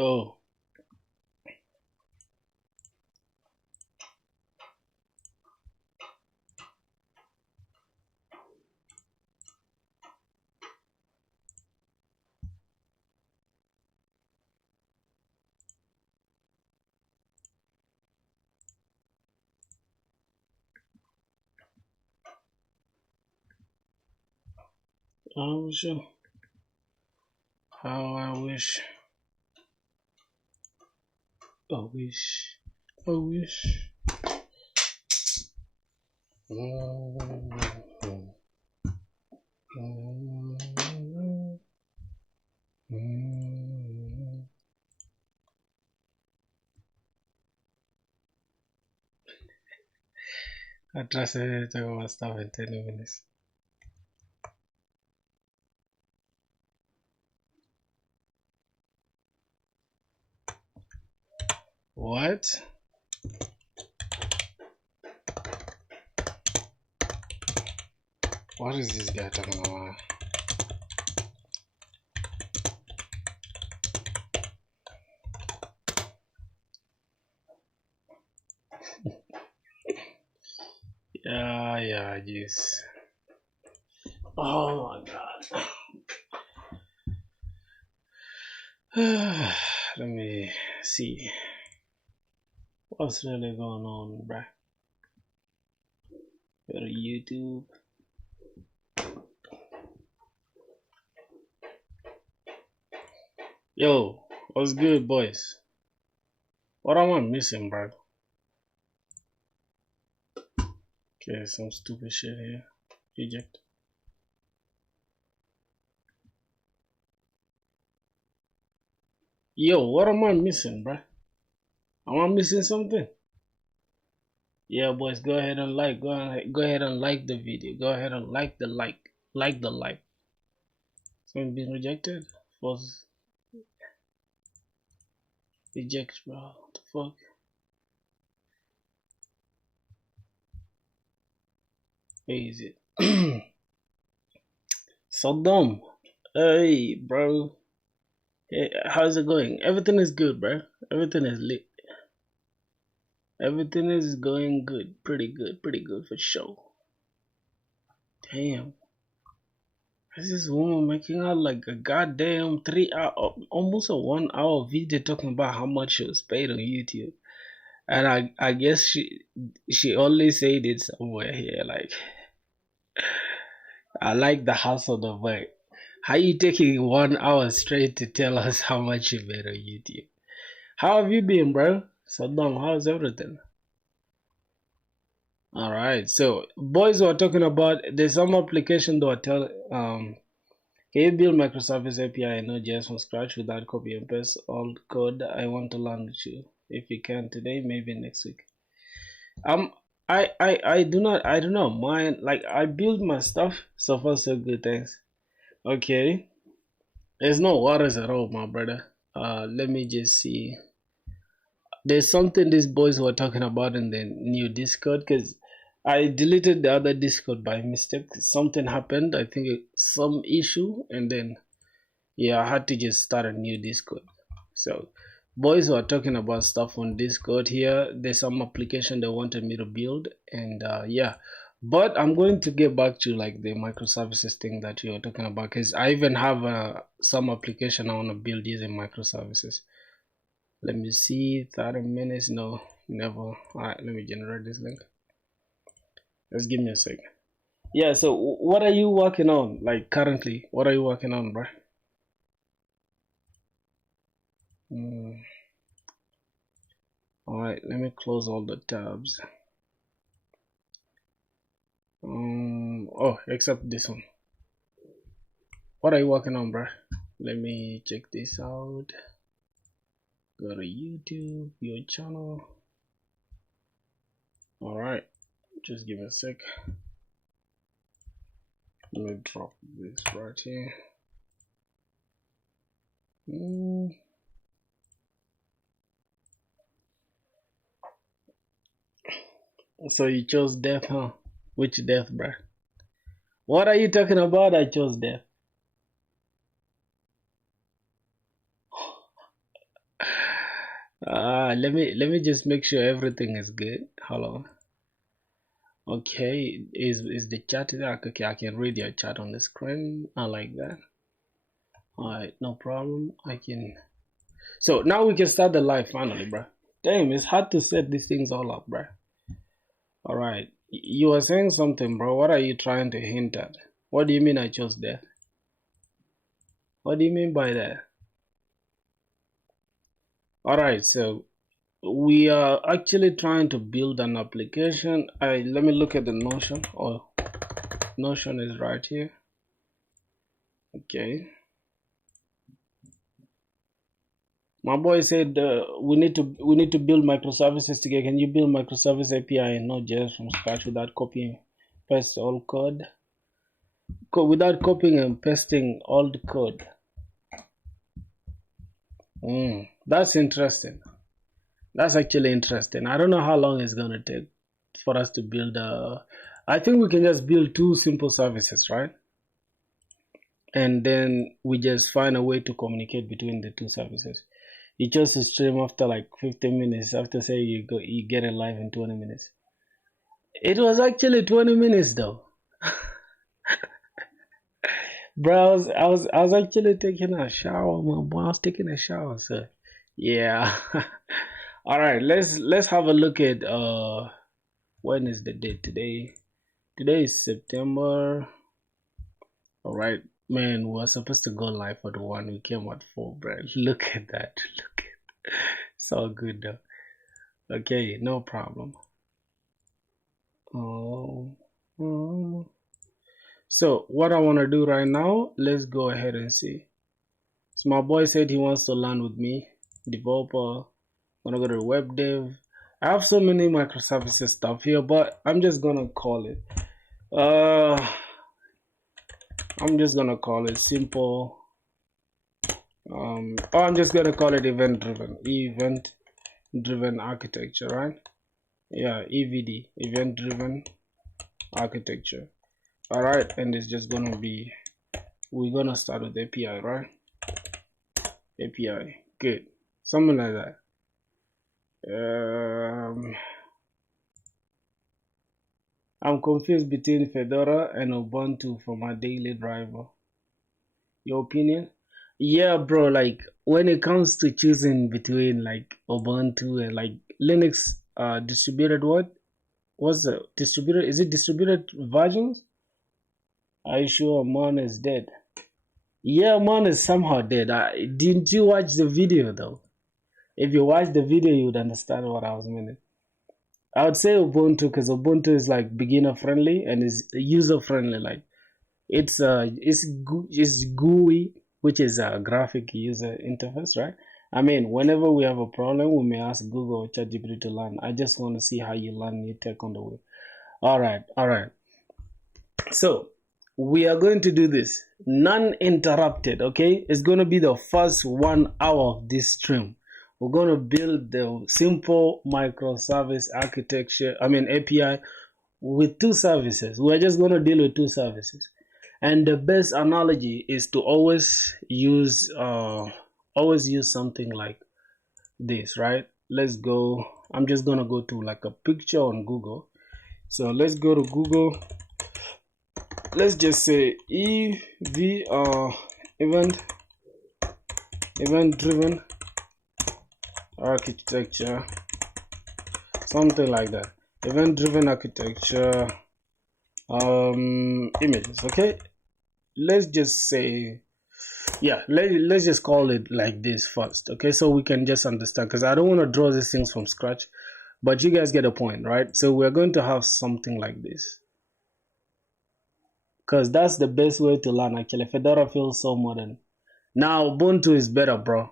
Oh, I wish. How I wish. I wish. I wish. I trusted to talk about stuff in 10 minutes. What? What is this guy talking about? Yeah, yes. Oh my god. Let me see. What's really going on, bruh? Go to YouTube. Yo, what's good, boys? What am I missing, bro? Okay, some stupid shit here. Eject. Yo, what am I missing, bro? Am I missing something? Yeah, boys, go ahead and like. Go ahead and like the video. Go ahead and like the like. Like the like. Something been rejected? Was reject, bro. What the fuck? Where is it? Saddam. Hey, bro. Hey, how's it going? Everything is good, bro. Everything is lit. Everything is going good. Pretty good for sure. Damn. This is woman making out like a goddamn 3 hour, almost a 1 hour video talking about how much she was paid on YouTube. And I guess she only said it somewhere here. Like, I like the hustle of work. How you taking 1 hour straight to tell us how much you made on YouTube? How have you been, bro? Saddam, how's everything? All right. So, boys were talking about there's some application that will tell can you build microservice API in Node.js from scratch without copy and paste all code? I want to learn with you. If you can today, maybe next week. Um, I do not mind. Like I build my stuff. So far so good. Thanks. Okay. There's no worries at all, my brother. Let me just see. There's something these boys were talking about in the new Discord because I deleted the other Discord by mistake. Something happened. I think some issue, and then yeah, I had to just start a new Discord. So boys were talking about stuff on Discord here. There's some application they wanted me to build, and yeah. But I'm going to get back to like the microservices thing that you were talking about because I even have some application I want to build using microservices. Let me see, 30 minutes. No, never. All right, let me generate this link. Just give me a second. Yeah. So what are you working on? Like currently, what are you working on, bro? Alright, let me close all the tabs. Oh, except this one. What are you working on, bro? Let me check this out. Go to YouTube, your channel. Alright, just give me a sec. Let me drop this right here. So you chose death, huh? Which death, bro? What are you talking about? I chose death. let me just make sure everything is good. Hello. Okay, is the chat there? Okay, I can read your chat on the screen. I like that. Alright, no problem. I can. So now we can start the live finally, bro. Damn, it's hard to set these things all up, bro. Alright, you were saying something, bro. What are you trying to hint at? What do you mean I chose death? What do you mean by that? Alright, so we are actually trying to build an application. Let me look at the Notion. Oh, Notion is right here. Okay. My boy said we need to build microservices together. Can you build microservice API and Node.js from scratch without copying paste all code? Without copying and pasting all the code. That's interesting. That's actually interesting. I don't know how long it's gonna take for us to build I think we can just build two simple services, right? And then we just find a way to communicate between the two services. You just stream after like 15 minutes after say you get it live in 20 minutes. It was actually 20 minutes though. Bro, I was actually taking a shower, my boy. I was taking a shower, so yeah. All right, let's have a look at when is the date today? Today is September. All right, man, we were supposed to go live at 1. We came at 4, bro. Look at that. Look at it's all good though. Okay, no problem. So what I want to do right now, let's go ahead and see. So my boy said he wants to learn with me. Developer. I'm gonna go to web dev. I have so many microservices stuff here, but I'm just gonna call it. I'm just gonna call it simple. I'm just gonna call it event driven architecture, right? Yeah, EVD, event driven architecture. All right, and it's just gonna be, we're gonna start with API, right? API, good, something like that. I'm confused between Fedora and Ubuntu for my daily driver. Your opinion? Yeah, bro, like when it comes to choosing between like Ubuntu and like Linux distributed, what's the distributed? Is it distributed versions? Are you sure Mon is dead? Yeah, Mon is somehow dead. Didn't you watch the video though? If you watch the video, you would understand what I was meaning. I would say Ubuntu because Ubuntu is like beginner friendly and is user friendly. Like it's GUI, which is a graphic user interface, right? I mean, whenever we have a problem, we may ask Google or ChatGPT to learn. I just want to see how you learn new tech on the way. All right. So we are going to do this non-interrupted. Okay, it's going to be the first 1 hour of this stream. We're going to build the simple microservice architecture, API with two services. We're just going to deal with two services. And the best analogy is to always use something like this, right? Let's go. I'm just going to go to like a picture on Google. So let's go to Google. Let's just say event driven architecture, something like that. Event driven architecture images. Okay, let's just say, yeah, let's just call it like this first. Okay, so we can just understand, because I don't want to draw these things from scratch, but you guys get a point, right? So we're going to have something like this, because that's the best way to learn. Actually, Fedora feels so modern. Now Ubuntu is better, bro.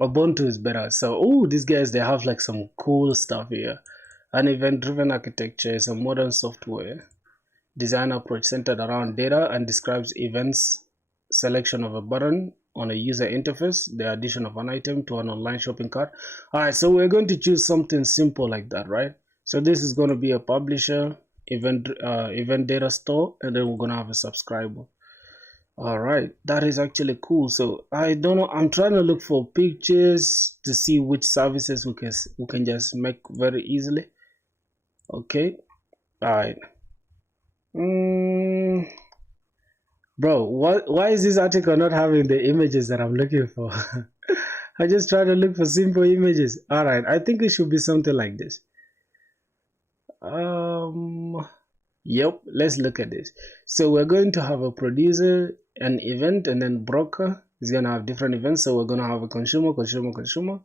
Ubuntu is better. So, these guys, they have like some cool stuff here. An event-driven architecture is a modern software design approach centered around data and describes events, selection of a button on a user interface, the addition of an item to an online shopping cart. All right, so we're going to choose something simple like that, right? So this is going to be a publisher, event data store, and then we're going to have a subscriber. All right, that is actually cool. So I don't know. I'm trying to look for pictures to see which services we can just make very easily. Okay. All right. Mm, bro, why is this article not having the images that I'm looking for? I just try to look for simple images. All right, I think it should be something like this. Um, yep, let's look at this. So we're going to have a producer, an event, and then broker is gonna have different events. So we're gonna have a consumer, consumer, consumer.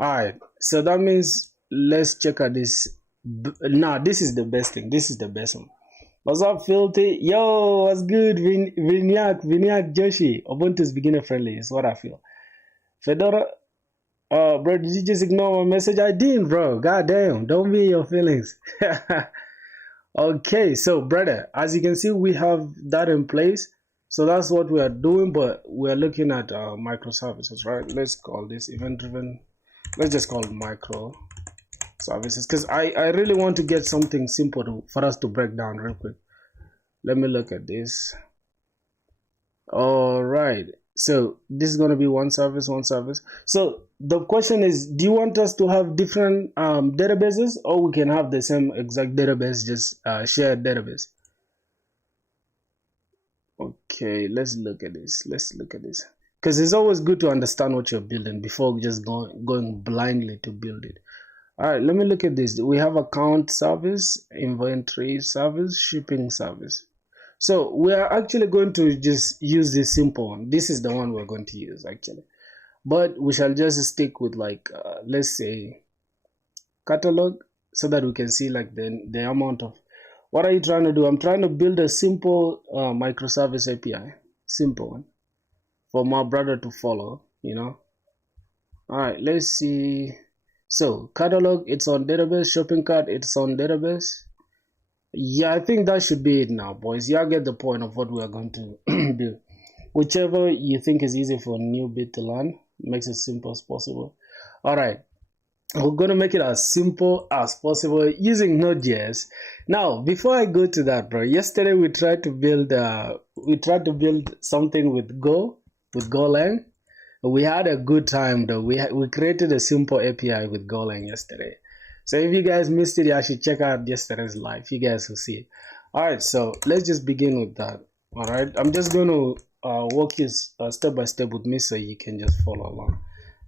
All right, so that means let's check out this. Now this is the best thing. This is the best one. What's up, Filthy? Yo, what's good? Vinyak Joshi. Ubuntu's beginner friendly is what I feel. Fedora, bro, did you just ignore my message? I didn't, bro. God damn, don't be in your feelings. Okay, so brother, as you can see, we have that in place. So that's what we are doing, but we're looking at microservices, right? Let's call this event driven. Let's just call it microservices because I really want to get something simple for us to break down real quick. Let me look at this. All right. So this is going to be one service, one service. So the question is, do you want us to have different databases, or we can have the same exact database, just shared database? Okay, let's look at this. Let's look at this. Because it's always good to understand what you're building before just going blindly to build it. All right, let me look at this. We have account service, inventory service, shipping service. So we are actually going to just use this simple one. This is the one we're going to use actually. But we shall just stick with like, let's say catalog so that we can see like the amount of, what are you trying to do? I'm trying to build a simple microservice API, simple one for my brother to follow, you know. All right, let's see. So catalog, it's on database, shopping cart, it's on database. Yeah, I think that should be it now, boys. Y'all get the point of what we are going to do. Whichever you think is easy for a newbie to learn, makes it simple as possible. All right, we're going to make it as simple as possible using Node.js. Now, before I go to that, bro, yesterday we tried to build something with Golang. We had a good time though. We created a simple API with Golang yesterday. So if you guys missed it, you should check out yesterday's live. You guys will see it. All right, so let's just begin with that. All right, I'm just going to walk you step by step with me so you can just follow along.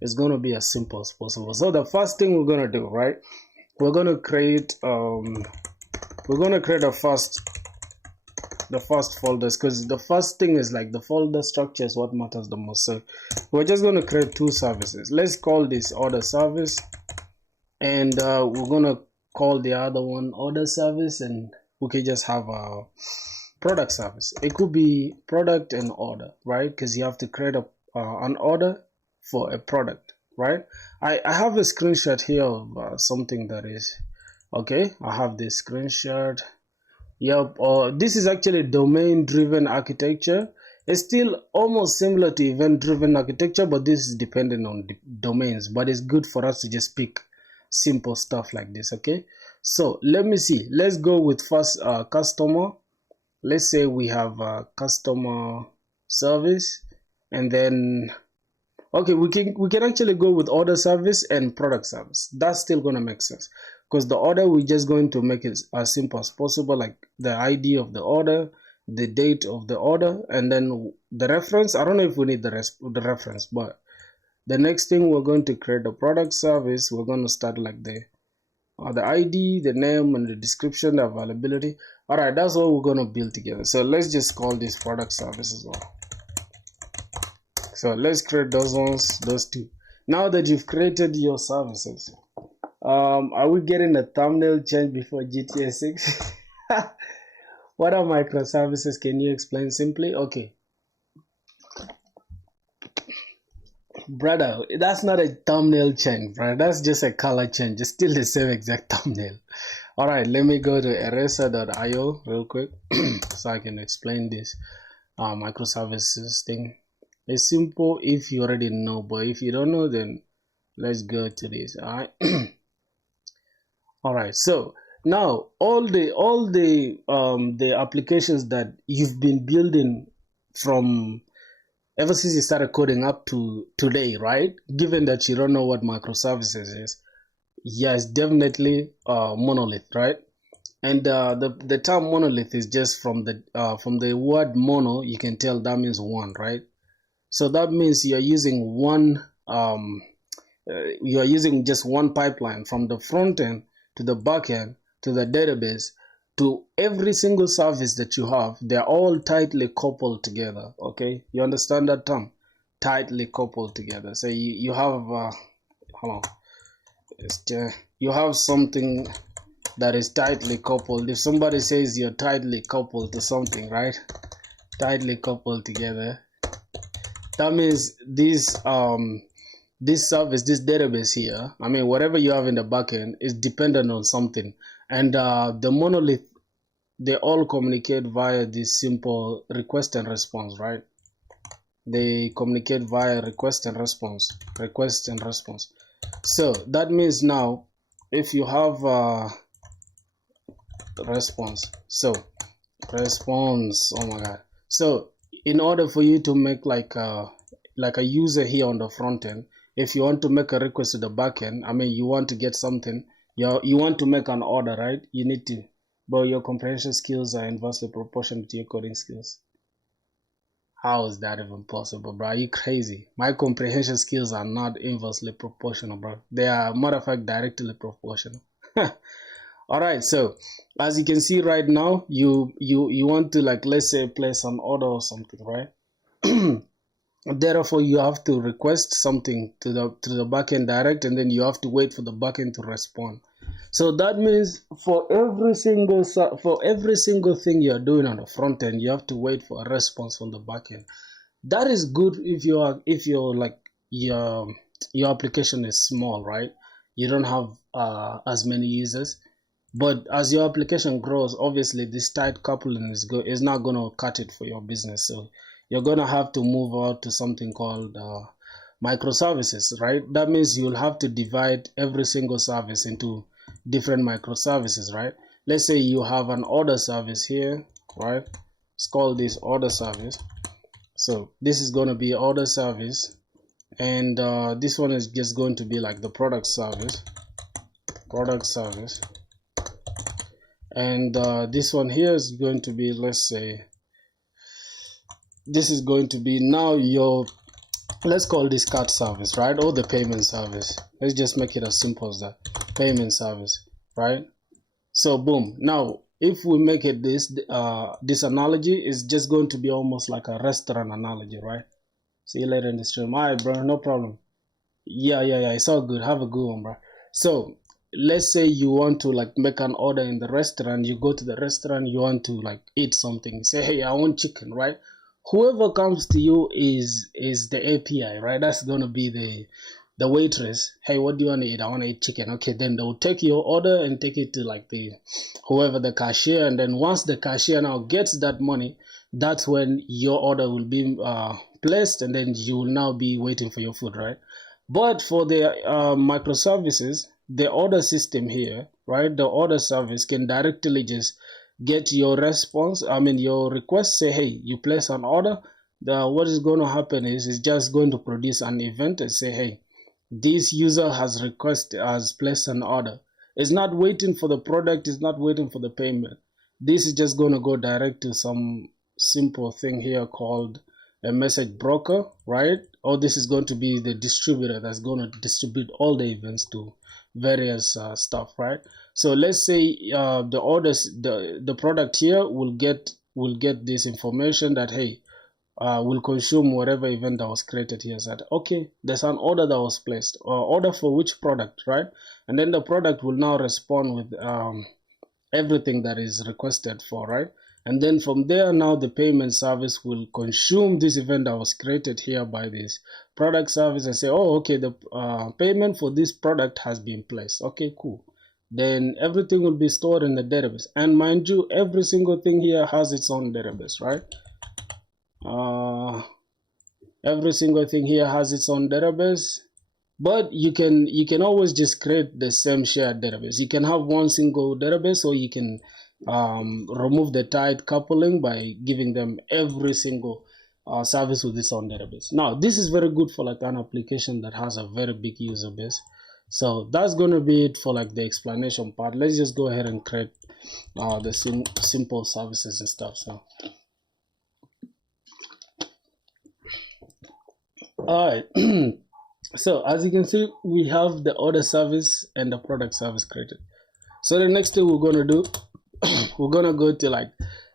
It's going to be as simple as possible. So the first thing we're going to do, right? We're going to create the first folders, because the first thing is like the folder structure is what matters the most. So we're just going to create two services. Let's call this order service, and we're going to call the other one order service, and we can just have a product service. It could be product and order, right? Because you have to create an order for a product, right? I have a screenshot here of something that is okay. I have this screenshot. Yep, this is actually domain-driven architecture. It's still almost similar to event-driven architecture, but this is dependent on the domains. But it's good for us to just pick simple stuff like this, okay? So let me see. Let's go with first customer. Let's say we have a customer service, and then okay, we can actually go with order service and product service. That's still gonna make sense, because the order we're just going to make it as simple as possible, like the ID of the order, the date of the order, and then the reference. I don't know if we need the reference, but the next thing we're going to create the product service. We're going to start like the ID, the name, and the description, the availability. All right, that's what we're going to build together. So let's just call this product service as well. So let's create those ones, those two. Now that you've created your services, are we getting a thumbnail change before GTA 6? What are microservices? Can you explain simply? Okay. Brother, that's not a thumbnail change, brother. That's just a color change. It's still the same exact thumbnail. All right, let me go to eraser.io real quick so I can explain this microservices thing. It's simple if you already know, but if you don't know, then let's go to this. All right. All right. So now all the applications that you've been building from ever since you started coding up to today, right? Given that you don't know what microservices is, yes, definitely monolith, right? And the term monolith is just from the word mono. You can tell that means one, right? So that means you're using you are using just one pipeline from the front end to the back end to the database to every single service that you have. They're all tightly coupled together. Okay, you understand that term? Tightly coupled together. So you have hold on, you have something that is tightly coupled. If somebody says you're tightly coupled to something, right? Tightly coupled together, that means this service, this database here, I mean, whatever you have in the backend is dependent on something. And the monolith, they all communicate via this simple request and response, right? They communicate via request and response. So that means now, if you have response, oh my god. So in order for you to make like a user here on the front end, if you want to make a request to the backend, I mean, you want to get something, you want to make an order, right? You need to, but your comprehension skills are inversely proportional to your coding skills. How is that even possible, bro? Are you crazy? My comprehension skills are not inversely proportional, bro. They are, matter of fact, directly proportional. All right, so as you can see right now, you want to, like, let's say, place an order or something, right? Therefore, you have to request something to the backend direct, and then you have to wait for the backend to respond. So that means for every single thing you're doing on the front end, you have to wait for a response from the backend. That is good if you're like your application is small, right? You don't have as many users. But as your application grows, obviously this tight coupling is not going to cut it for your business. So you're going to have to move out to something called microservices, right? That means you'll have to divide every single service into different microservices, right? Let's say you have an order service here, right? Let's call this order service. So this is going to be order service, and this one is just going to be like the product service, and this one here is going to be, let's say, this is going to be now your, let's call this card service, right? Or the payment service. Let's just make it as simple as that. Payment service, right? So boom. Now if we make it this analogy is just going to be almost like a restaurant analogy, right? See you later in the stream. All right, bro, no problem. Yeah, it's all good. Have a good one, bro. So let's say you want to like make an order in the restaurant. You go to the restaurant, you want to like eat something. Say, hey, I want chicken, right? Whoever comes to you is the API, right? That's gonna be the waitress. Hey, what do you want to eat? I want to eat chicken. Okay, then they'll take your order and take it to like whoever the cashier, and then once the cashier now gets that money, that's when your order will be placed, and then you will now be waiting for your food, right? But for the microservices, the order system here, right? The order service can directly just get your response, I mean your request, say, hey, you place an order. What is going to happen is it's just going to produce an event and say, hey, this user has placed an order. It's not waiting for the product, it's not waiting for the payment. This is just going to go direct to some simple thing here called a message broker, right? Or this is going to be the distributor that's going to distribute all the events to various stuff, right? So let's say the orders, the product here will get this information that, hey, will consume whatever event that was created here. Said, okay, there's an order that was placed, or order for which product, right? And then the product will now respond with everything that is requested for, right? And then from there, now the payment service will consume this event that was created here by this product service and say, oh, okay, the payment for this product has been placed. Okay, cool. Then everything will be stored in the database. And mind you, every single thing here has its own database, right? Every single thing here has its own database. But you can always just create the same shared database. You can have one single database, or you can remove the tight coupling by giving them every single service with its own database. Now, this is very good for like an application that has a very big user base. So that's going to be it for like the explanation part. Let's just go ahead and create the simple services and stuff. So, all right. So as you can see, we have the order service and the product service created. So the next thing we're going to do, we're going to go to like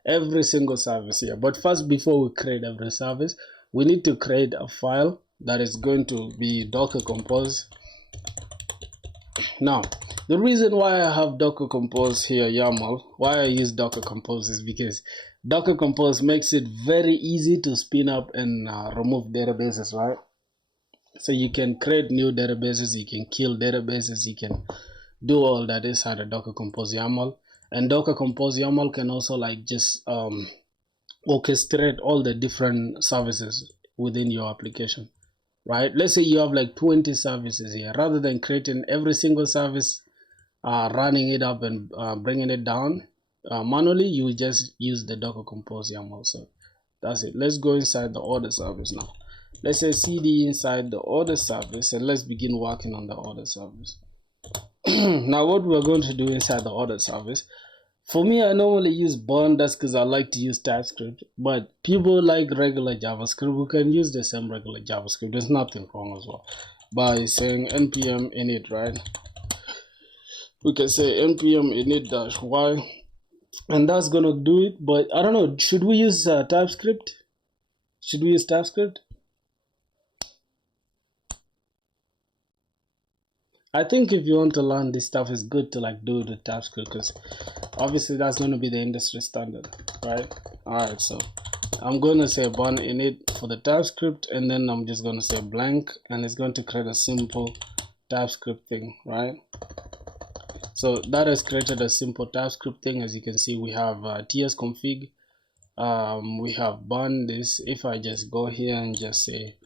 every single service here. But first, before we create every service, we need to create a file that is going to be Docker Compose. Now, the reason why I have Docker Compose here, YAML, why I use Docker Compose is because Docker Compose makes it very easy to spin up and remove databases, right? So you can create new databases, you can kill databases, you can do all that inside a Docker Compose YAML. And Docker Compose YAML can also like just orchestrate all the different services within your application, right? Let's say you have like 20 services here. Rather than creating every single service, running it up and bringing it down manually, you just use the Docker Compose YAML. So that's it. Let's go inside the order service now. Let's say cd inside the order service, and let's begin working on the order service. Now what we're going to do inside the order service, for me, I normally use Bun. That's because I like to use TypeScript, but people like regular JavaScript. We can use the same regular JavaScript. There's nothing wrong as well. By saying npm init, right? We can say npm init-y, and that's gonna do it. But I don't know, should we use TypeScript? Should we use TypeScript? I think if you want to learn this stuff, it's good to like do the TypeScript, because obviously that's going to be the industry standard, right? All right, so I'm going to say Bun init for the TypeScript, and then I'm just going to say blank, and it's going to create a simple TypeScript thing, right? So that has created a simple TypeScript thing. As you can see, we have tsconfig, we have Bun this. If I just go here and just say,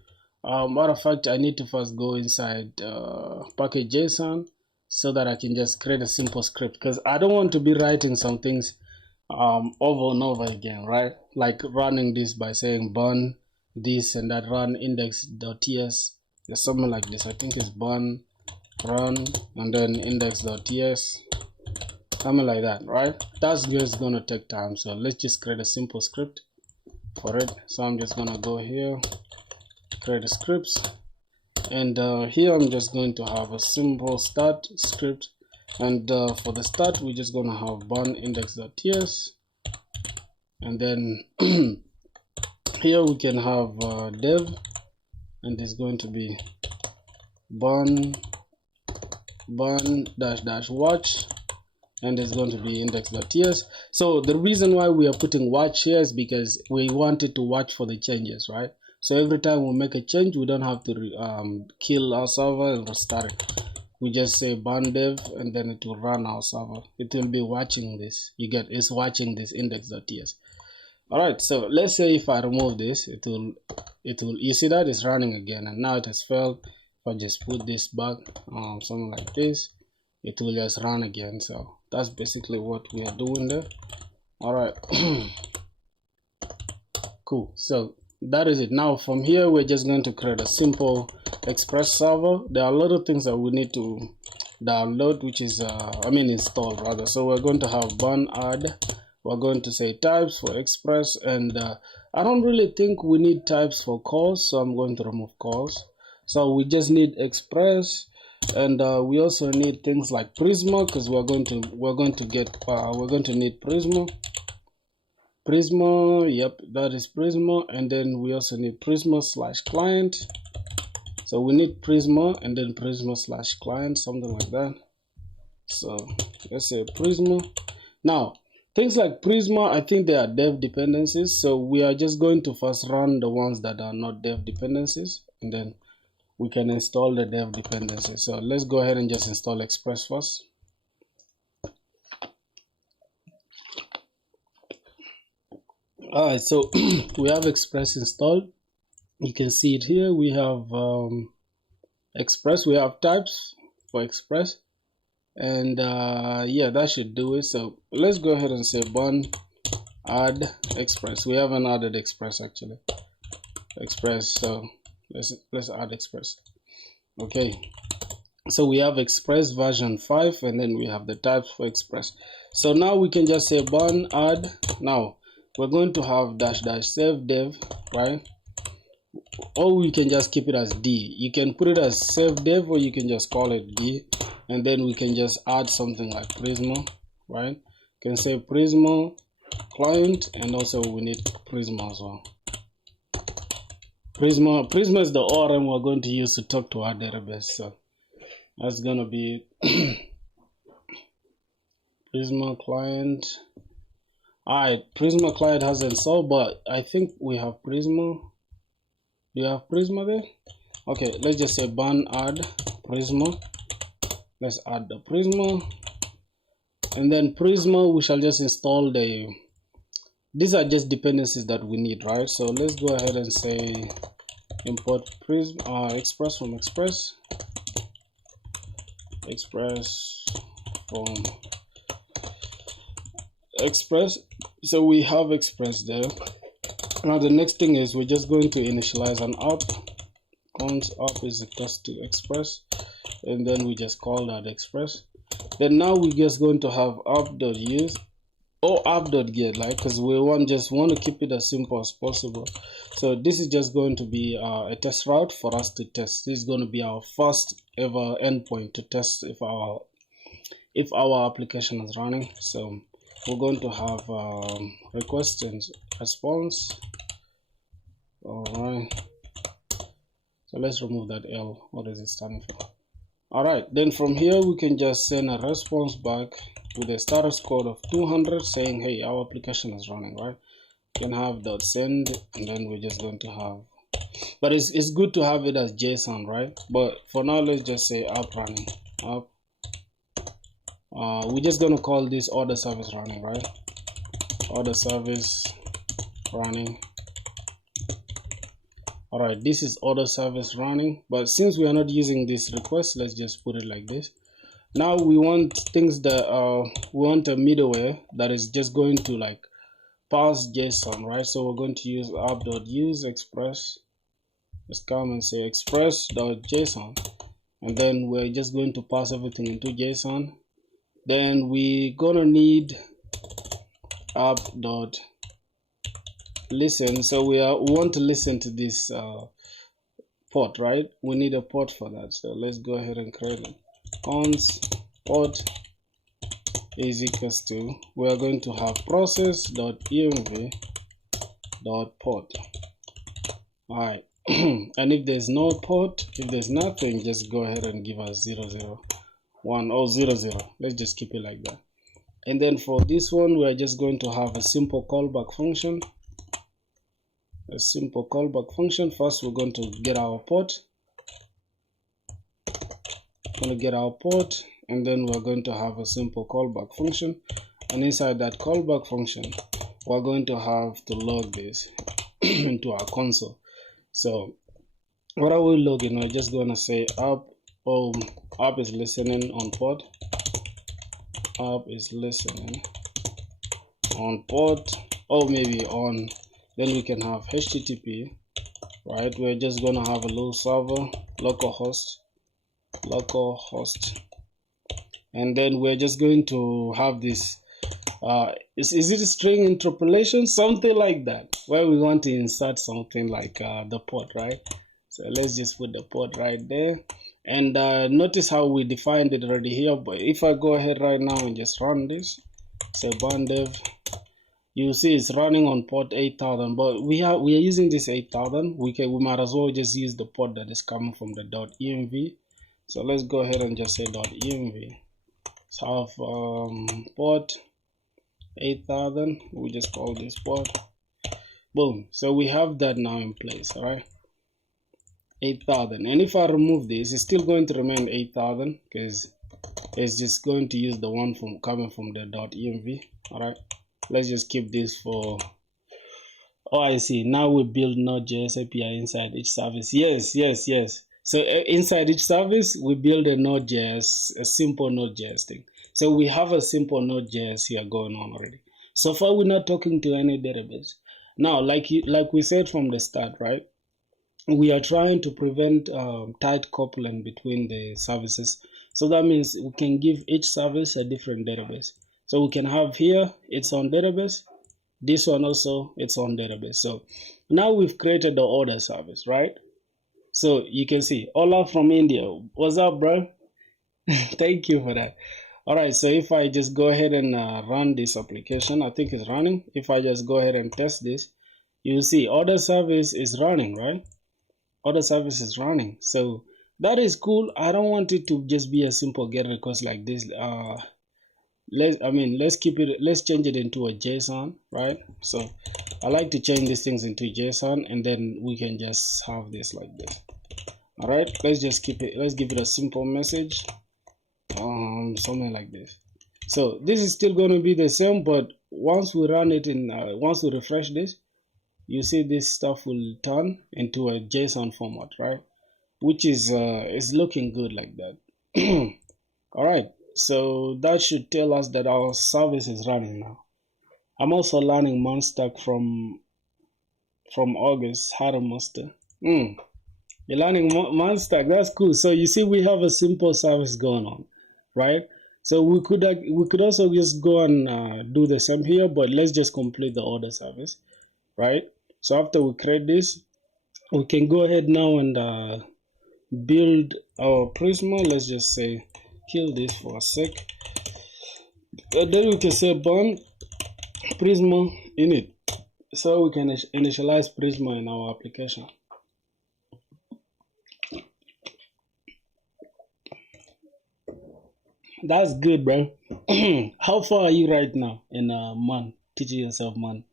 matter of fact, I need to first go inside package.json so that I can just create a simple script, because I don't want to be writing some things over and over again, right? Like running this by saying bun this and that, run index.ts, or something like this. I think it's bun run and then index.ts, something like that, right? That's just going to take time. So let's just create a simple script for it. So I'm just going to go here, create a scripts, and here I'm just going to have a simple start script, and for the start we're just going to have bun index.ts, and then here we can have dev, and it's going to be bun dash watch, and it's going to be index.ts. So the reason why we are putting watch here is because we wanted to watch for the changes, right? So every time we make a change, we don't have to kill our server and restart it. We just say bun dev, and then it will run our server. It will be watching this. You get, it's watching this index.ts. All right. So let's say if I remove this, it will. You see that it's running again, and now it has failed. If I just put this back, something like this, it will just run again. So that's basically what we are doing there. All right. Cool. So that is it. Now from here, we're just going to create a simple express server. There are a lot of things that we need to download, which is install rather. So we're going to have bun add, we're going to say types for express, and I don't really think we need types for calls, so I'm going to remove calls. So we just need express, and we also need things like Prisma, because we're going to need Prisma. Yep, that is Prisma, and then we also need Prisma/client. So we need Prisma and then Prisma/client, something like that. So let's say Prisma. Now things like Prisma, I think they are dev dependencies, so we are just going to first run the ones that are not dev dependencies, and then we can install the dev dependencies. So let's go ahead and just install Express first. All right, so we have Express installed. You can see it here. We have Express. We have types for Express, and yeah, that should do it. So let's go ahead and say bun add Express. We haven't added Express actually. Express. So let's add Express. Okay, so we have Express version 5, and then we have the types for Express. So now we can just say burn add. Now we're going to have dash dash save dev, right? Or we can just keep it as D. You can put it as save dev, or you can just call it D, and then we can just add something like Prisma, right? You can say Prisma client, and also we need Prisma as well. Prisma is the ORM we're going to use to talk to our database. So that's gonna be Prisma client. Alright, Prisma client hasn't solved, but I think we have Prisma. Do you have Prisma there? Okay, let's just say burn add Prisma. Let's add the Prisma, and then Prisma we shall just install the. These are just dependencies that we need, right? So let's go ahead and say import Prisma Express from Express. Express from Express. So we have Express there. Now the next thing is we're just going to initialize an app. Const app is equals to Express, and then we just call that Express. Then now we're just going to have app.use or app.get, like, because we just want to keep it as simple as possible. So this is just going to be a test route for us to test. This is going to be our first ever endpoint to test if our application is running. So we're going to have request and response. All right. So let's remove that L. What is it standing for? All right. Then from here we can just send a response back with a status code of 200 saying, hey, our application is running, right? You can have .send, and then we're just going to have, but it's good to have it as JSON, right? But for now, let's just say app running. App. We're just going to call this order service running, right? Order service running. All right, this is order service running, but since we are not using this request, let's just put it like this. Now we want things that we want a middleware that is just going to like pass JSON, right? So we're going to use app.use express. Let's come and say express.json, and then we're just going to pass everything into JSON. Then we're gonna need app.listen. So we want to listen to this port, right? We need a port for that. So let's go ahead and create it. Const port is equals to, we are going to have process.env.port. All right. And if there's no port, if there's nothing, just go ahead and give us 001 or 00. Let's just keep it like that. And then for this one, we're just going to have a simple callback function. A simple callback function. First, we're going to get our port. And then we're going to have a simple callback function, and inside that callback function we're going to have to log this into our console. So what are we logging? We're just going to say app is listening on port. App is listening on port, or maybe on, then we can have HTTP, right? We're just going to have a little server, localhost, and then we're just going to have this is it a string interpolation, something like that, where we want to insert something like the port, right? So let's just put the port right there, and notice how we defined it already here. But if I go ahead right now and just run this, say burn dev, you see it's running on port 8000, but we are using this 8000. We might as well just use the port that is coming from the .env. So let's go ahead and just say .env. So have port 8000. We just call this port. Boom. So we have that now in place. All right, 8000. And if I remove this, it's still going to remain 8000 because it's just going to use the one from coming from the .env. All right. Let's just keep this for. Oh, I see. Now we build Node.js API inside each service. Yes. So inside each service, we build a Node.js, a simple Node.js thing. So we have a simple Node.js here going on already. So far, we're not talking to any database. Now, like we said from the start, right? we are trying to prevent tight coupling between the services. So that means we can give each service a different database. So we can have here its own database, this one also its own database. So now we've created the order service, right? So you can see Ola from India. What's up, bro? Thank you for that. All right, so if I just go ahead and run this application, I think it's running. If I just go ahead and test this, you see order service is running, right? Order service is running. So that is cool. I don't want it to just be a simple get request like this. Let's keep it, let's change it into a JSON, right? So I like to change these things into JSON, and then we can just have this like this. All right, let's just keep it, let's give it a simple message, something like this. So this is still going to be the same, but once we run it in, once we refresh this, you see this stuff will turn into a JSON format, right? Which is looking good like that. All right, so that should tell us that our service is running now. I'm also learning Monstack from August. How to master. You're learning Monstack. That's cool. So you see, we have a simple service going on, right? So we could also just go and do the same here, but let's just complete the order service, right? So after we create this, we can go ahead now and build our Prisma. Let's just say kill this for a sec. Then we can say burn Prisma init, so we can initialize Prisma in our application. That's good, bro. How far are you right now in MAN? Teaching yourself MAN.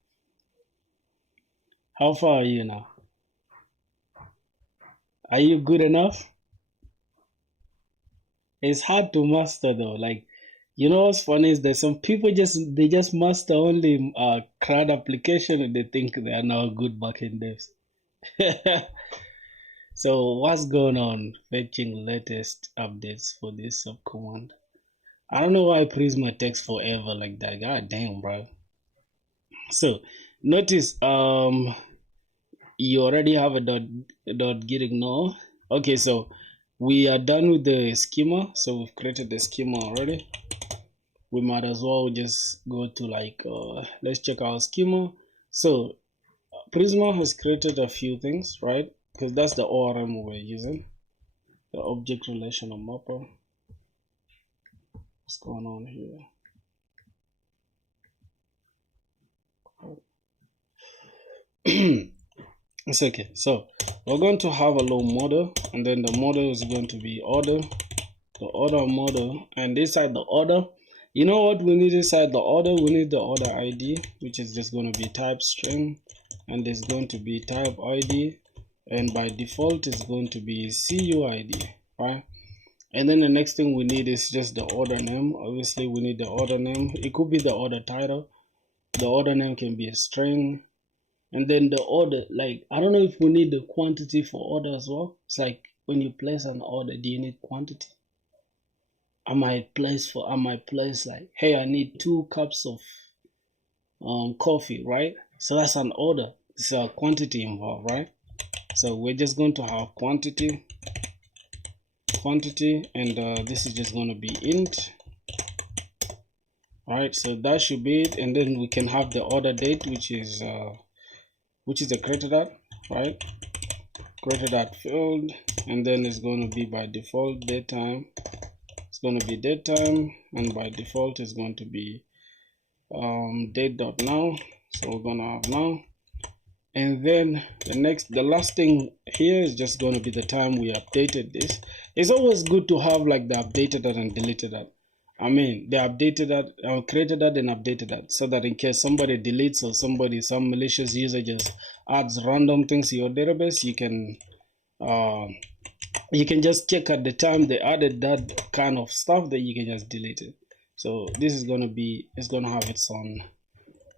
How far are you now? Are you good enough? It's hard to master though. Like, you know what's funny is that some people just master only CRUD application and they think they are now good backend devs. So what's going on? Fetching latest updates for this subcommand. I don't know why Prisma takes forever like that. God damn, bro. So notice you already have a dot git ignore. Okay, so we are done with the schema. So we've created the schema already. We might as well just go to like let's check our schema. So Prisma has created a few things, right? Because that's the ORM we're using, the object relational mapper. What's going on here? It's okay. So we're going to have a low model, and then the model is going to be order, the order model, and inside the order, you know what we need inside the order? We need the order ID, which is just going to be type string, and there's going to be type ID, and by default it's going to be CUID, right? And then the next thing we need is just the order name. Obviously we need the order name. It could be the order title. The order name can be a string. And then the order, like, I don't know if we need the quantity for order as well. It's like when you place an order, do you need quantity? I might place like, hey, I need 2 cups of coffee, right? So that's an order. It's a quantity involved, right? So we're just going to have quantity, and this is just going to be int. All right, so that should be it. And then we can have the order date, which is the created at, right? Created at field, and then it's going to be by default date time. It's going to be date time, and by default it's going to be date.now. So we're going to have now, and then the last thing here is just going to be the time we updated this. It's always good to have like the updated that and deleted that. I mean, they updated that, created that and updated that, so that in case somebody deletes or some malicious user just adds random things to your database, you can just check at the time they added that kind of stuff, that you can just delete it. So this is going to be, it's going to have its own,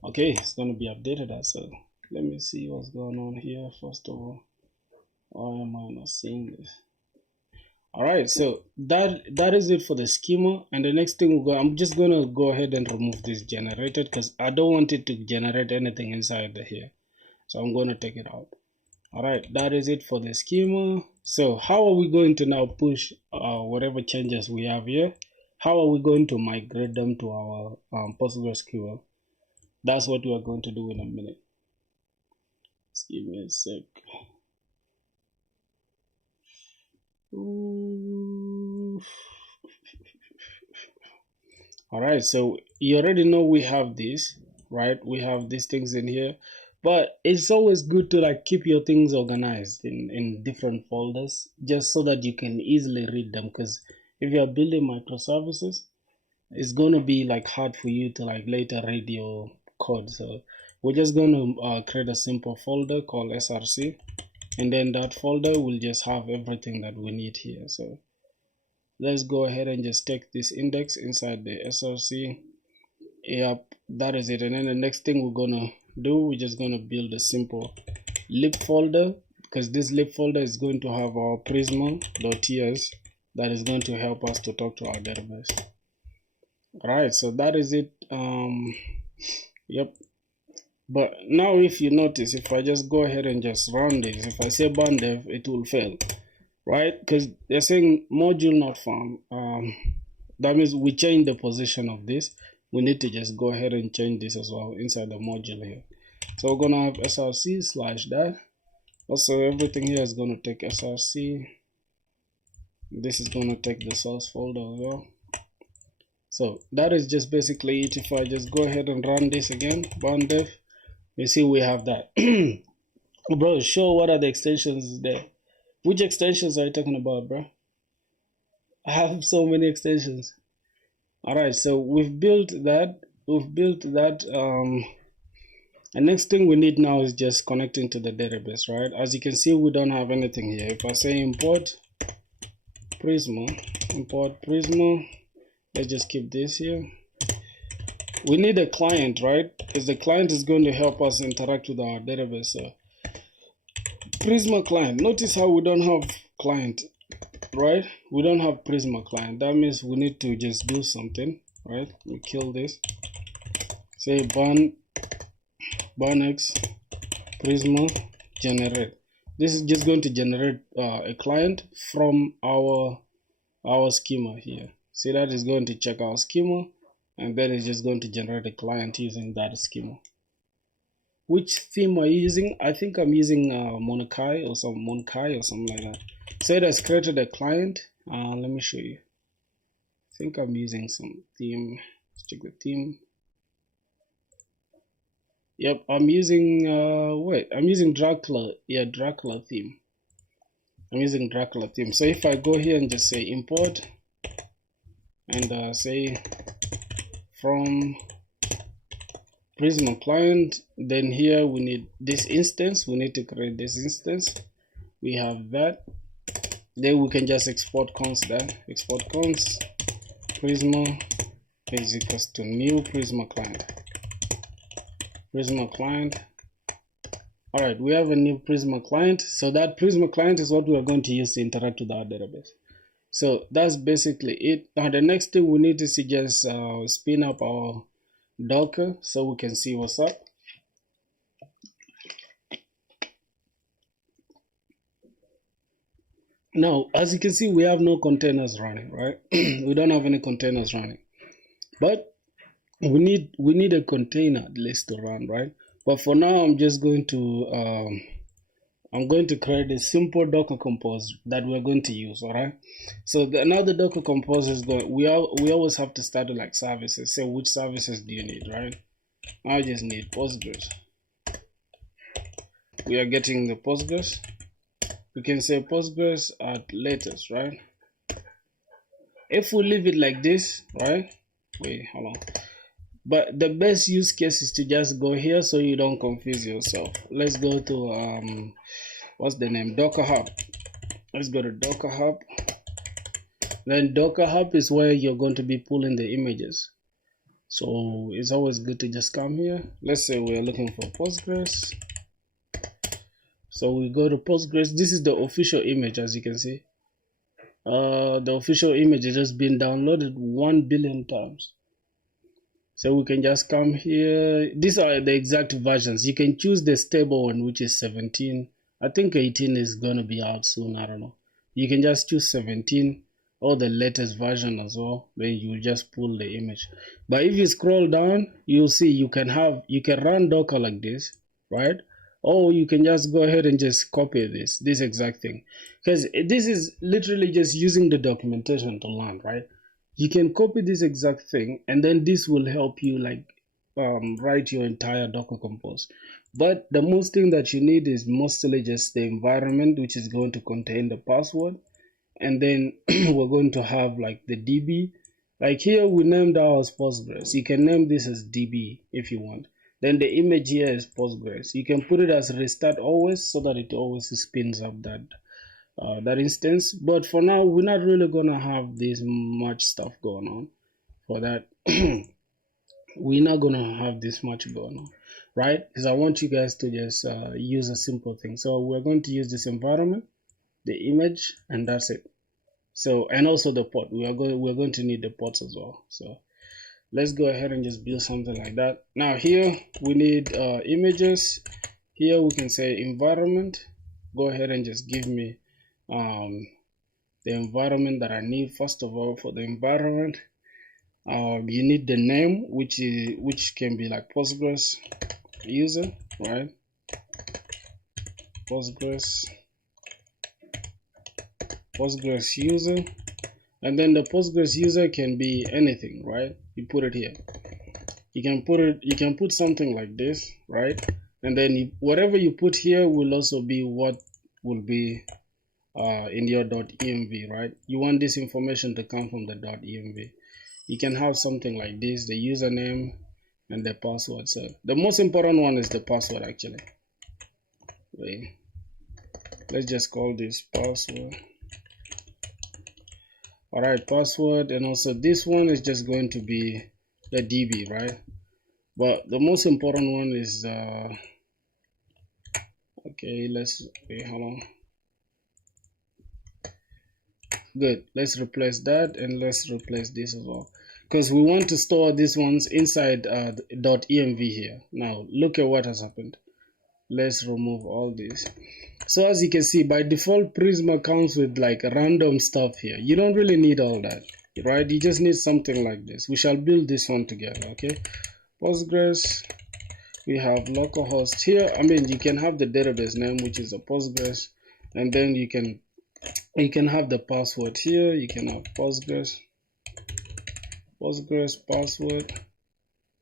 okay, it's going to be updated as so. Let me see what's going on here first of all. Why am I not seeing this? All right, so that is it for the schema. And the next thing I'm just gonna go ahead and remove this generated, because I don't want it to generate anything inside here. So I'm gonna take it out. All right, that is it for the schema. So how are we going to now push whatever changes we have here? How are we going to migrate them to our PostgreSQL? That's what we are going to do in a minute. Just give me a sec. All right, so you already know we have this, right? We have these things in here, but it's always good to like keep your things organized in different folders just so that you can easily read them. Because if you're building microservices, it's going to be like hard for you to like later read your code. So we're just going to create a simple folder called src, and then that folder will just have everything that we need here. So let's go ahead and just take this index inside the src. Yep, that is it. And then the next thing we're gonna do, we're just gonna build a simple lib folder, because this lib folder is going to have our prisma.ts that is going to help us to talk to our database. All right, so that is it. Yep. But now if you notice, if I just go ahead and just run this, if I say bandev, it will fail, right? Because they're saying module not found. That means we change the position of this. We need to just go ahead and change this as well inside the module here. So we're gonna have src slash that. Also, everything here is gonna take src. This is gonna take the source folder as well. So that is just basically it. If I just go ahead and run this again, bandev, you see we have that. Bro, show what are the extensions there. Which extensions are you talking about, bro? I have so many extensions. All right, so we've built that. The next thing we need now is just connecting to the database, right? As you can see, we don't have anything here. If I say import Prisma, let's just keep this here. We need a client, right? Because the client is going to help us interact with our database. So Prisma client. Notice how we don't have client, right? We don't have Prisma client. That means we need to just do something, right? We kill this. Say Barnex Prisma generate. This is just going to generate a client from our schema here. See, that is going to check our schema, and then it's just going to generate a client using that schema. Which theme are you using? I think I'm using Monkai or something like that. So it has created a client. Let me show you. I think I'm using some theme. Let's check the theme. Yep, I'm using I'm using Dracula. Yeah, Dracula theme. I'm using Dracula theme. So if I go here and just say import and say from Prisma client, then here we need this instance. We need to create this instance. We have that. Then we can just export const that. Export const Prisma is equals to new Prisma client. Prisma client. All right, we have a new Prisma client. So that Prisma client is what we are going to use to interact with our database. So that's basically it. Now the next thing we need to see, just spin up our Docker so we can see what's up. Now, as you can see, we have no containers running, right? We don't have any containers running, but we need a container at least to run, right? But for now, I'm just going to create a simple Docker Compose that we're going to use. All right. So now the Docker Compose is going. We always have to start with like services. Say which services do you need, right? I just need Postgres. We are getting the Postgres. We can say Postgres at latest, right? If we leave it like this, right? Wait, hold on. But the best use case is to just go here so you don't confuse yourself. Let's go to what's the name? Docker Hub. Let's go to Docker Hub. Then Docker Hub is where you're going to be pulling the images. So it's always good to just come here. Let's say we're looking for Postgres. So we go to Postgres. This is the official image, as you can see. The official image has just been downloaded 1 billion times. So we can just come here. These are the exact versions. You can choose the stable one, which is 17 I think 18 is going to be out soon. I don't know. You can just choose 17 or the latest version as well. Then you just pull the image. But if you scroll down, you'll see you can run Docker like this, right? Or you can just go ahead and just copy this exact thing, because this is literally just using the documentation to learn, right? You can copy this exact thing, and then this will help you like write your entire Docker compose. But the most thing that you need is mostly just the environment, which is going to contain the password, and then we're going to have like the DB. Like here we named ours Postgres. You can name this as DB if you want. Then the image here is Postgres. You can put it as restart always, so that it always spins up that instance. But for now, we're not really gonna have this much stuff going on for that. We're not gonna have this much going on, right? Because I want you guys to just use a simple thing. So we're going to use this environment, the image, and that's it. So, and also the port. We're going to need the ports as well. So let's go ahead and just build something like that. Now here we need images. Here we can say environment. Go ahead and just give me the environment that I need. First of all, for the environment, you need the name, which can be like Postgres user, right? Postgres user, and then the Postgres user can be anything, right? You put it here. You can put something like this, right? And then whatever you put here will also be what will be in your .env, right? You want this information to come from the .env. You can have something like this, the username and the password. So the most important one is the password actually. Wait. Let's just call this password. Alright, password, and also this one is just going to be the DB, right? But the most important one is okay, wait, hold on. Good, let's replace that, and let's replace this as well, because we want to store these ones inside .env here. Now look at what has happened. Let's remove all this. So as you can see, by default Prisma comes with like random stuff here. You don't really need all that, right? You just need something like this. We shall build this one together. Okay, Postgres, we have localhost here. I mean, you can have the database name, which is a Postgres, and then you can have the password here. You can have Postgres password.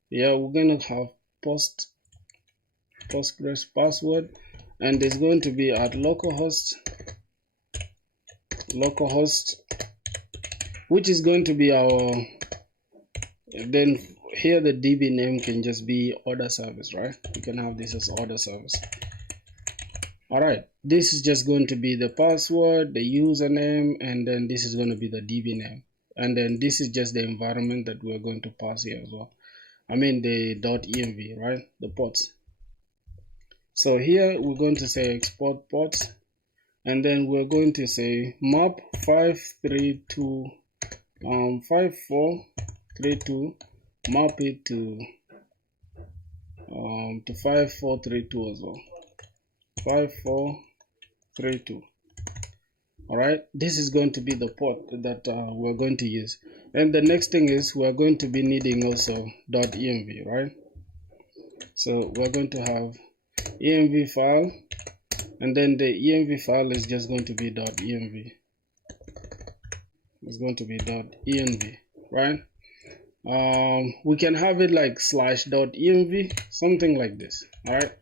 Yeah, we're gonna have Postgres password, and it's going to be at localhost, which is going to be our, then here the DB name can just be order service, right? You can have this as order service. All right, this is just going to be the password, the username, and then this is going to be the DB name, and then this is just the environment that we're going to pass here as well. I mean the .env, right? The ports. So here we're going to say export ports, and then we're going to say map 5432, map it to 5432 as well. 5432. All right, this is going to be the port that we're going to use. And the next thing is we're going to be needing also .env, right? So we're going to have env file, and then the env file is just going to be .env. It's going to be .env, right? We can have it like /.env, something like this. All right,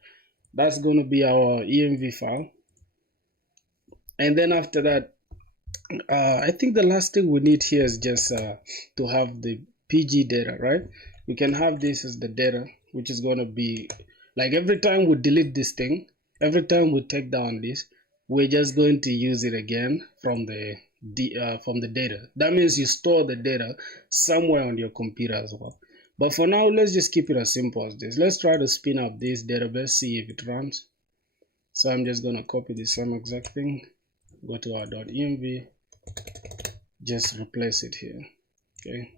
that's going to be our env file. And then after that, I think the last thing we need here is just to have the PG data, right? We can have this as the data, which is going to be like every time we delete this thing, every time we take down this, we're just going to use it again from the data. That means you store the data somewhere on your computer as well. But for now, let's just keep it as simple as this. Let's try to spin up this database, see if it runs. So I'm just going to copy the same exact thing, go to our .env, just replace it here. Okay,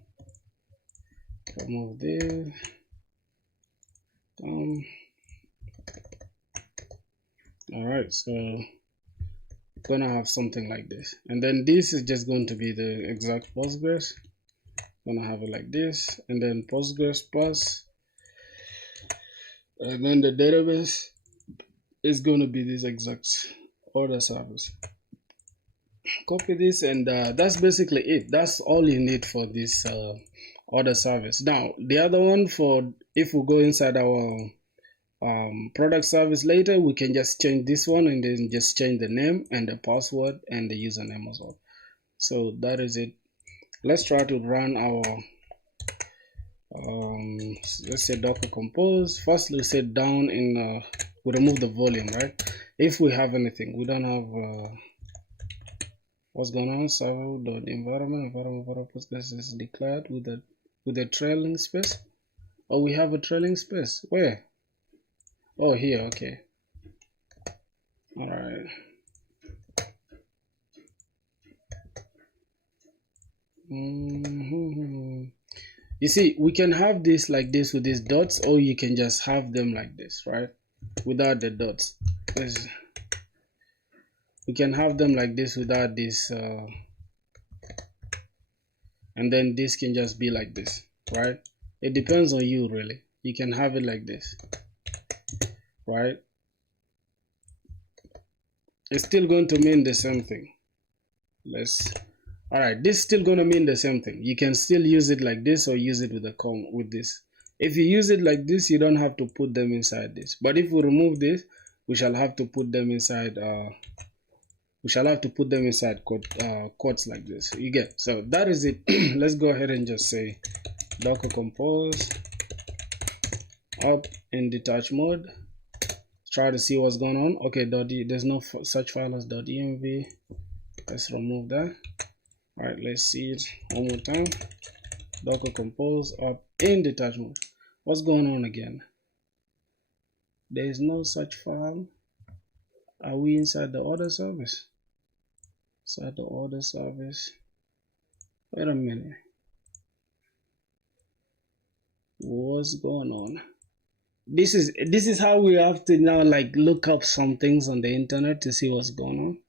remove this. All right, so gonna have something like this, and then this is just going to be the exact Postgres. Gonna have it like this, and then Postgres pass, and then the database is going to be this exact order service. Copy this, and that's basically it. That's all you need for this order service. Now the other one, for if we go inside our product service later, we can just change this one and then just change the name and the password and the username as well. So that is it. Let's try to run our let's say Docker Compose. First, we set down in we remove the volume, right? If we have anything, we don't have what's going on. Server.environment Postgres is declared with a trailing space. Oh, we have a trailing space. Where? Oh, here. Okay. All right. You see, we can have this like this with these dots, or you can just have them like this, right? Without the dots. We can have them like this without this, and then this can just be like this, right? It depends on you, really. You can have it like this, right? It's still going to mean the same thing. All right, this is still going to mean the same thing. You can still use it like this or use it with a with this. If you use it like this, you don't have to put them inside this. But if we remove this, we shall have to put them inside quotes like this. You get? So that is it. Let's go ahead and just say Docker Compose up in detach mode. Try to see what's going on. Okay, there's no such file as .env. Let's remove that. All right, let's see it one more time. Docker Compose up in detach mode. What's going on again? There is no such file. Are we inside the order service? Inside the order service. Wait a minute. What's going on? This is how we have to now like look up some things on the internet to see what's going on.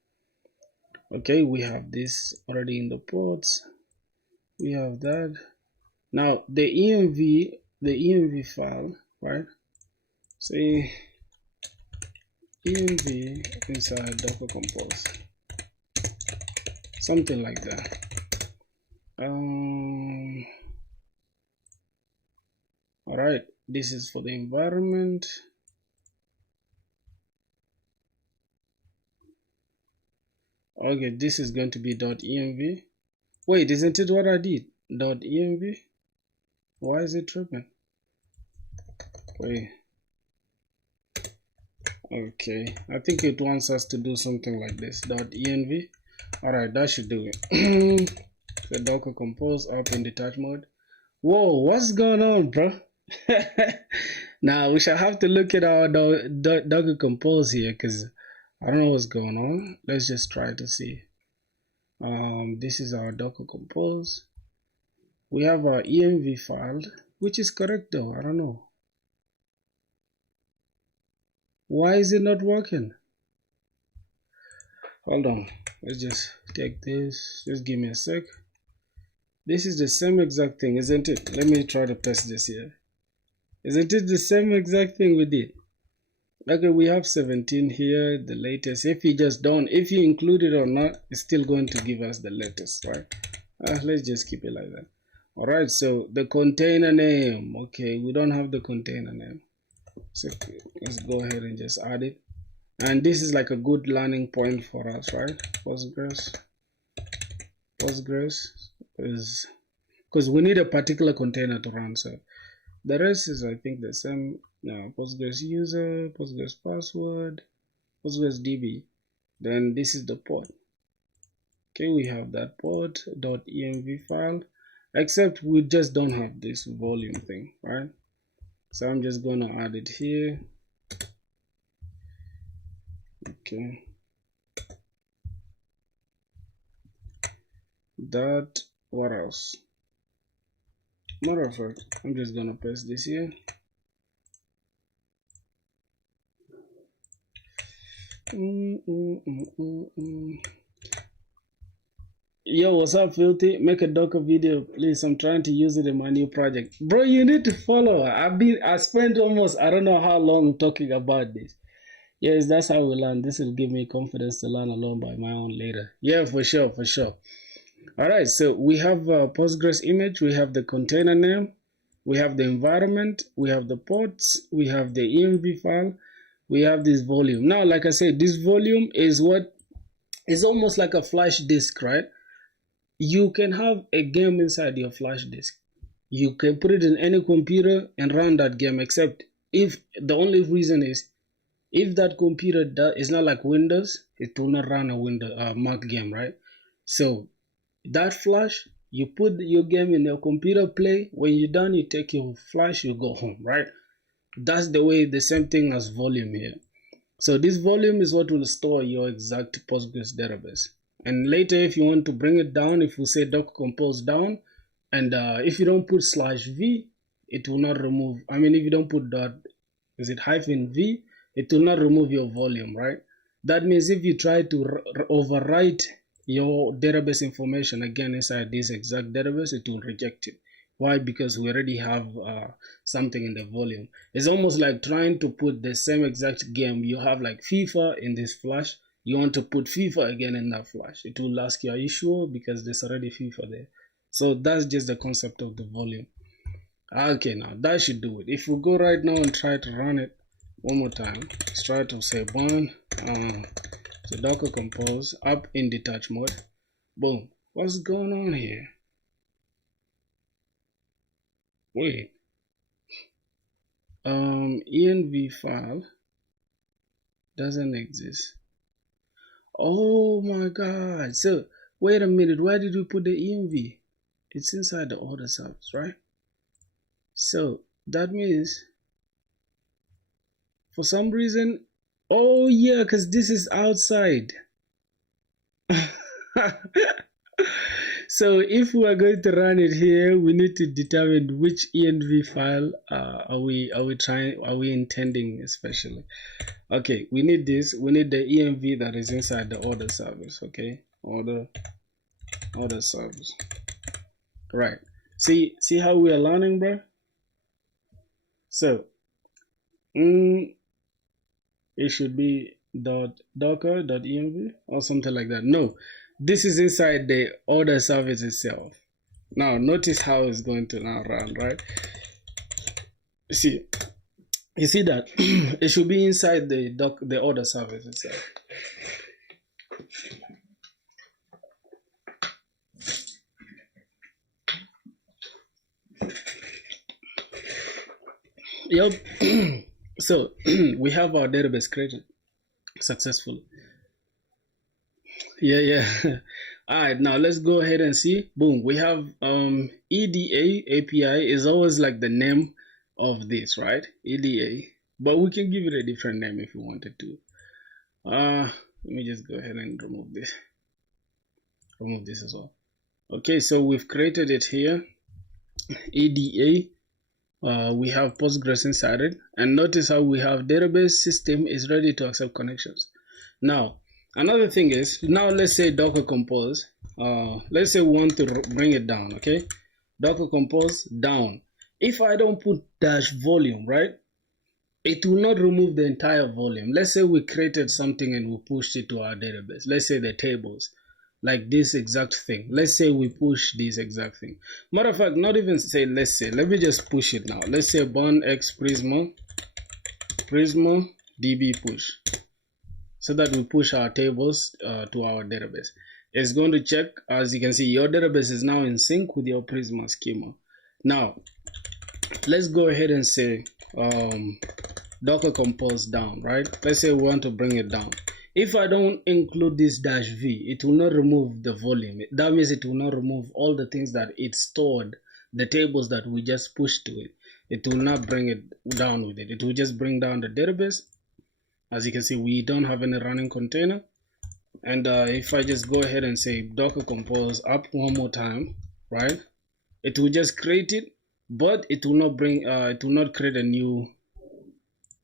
Okay, we have this already in the ports. We have that. Now the env file, right? Say env inside Docker Compose, something like that. All right, this is for the environment. Okay, this is going to be .env. Wait, isn't it what I did? .env. Why is it tripping? Wait. Okay, I think it wants us to do something like this. .env. All right, that should do it. The Docker Compose up in detach mode. Whoa, what's going on, bro? Now we shall have to look at our Docker Compose here, because I don't know what's going on. Let's just try to see. This is our Docker Compose. We have our env file, which is correct though. I don't know. Why is it not working? Hold on. Let's just take this. Just give me a sec. This is the same exact thing, isn't it? Let me try to paste this here. Isn't it the same exact thing we did? Okay, we have 17 here, the latest. If you include it or not, it's still going to give us the latest, right? Let's just keep it like that. All right, so the container name. Okay, we don't have the container name. So let's go ahead and just add it. And this is like a good learning point for us, right? Postgres is because we need a particular container to run. So the rest is, I think, the same. Postgres user, Postgres password, Postgres DB. Then this is the port. Okay, we have that port .env file, except we just don't have this volume thing, right? So I'm just gonna add it here. Okay. That, what else? Matter of fact, I'm just gonna paste this here. Yo, what's up, Filthy? Make a Docker video, please. I'm trying to use it in my new project. Bro, you need to follow. I spent almost, I don't know how long talking about this. Yes, that's how we learn. This will give me confidence to learn alone by my own later. Yeah, for sure, for sure. All right, so we have a Postgres image, we have the container name, we have the environment, we have the ports, we have the env file, we have this volume. Now, like I said, this volume is what is almost like a flash disk, right? You can have a game inside your flash disk. You can put it in any computer and run that game, except if the only reason is if that computer is not like Windows, it will not run a Mac game, right? So that flash, you put your game in your computer, play. When you're done, you take your flash, you go home, right? That's the way, the same thing as volume here. So this volume is what will store your exact Postgres database. And later, if you want to bring it down, if you say docker compose down, and if you don't put /v, it will not remove. I mean, if you don't put -v, it will not remove your volume, right? That means if you try to overwrite your database information again inside this exact database, it will reject it. Why? Because we already have something in the volume. It's almost like trying to put the same exact game. You have like FIFA in this flash. You want to put FIFA again in that flash. It will ask you, are you sure? Because there's already FIFA there. So that's just the concept of the volume. Okay, now that should do it. If we go right now and try to run it one more time, let's try to say burn. So docker compose up in detach mode. Boom. What's going on here? Wait. Env file doesn't exist. Oh my god. So wait a minute, why did we put the env? It's inside the order service, right? So that means for some reason, oh yeah, because this is outside. So if we are going to run it here, we need to determine which env file are we intending especially. Okay, we need this. We need the env that is inside the order service. Okay, order service. Right. See how we are learning, bro? So it should be .docker.env or something like that. No, this is inside the order service itself. Now notice how it's going to now run, right? You see that it should be inside the order service itself. Yep. So we have our database created successfully. Yeah. All right, now let's go ahead and see. Boom, we have EDA API is always like the name of this, right? EDA, but we can give it a different name if we wanted to. Let me just go ahead and remove this as well. Okay, so we've created it here, EDA. We have Postgres inside it, and notice how we have database system is ready to accept connections. Now another thing is, now let's say docker compose, let's say we want to bring it down. Okay, docker compose down. If I don't put -volume, right, it will not remove the entire volume. Let's say we created something and we pushed it to our database. Let's say the tables, like this exact thing. Let's say we push this exact thing. Matter of fact, not even say, let's say, let me just push it now. Let's say burn x prisma db push, so that we push our tables to our database. It's going to check, as you can see, your database is now in sync with your Prisma schema. Now, let's go ahead and say docker compose down, right? Let's say we want to bring it down. If I don't include this -v, it will not remove the volume. That means it will not remove all the things that it stored, the tables that we just pushed to it. It will not bring it down with it. It will just bring down the database. As you can see, we don't have any running container. And if I just go ahead and say docker compose up one more time, right, it will just create it, but it will not bring, it will not create a new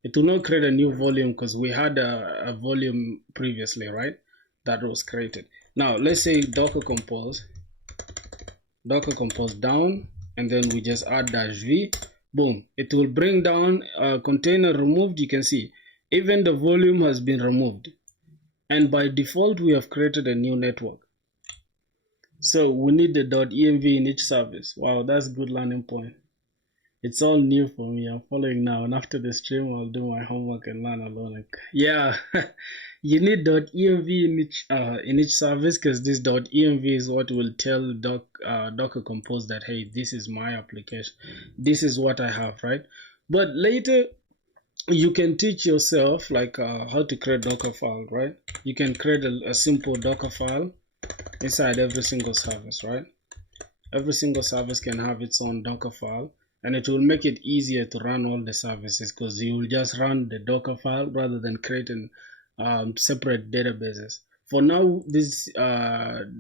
It will not create a new volume because we had a volume previously, right? That was created. Now let's say docker compose down, and then we just add -v. Boom, it will bring down a container removed. You can see even the volume has been removed, and by default we have created a new network. So we need the .env in each service. Wow, that's a good learning point. It's all new for me. I'm following now, and after the stream, I'll do my homework and learn alone. Like, yeah, you need .env in each service, because this .env is what will tell Docker Compose that, hey, this is my application, this is what I have, right? But later you can teach yourself like how to create Docker file, right? You can create a simple Docker file inside every single service, right? Every single service can have its own Docker file, and it will make it easier to run all the services, because you will just run the Docker file rather than creating separate databases. For now, this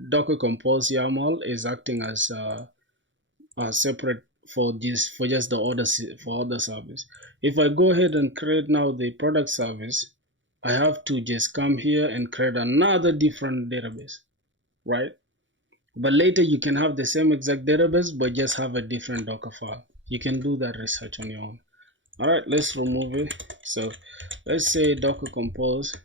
Docker Compose YAML is acting as separate for just the order service. If I go ahead and create now the product service, I have to just come here and create another different database, right? But later you can have the same exact database but just have a different Docker file. You can do that research on your own. All right, let's remove it. So let's say Docker Compose,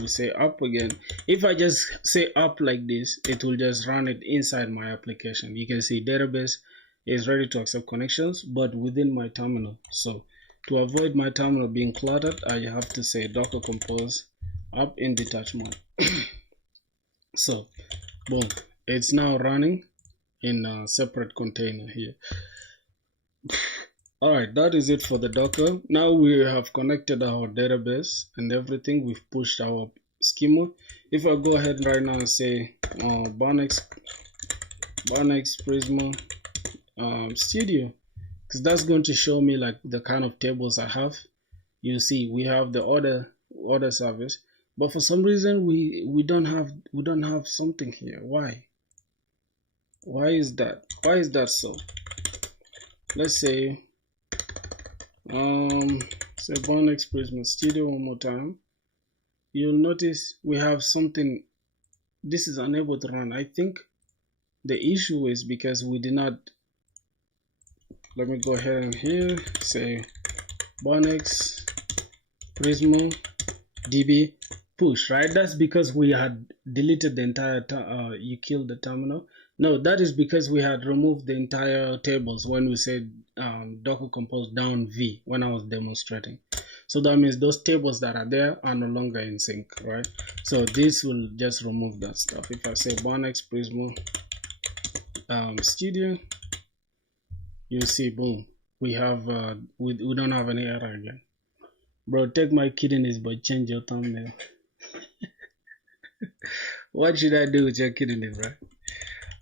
we say up again. If I just say up like this, it will just run it inside my application. You can see database is ready to accept connections, but within my terminal. So to avoid my terminal being cluttered, I have to say Docker Compose up in detach mode. So boom, it's now running in a separate container here. All right, that is it for the Docker. Now we have connected our database and everything. We've pushed our schema. If I go ahead right now and say Bonex Prisma Studio, because that's going to show me like the kind of tables I have. You see, we have the order service, but for some reason we don't have something here. Why is that? Why is that so? Let's say Bonex Prisma Studio one more time. You'll notice we have something. This is unable to run. I think the issue is because we did not. Let me go ahead and here say Bonex Prisma DB push, right? That's because we had deleted the entire you killed the terminal. No, that is because we had removed the entire tables when we said Docker Compose down V when I was demonstrating. So that means those tables that are there are no longer in sync, right? So this will just remove that stuff. If I say Bonex Prisma Studio, you see, boom, we have we don't have any error again. Bro, take my kidneys but change your thumbnail. What should I do with your kidneys, bro?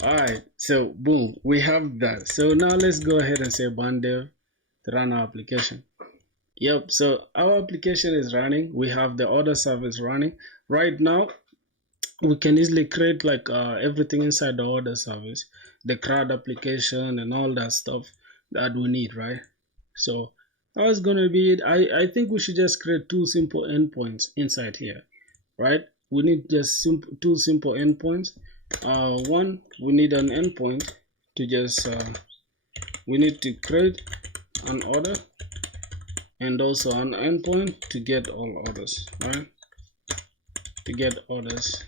Alright, so boom, we have that. So now let's go ahead and say bandev to run our application. Yep, so our application is running. We have the order service running. Right now, we can easily create like everything inside the order service, the CRUD application and all that stuff that we need, right? So that was gonna be it. I think we should just create two simple endpoints inside here, right? We need just two simple endpoints. One, we need an endpoint to just we need to create an order and also an endpoint to get all orders, right? To get all orders.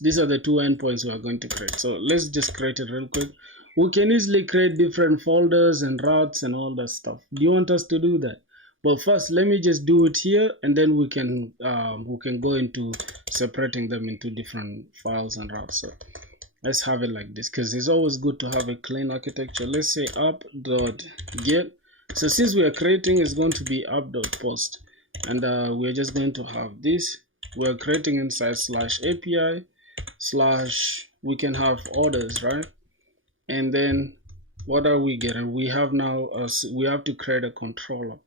These are the two endpoints we are going to create. So let's just create it real quick. We can easily create different folders and routes and all that stuff. Do you want us to do that? But first, let me just do it here, and then we can go into separating them into different files and routes. So let's have it like this, because it's always good to have a clean architecture. Let's say app.get. So since we are creating, it's going to be app.post, and we're just going to have this. We're creating inside /API/ we can have orders, right? And then what are we getting? We have now we have to create a controller.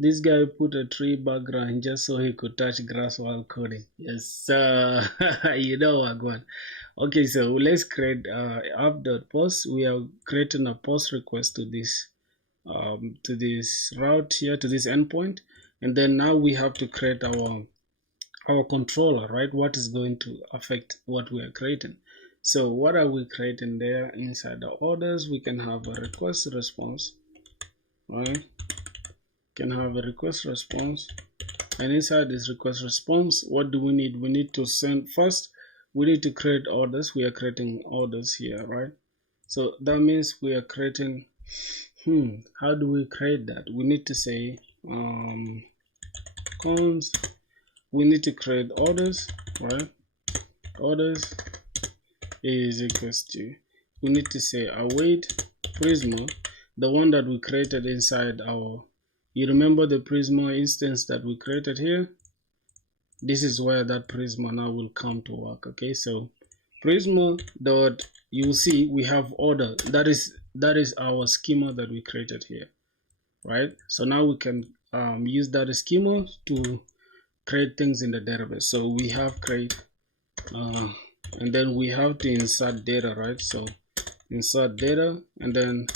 This guy put a tree background just so he could touch grass while coding. Yes, sir. You know what, one. Okay, so let's create app.post. We are creating a post request to this to this route here, to this endpoint, and then now we have to create our controller, right? What is going to affect what we are creating. So what are we creating there? Inside the orders, we can have a request response, right? Can have a request response, and inside this request response, what do we need? We need to send first. We need to create orders. We are creating orders here, right? So that means we are creating. How do we create that? We need to say cons. We need to create orders, right? Orders is equals to. We need to say await Prisma, the one that we created inside our. You remember the Prisma instance that we created here? This is where that Prisma now will come to work. Okay, so Prisma dot, you see we have order. That is our schema that we created here, right? So now we can use that schema to create things in the database. So we have create, and then we have to insert data, right? So insert data, and then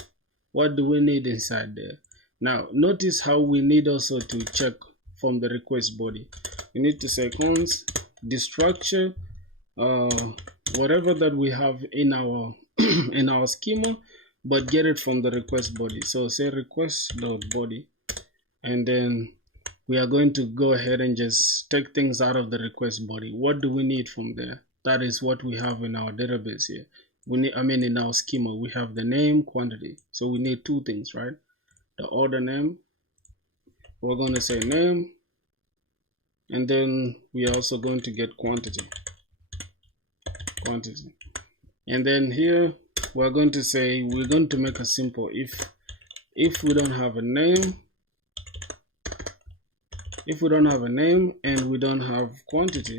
what do we need inside there? Now notice how we need also to check from the request body. We need to say const the structure, whatever that we have in our in our schema, but get it from the request body. So say request.body, and then we are going to go ahead and just take things out of the request body. What do we need from there? That is what we have in our database here. We need, in our schema, we have the name, quantity. So we need two things, right? The order name, we're going to say name, and then we are also going to get quantity. And then here we're going to say, we're going to make a simple if we don't have a name, and we don't have quantity.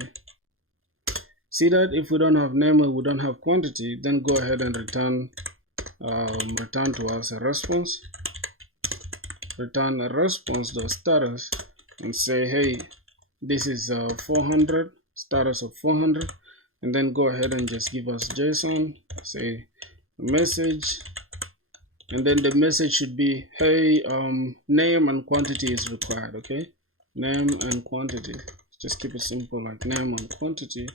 See that if we don't have name and we don't have quantity, then go ahead and return to us a response. Return a response.status and say, hey, this is 400, status of 400, and then go ahead and just give us JSON, say message, and then the message should be, hey, name and quantity is required. Okay, name and quantity. Just keep it simple, like name and quantity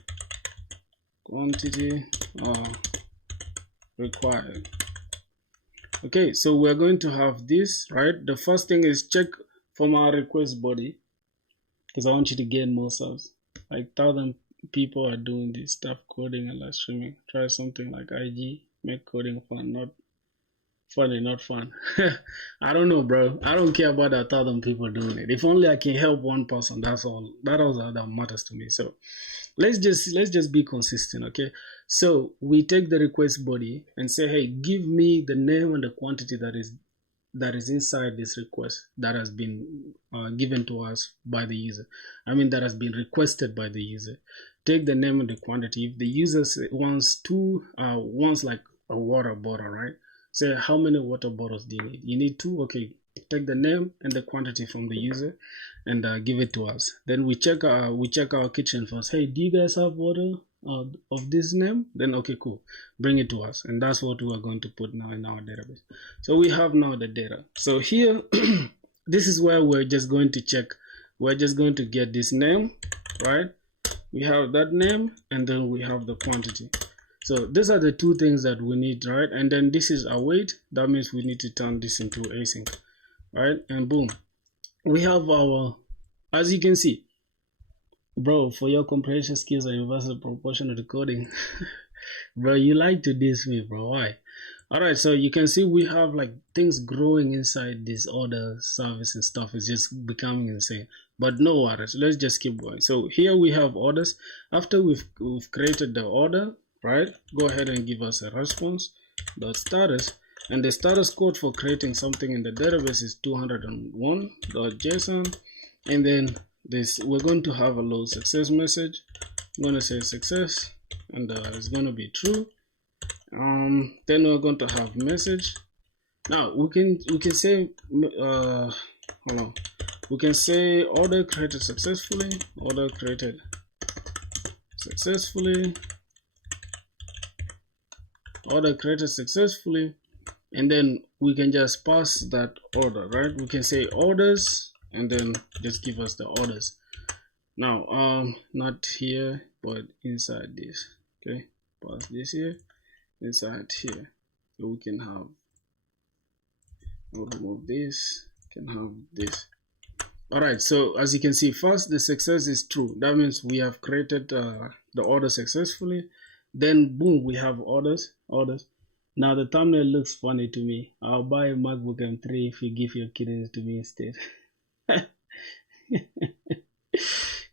required. Okay, so we're going to have this, right? The first thing is check from our request body, because I want you to gain more subs. Like 1,000 people are doing this stuff, coding and live streaming. Try something like IG, make coding fun, not funny, not fun. I don't know, bro. I don't care about 1,000 people doing it. If only I can help one person, that's all. That matters to me. So let's just be consistent, okay? So we take the request body and say, hey, give me the name and the quantity that is inside this request that has been given to us by the user. That has been requested by the user. Take the name and the quantity. If the user wants like a water bottle, right? Say, how many water bottles do you need? You need 2. Okay, take the name and the quantity from the user and give it to us. Then we check our kitchen first. Hey, do you guys have water of this name? Then okay, cool, bring it to us. And that's what we are going to put now in our database. So we have now the data. So here this is where we're just going to check. We're just going to get this name, right? We have that name, and then we have the quantity. So these are the two things that we need, right? And then this is await. That means we need to turn this into async, right? And boom, we have our, as you can see, bro, for your comprehension skills are inversely proportional to coding. Bro, you like to diss me, bro. Why? All right, so you can see we have like things growing inside this order service and stuff. Is just becoming insane. But no worries, let's just keep going. So here we have orders. After we've created the order, right? Go ahead and give us a response dot status, and the status code for creating something in the database is 201.json, and then this, we're going to have a load success message. I'm going to say success, and it's going to be true. Then we're going to have message. Now we can say hold on, we can say order created successfully, order created successfully, and then we can just pass that order, right? We can say orders and then just give us the orders. Now not here but inside this. Okay, pass this here inside here, so we can have, we'll remove this, can have this. All right, so as you can see, first the success is true. That means we have created the order successfully. Then boom, we have orders. Now the thumbnail looks funny to me. I'll buy a MacBook M3 if you give your kittens to me instead.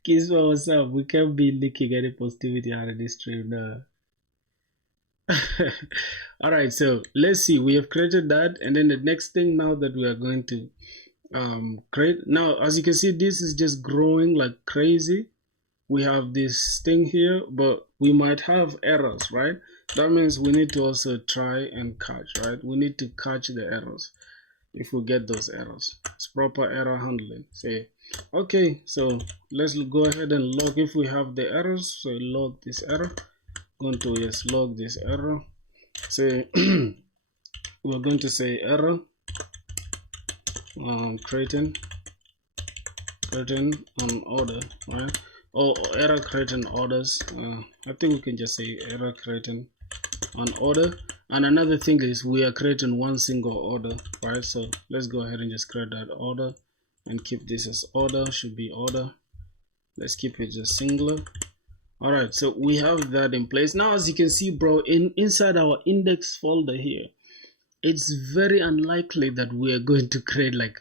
Kiswa, what's up? We can't be leaking any positivity out of this stream now. All right, so let's see. We have created that, and then the next thing now that we are going to create, now as you can see, this is just growing like crazy. We have this thing here, but we might have errors, right? That means we need to also try and catch, right? We need to catch the errors. If we get those errors, it's proper error handling. Say, okay, so let's go ahead and log if we have the errors. So log this error. Going to just log this error. Say we're going to say error creating an order, right? Or error creating orders. I think we can just say error creating an order. And another thing is we are creating one single order, right? So let's go ahead and just create that order and keep this as order. Should be order. Let's keep it just singular. All right, so we have that in place. Now as you can see, bro, inside our index folder here, it's very unlikely that we are going to create like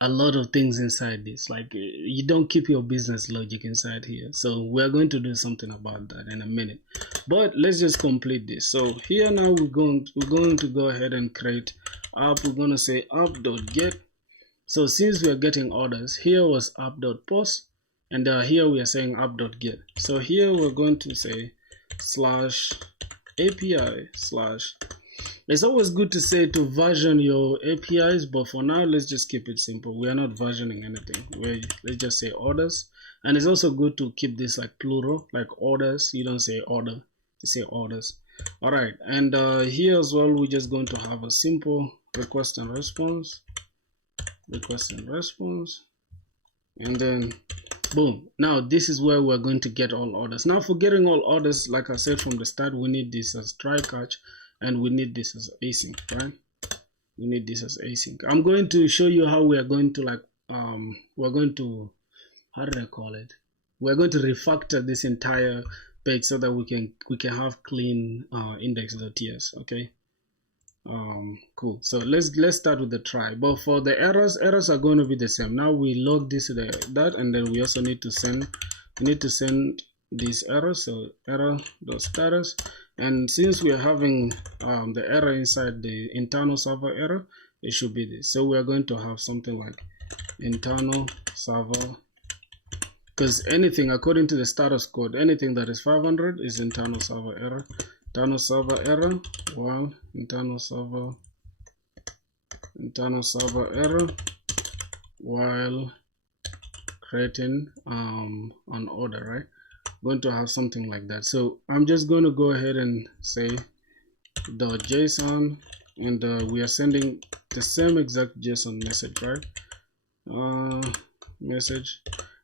a lot of things inside this. Like you don't keep your business logic inside here. So we're going to do something about that in a minute. But let's just complete this. So here now we're going to go ahead and create app. We're going to say app.get. So since we are getting orders, here was app.post, and here we are saying app.get. So here we're going to say /API/. It's always good to say to version your APIs, but for now let's just keep it simple. We are not versioning anything. Let's just say orders, and it's also good to keep this like plural, like orders. You don't say order, you say orders. All right, and here as well, we're just going to have a simple request and response, and then boom. Now this is where we're going to get all orders. Now for getting all orders, like I said from the start, we need this as try catch, and we need this as async, right? We need this as async. I'm going to show you how we are going to like we're going to, how did I call it? We're going to refactor this entire page so that we can have clean index.ts. Okay. Cool. So let's start with the try. But for the errors are going to be the same. Now we log this to that, and then we also need to send this error. So error.status, and since we are having the error inside the internal server error, it should be this. So we are going to have something like internal server, because anything according to the status code, anything that is 500 is internal server error. Internal server error, while internal server error while creating an order, right? Going to have something like that. So I'm just going to go ahead and say .json, and we are sending the same exact JSON message, right? Message,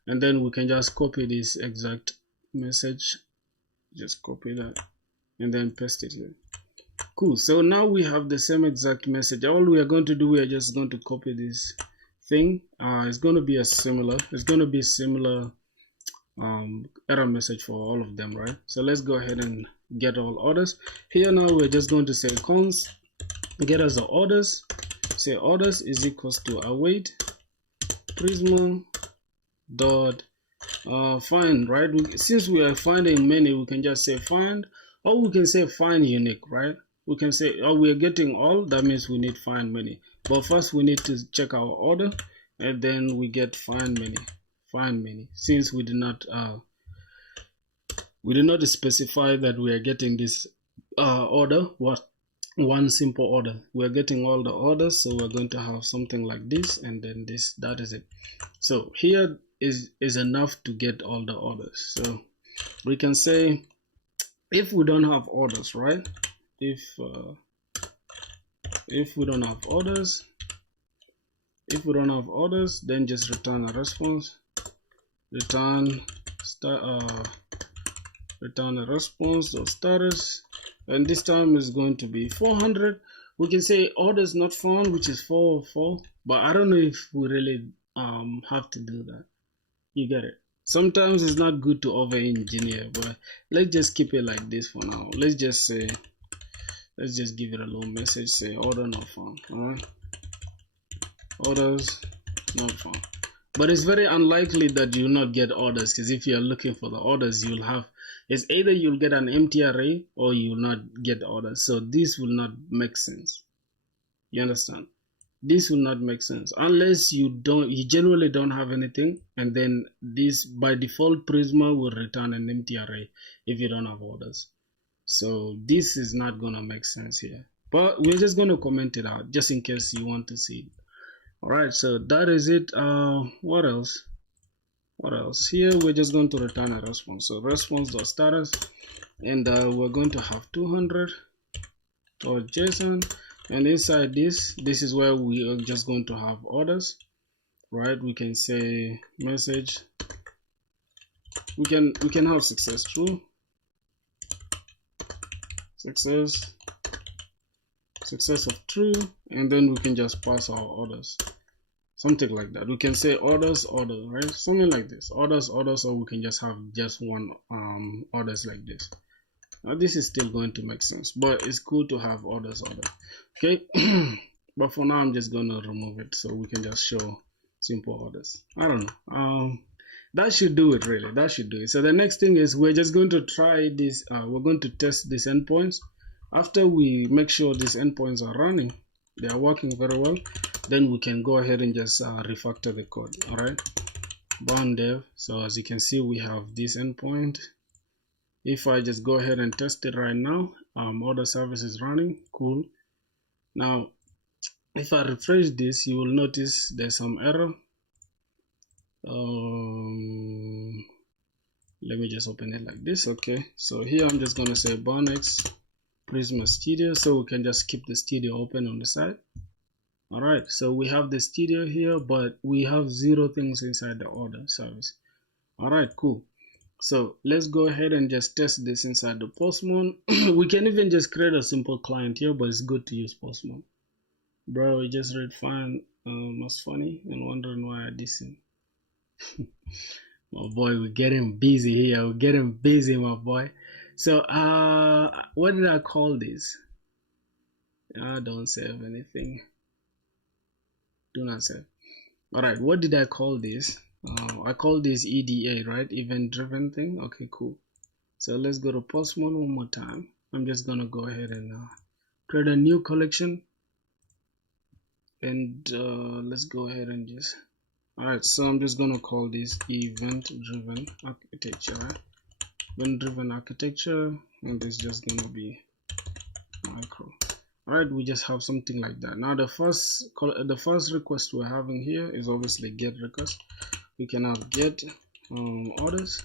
and then we can just copy this exact message, just copy that and then paste it here. Cool. So now we have the same exact message. All we are going to do, we are just going to copy this thing. It's going to be similar error message for all of them, right? So let's go ahead and get all orders. Here now we're just going to say const get us the orders. Say orders is equals to await Prisma dot find, right? Since we are finding many, we can just say find, or we can say find unique, right? We can say, oh, we're getting all, that means we need find many. But first we need to check our order, and then we get find many. Since we did not specify that we are getting this order, one simple order. We're getting all the orders, so we're going to have something like this, and then this, that is it. So here is enough to get all the orders. So we can say, if we don't have orders, right? If If we don't have orders, then just return a response. Return a response or status, and this time is going to be 400. We can say orders not found, which is 404, but I don't know if we really have to do that. You get it? Sometimes it's not good to over engineer, but let's just keep it like this for now. Let's just give it a little message, say order not found. All right, orders not found. But it's very unlikely that you'll not get orders, because if you're looking for the orders, you'll have, it's either you'll get an empty array or you'll not get orders. So this will not make sense. You understand? This will not make sense unless you generally don't have anything, and then this by default Prisma will return an empty array if you don't have orders. So this is not gonna make sense here, but we're just gonna comment it out just in case you want to see it. All right, so that is it. What else here? We're just going to return a response. So response.status, and we're going to have 200 or JSON, and inside this is where we are just going to have orders, right? We can say message, we can have success true, success of true, and then we can just pass our orders, something like that. We can say orders, right? Something like this, orders, or we can just have just one orders like this. Now this is still going to make sense, but it's cool to have orders. Okay. But for now I'm just gonna remove it so we can just show simple orders. I don't know, that should do it. Really, that should do it. So the next thing is we're just going to try this. We're going to test these endpoints. After we make sure these endpoints are running, they are working very well, then we can go ahead and just refactor the code. All right, bound dev. So as you can see, we have this endpoint. If I just go ahead and test it right now, order service is running. Cool. Now if I refresh this, you will notice there's some error. Let me just open it like this. Okay, so here I'm just gonna say Bonex Prisma Studio, so we can just keep the studio open on the side. All right, so we have the studio here, but we have 0 things inside the order service. All right, cool. So let's go ahead and just test this inside the Postman. We can even just create a simple client here, but it's good to use Postman. Bro, we just read fine. Was funny and wondering why I dissing. My boy, we're getting busy here. We're getting busy, my boy. So what did I call this? I don't save anything. Do not save. All right, what did I call this? I call this EDA, right? Event driven thing. Okay, cool. So let's go to Postman one more time. I'm just gonna go ahead and create a new collection, and let's go ahead and just, all right, so I'm just gonna call this event driven architecture, right? Event driven architecture, and it's just gonna be micro. All right, we just have something like that. Now the first request we're having here is obviously get request. We can have get orders,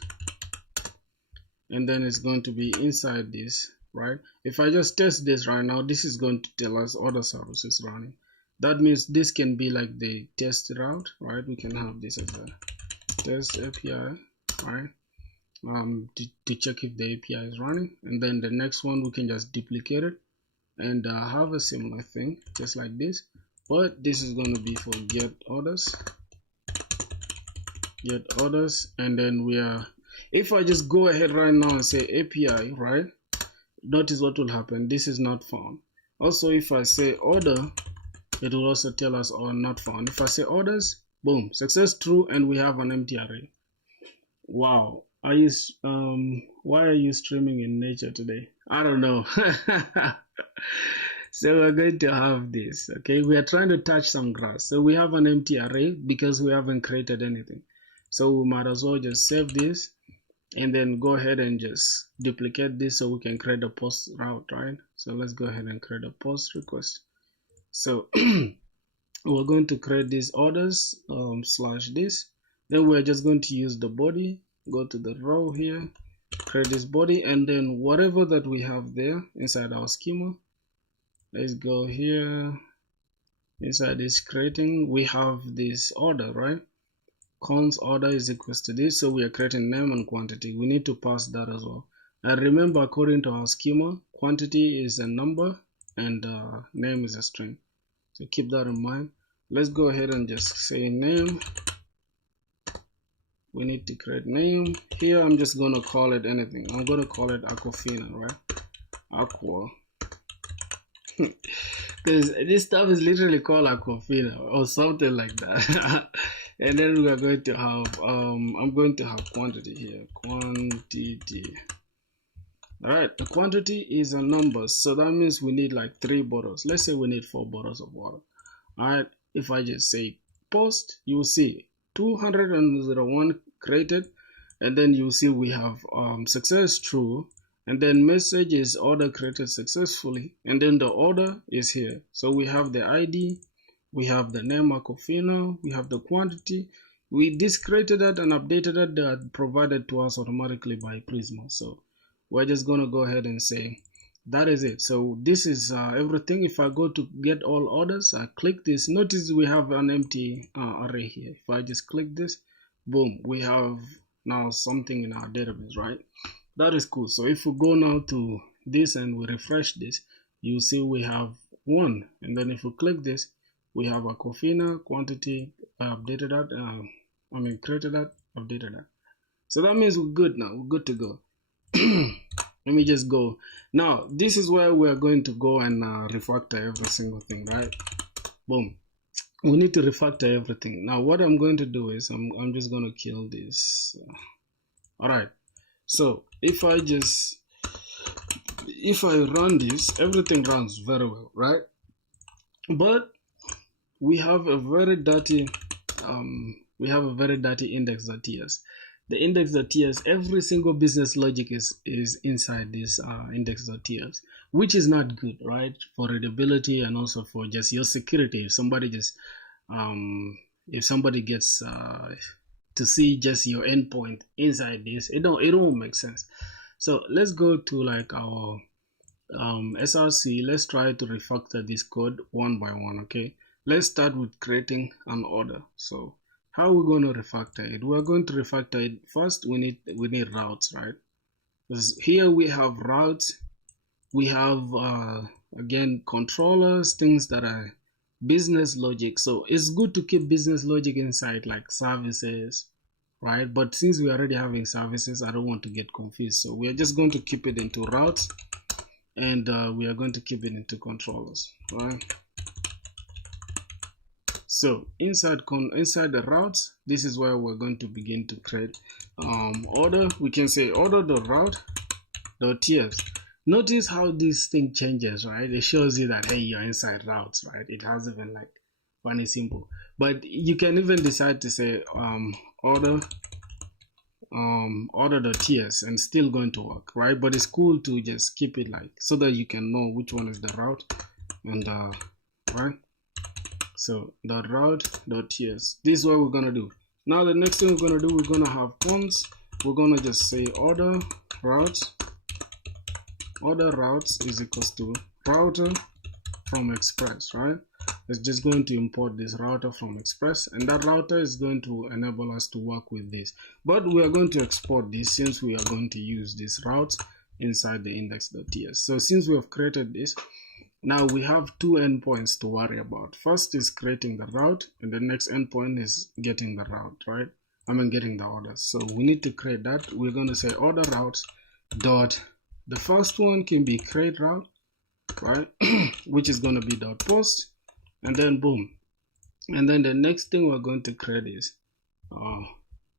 and then it's going to be inside this, right? If I just test this right now, this is going to tell us order services running. That means this can be like the test route, right? We can have this as a test API, right? To check if the API is running, and then the next one we can just duplicate it and have a similar thing just like this, but this is going to be for get orders, and then we are, if I just go ahead right now and say API, right, notice what will happen. This is not found. Also, if I say order, it will also tell us or not found. If I say orders, boom, success true, and we have an empty array. Wow. Why are you streaming in nature today? I don't know. So we're going to have this. Okay, we are trying to touch some grass, so we have an empty array because we haven't created anything. So we might as well just save this and then go ahead and just duplicate this so we can create a post route, right? So let's go ahead and create a post request. So we're going to create these orders slash this, then we're just going to use the body, go to the row here, create this body, and then whatever that we have there inside our schema, Let's go here. Inside this creating, we have this order, right? Cons order is equals to this, so we are creating name and quantity. We need to pass that as well. And remember, according to our schema, quantity is a number and name is a string. So keep that in mind. Let's go ahead and just say name. We need to create name. Here I'm just gonna call it anything. I'm gonna call it Aquafina, right? Aqua. Because this stuff is literally called Aquafina or something like that. And then we are going to have I'm going to have quantity here. Quantity. Alright, the quantity is a number, so that means we need like 3 bottles. Let's say we need 4 bottles of water. Alright, if I just say post, you will see 201 created, and then you see we have success true, and then message is order created successfully, and then the order is here. So we have the ID, we have the name Aquafina, we have the quantity. We discreated that and updated that provided to us automatically by Prisma. So we're just gonna go ahead and say that is it. So this is everything. If I go to get all orders, I click this. Notice we have an empty array here. If I just click this, boom, we have now something in our database, right? That is cool. So if we go now to this and we refresh this, you see we have 1. And then if we click this, we have Aquafina quantity, updated that, created that, updated that. So that means we're good now. We're good to go. Let me just go. Now, this is where we are going to go and refactor every single thing, right? Boom. We need to refactor everything. Now, what I'm going to do is I'm just going to kill this. All right. So if I run this, everything runs very well, right? But we have a very dirty index.ts. The index.ts, every single business logic is inside this index.ts, which is not good, right? For readability and also for just your security. If somebody gets to see just your endpoint inside this, it won't make sense. So let's go to like our SRC. Let's try to refactor this code one by one. Okay, let's start with creating an order. So how are we going to refactor it? We're going to refactor it first. We need routes, right? Because here we have routes, we have again controllers, things that are business logic. So it's good to keep business logic inside, like services, right? But since we're already having services, I don't want to get confused. So we are just going to keep it into routes, and we are going to keep it into controllers, right? So inside the routes, this is where we're going to begin to create order. We can say order.route.ts. Notice how this thing changes, right? It shows you that, hey, you're inside routes, right? It has even like funny symbol. But you can even decide to say order.ts and still going to work, right? But it's cool to just keep it like so that you can know which one is the route, and right? So .route.ts. This is what we're gonna do. Now the next thing we're gonna do, we're gonna have cons. We're gonna just say order routes is equals to router from Express, right? It's just going to import this router from Express, and that router is going to enable us to work with this. But we are going to export this since we are going to use these routes inside the index.ts. So since we have created this, now we have 2 endpoints to worry about. First is creating the route, and the next endpoint is getting the route, right? Getting the orders. So we need to create that. We're going to say order routes dot. The first one can be create route, right? Which is going to be dot post, and then boom. And then the next thing we're going to create is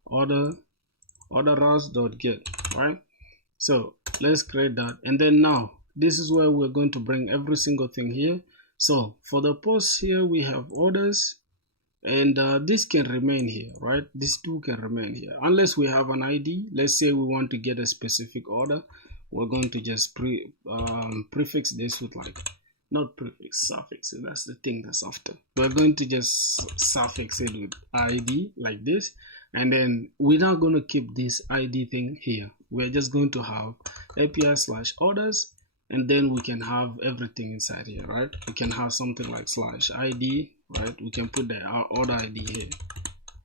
order routes dot get, right? So let's create that, and then now this is where we're going to bring every single thing here. So for the post here, we have orders, and this can remain here, right? These two can remain here unless we have an ID. Let's say we want to get a specific order. We're going to just prefix this with like, not prefix, suffix. That's the thing that's after. We're going to just suffix it with ID like this, and then we're not going to keep this ID thing here. We're just going to have API/orders. and then we can have everything inside here, right? We can have something like /id, right? We can put the order ID here,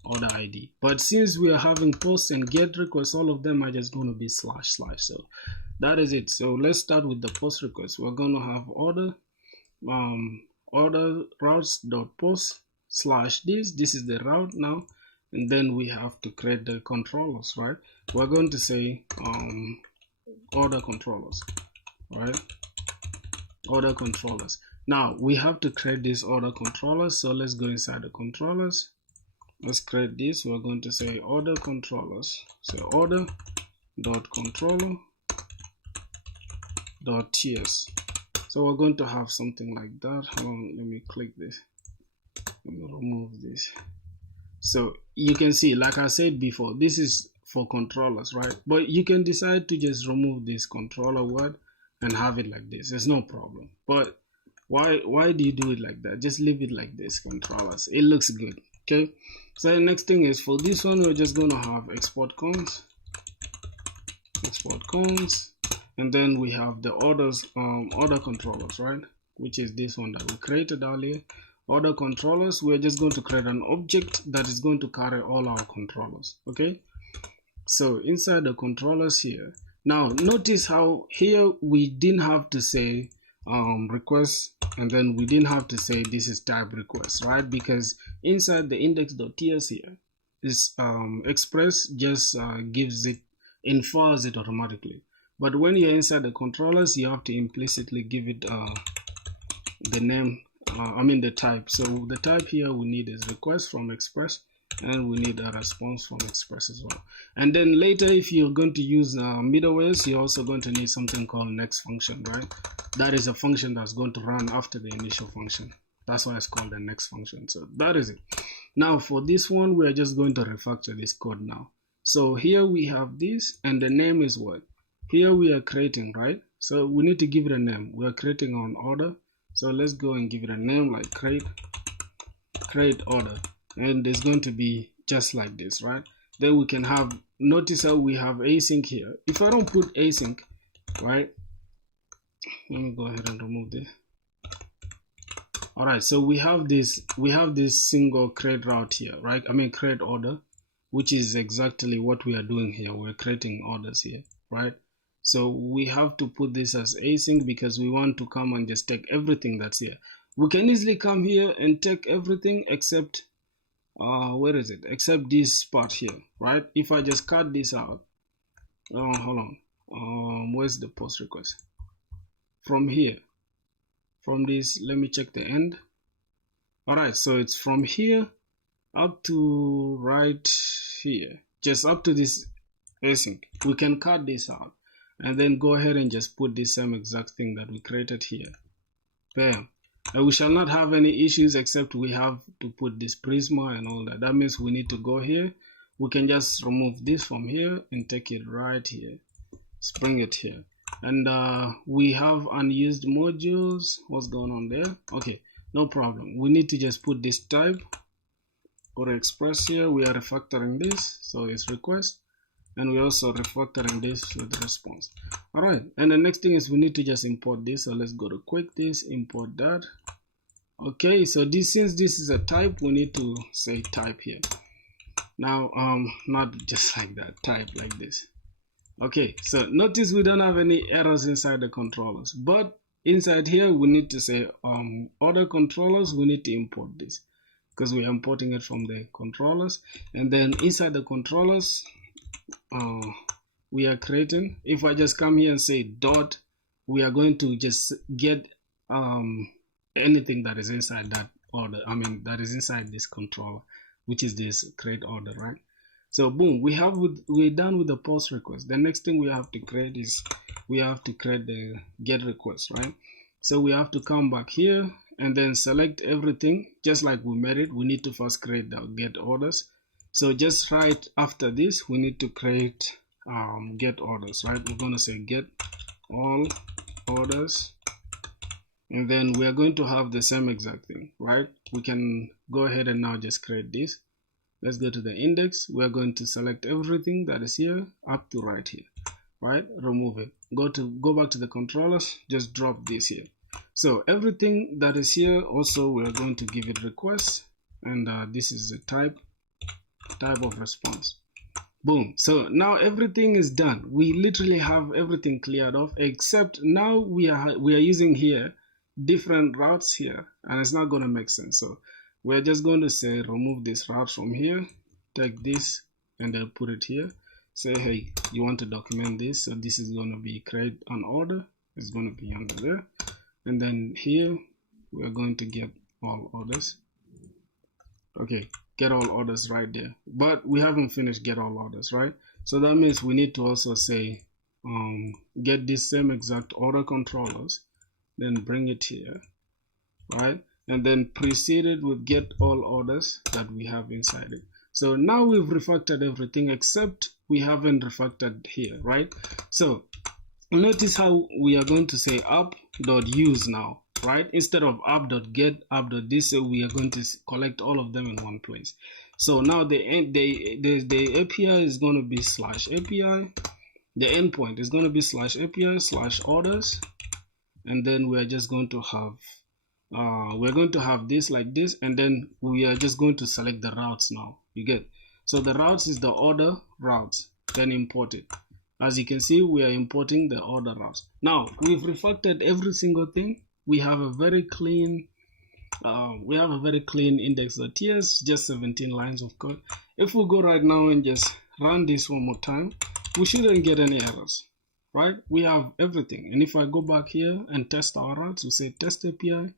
order ID. But since we are having post and get requests, all of them are just going to be // so that is it. So let's start with the post request. We're going to have order order routes.post /this is the route now, and then we have to create the controllers, right? We're going to say order controllers, right? Order controllers. Now we have to create these order controllers, so let's go inside the controllers. Let's create this. We're going to say order controllers, so order dot controller dot ts. So we're going to have something like that. Hold on, let me click this, let me remove this. So you can see, like I said before, this is for controllers, right? But you can decide to just remove this controller word and have it like this. There's no problem. But why do you do it like that? Just leave it like this, controllers. It looks good. Okay, so the next thing is, for this one, we're just going to have export cons, and then we have the orders order controllers, right? Which is this one that we created earlier. Order controllers, we're just going to create an object that is going to carry all our controllers. Okay, so inside the controllers here, now notice how here we didn't have to say request, and then we didn't have to say this is type request, right? Because inside the index.ts here, this express just gives it, infers it automatically. But when you're inside the controllers, you have to implicitly give it the name, the type. So the type here we need is request from express, and we need a response from express as well. And then later, if you're going to use middlewares, you're also going to need something called next function, right? That is a function that's going to run after the initial function. That's why it's called the next function. So that is it. Now for this one, we are just going to refactor this code now. So here we have this, and the name is what? Here we are creating, right? So we need to give it a name. We are creating on order. So let's go and give it a name like create order. And it's going to be just like this, right? Then we can have, notice how we have async here. If I don't put async, right? Let me go ahead and remove this. All right, so we have this single create route here, right? Create order, which is exactly what we are doing here. We're creating orders here, right? So we have to put this as async because we want to come and just take everything that's here. We can easily come here and take everything except where is it? Except this part here, right? If I just cut this out, hold on, where's the post request? From here, from this, let me check the end. All right, so it's from here up to right here, just up to this async. We can cut this out and then go ahead and just put this same exact thing that we created here. Bam. And we shall not have any issues, except we have to put this Prisma and all that. That means we need to go here. We can just remove this from here and take it right here. Let's bring it here. And we have unused modules. What's going on there? Okay, no problem. We need to just put this type or express here. We are refactoring this, so it's request. And we're also refactoring this with response. All right, and the next thing is we need to just import this. So let's go to quick this, import that. Okay, so since this is a type, we need to say type here. Now, not just like that, type like this. Okay, so notice we don't have any errors inside the controllers, but inside here we need to say order controllers. We need to import this because we're importing it from the controllers, and then inside the controllers, we are creating, if I just come here and say dot, we are going to just get anything that is inside that order, that is inside this controller, which is this create order, right? So boom, we're done with the post request. The next thing we have to create is we have to create the get request, right? So we have to come back here and then select everything just like we made it. We need to first create the get orders. So just right after this, we need to create get orders, right? We're going to say get all orders, and then we are going to have the same exact thing, right? We can go ahead and now just create this. Let's go to the index. We are going to select everything that is here up to right here. right? Remove it. Go back to the controllers, just drop this here. So everything that is here, also we're going to give it request, and this is the type of response. Boom. So now everything is done. We literally have everything cleared off, except now we are using here different routes here, and it's not going to make sense. So we're just going to say remove this route from here, take this and then put it here. Say, hey, you want to document this, so this is going to be create an order. It's going to be under there, and then here we're going to get all orders. Okay, get all orders right there, but we haven't finished get all orders, right? So that means we need to also say get this same exact order controllers, then bring it here, right? And then precede it with get all orders that we have inside it. So now we've refactored everything, except we haven't refactored here, right? So notice how we are going to say app.use now, right? Instead of app.get, app.this, so we are going to collect all of them in one place. So now the API is going to be /API. The endpoint is going to be /API/orders, and then we are just going to have we're going to have this like this, and then we are just going to select the routes now. You get? So the routes is the order routes, then import it. As you can see, we are importing the order routes. Now we've refactored every single thing. We have a very clean index.ts, just 17 lines of code. If we go right now and just run this one more time, we shouldn't get any errors, right? We have everything. And if I go back here and test our routes, we say test API,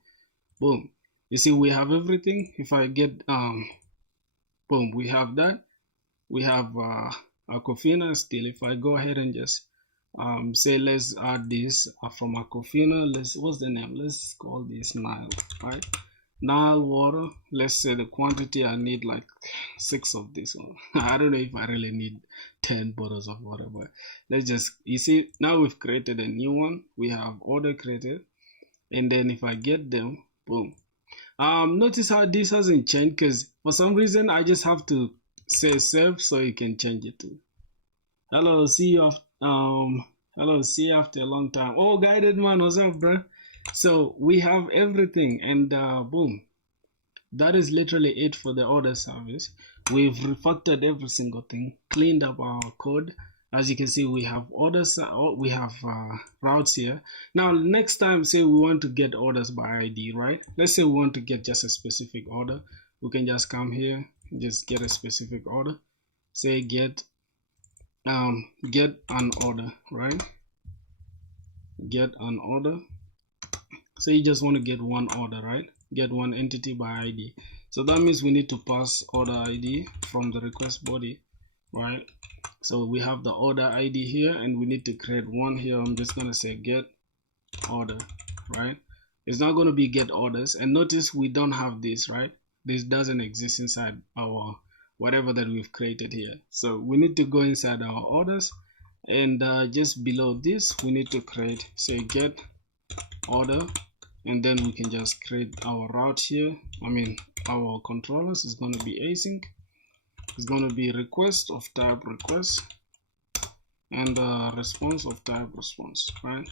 boom. You see, we have everything. If I get boom, we have that. We have Aquafina still. If I go ahead and just say let's add this from Aquafina, what's the name? Let's call this Nile, right? Nile water. Let's say the quantity I need like 6 of this one. I don't know if I really need 10 bottles of water, but let's just, you see, now we've created a new one. We have order created, and then if I get them, boom. Notice how this hasn't changed, because for some reason I just have to say save so you can change it to hello, see you after a long time. Oh, guided man, what's up, bro? So we have everything, and boom, that is literally it for the order service. We've refactored every single thing, cleaned up our code. As you can see, we have orders, we have routes here. Now next time, say we want to get orders by ID, right? Let's say we want to get just a specific order. We can just come here, just get a specific order, say get an order, right? Get an order. So you just want to get one order, right? Get one entity by ID. So that means we need to pass order ID from the request body, right? So we have the order ID here, and we need to create one here. I'm just going to say get order, right? It's not going to be get orders. And notice we don't have this, right? This doesn't exist inside our whatever that we've created here. So we need to go inside our orders, and just below this we need to create, say get order, and then we can just create our route here. I mean, our controllers is going to be async. It's going to be request of type request, and response of type response, right?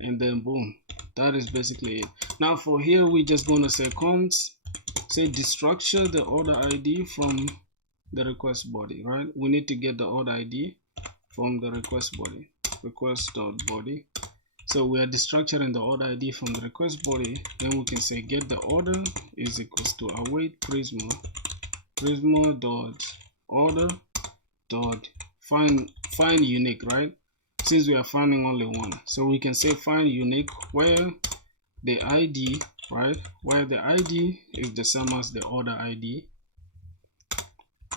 And then boom, that is basically it. Now for here, we're just going to say const, say destructure the order ID from the request body, right? We need to get the order ID from the request body, request.body. So we are destructuring the order ID from the request body. Then we can say get the order is equals to await Prisma dot order dot find unique, right? Since we are finding only one, so we can say find unique where the ID, right, where the ID is the same as the order ID.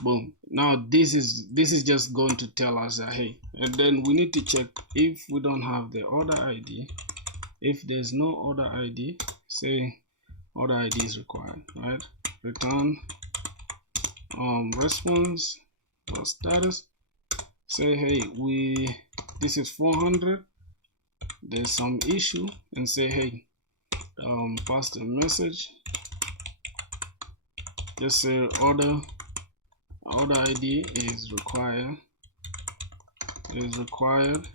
Boom. Now this is just going to tell us that hey, and then we need to check if we don't have the order ID. If there's no order ID, say order ID is required, right? Return response or status. Say hey, this is 400. There's some issue, and say hey, pass the message. Just say order ID is required is required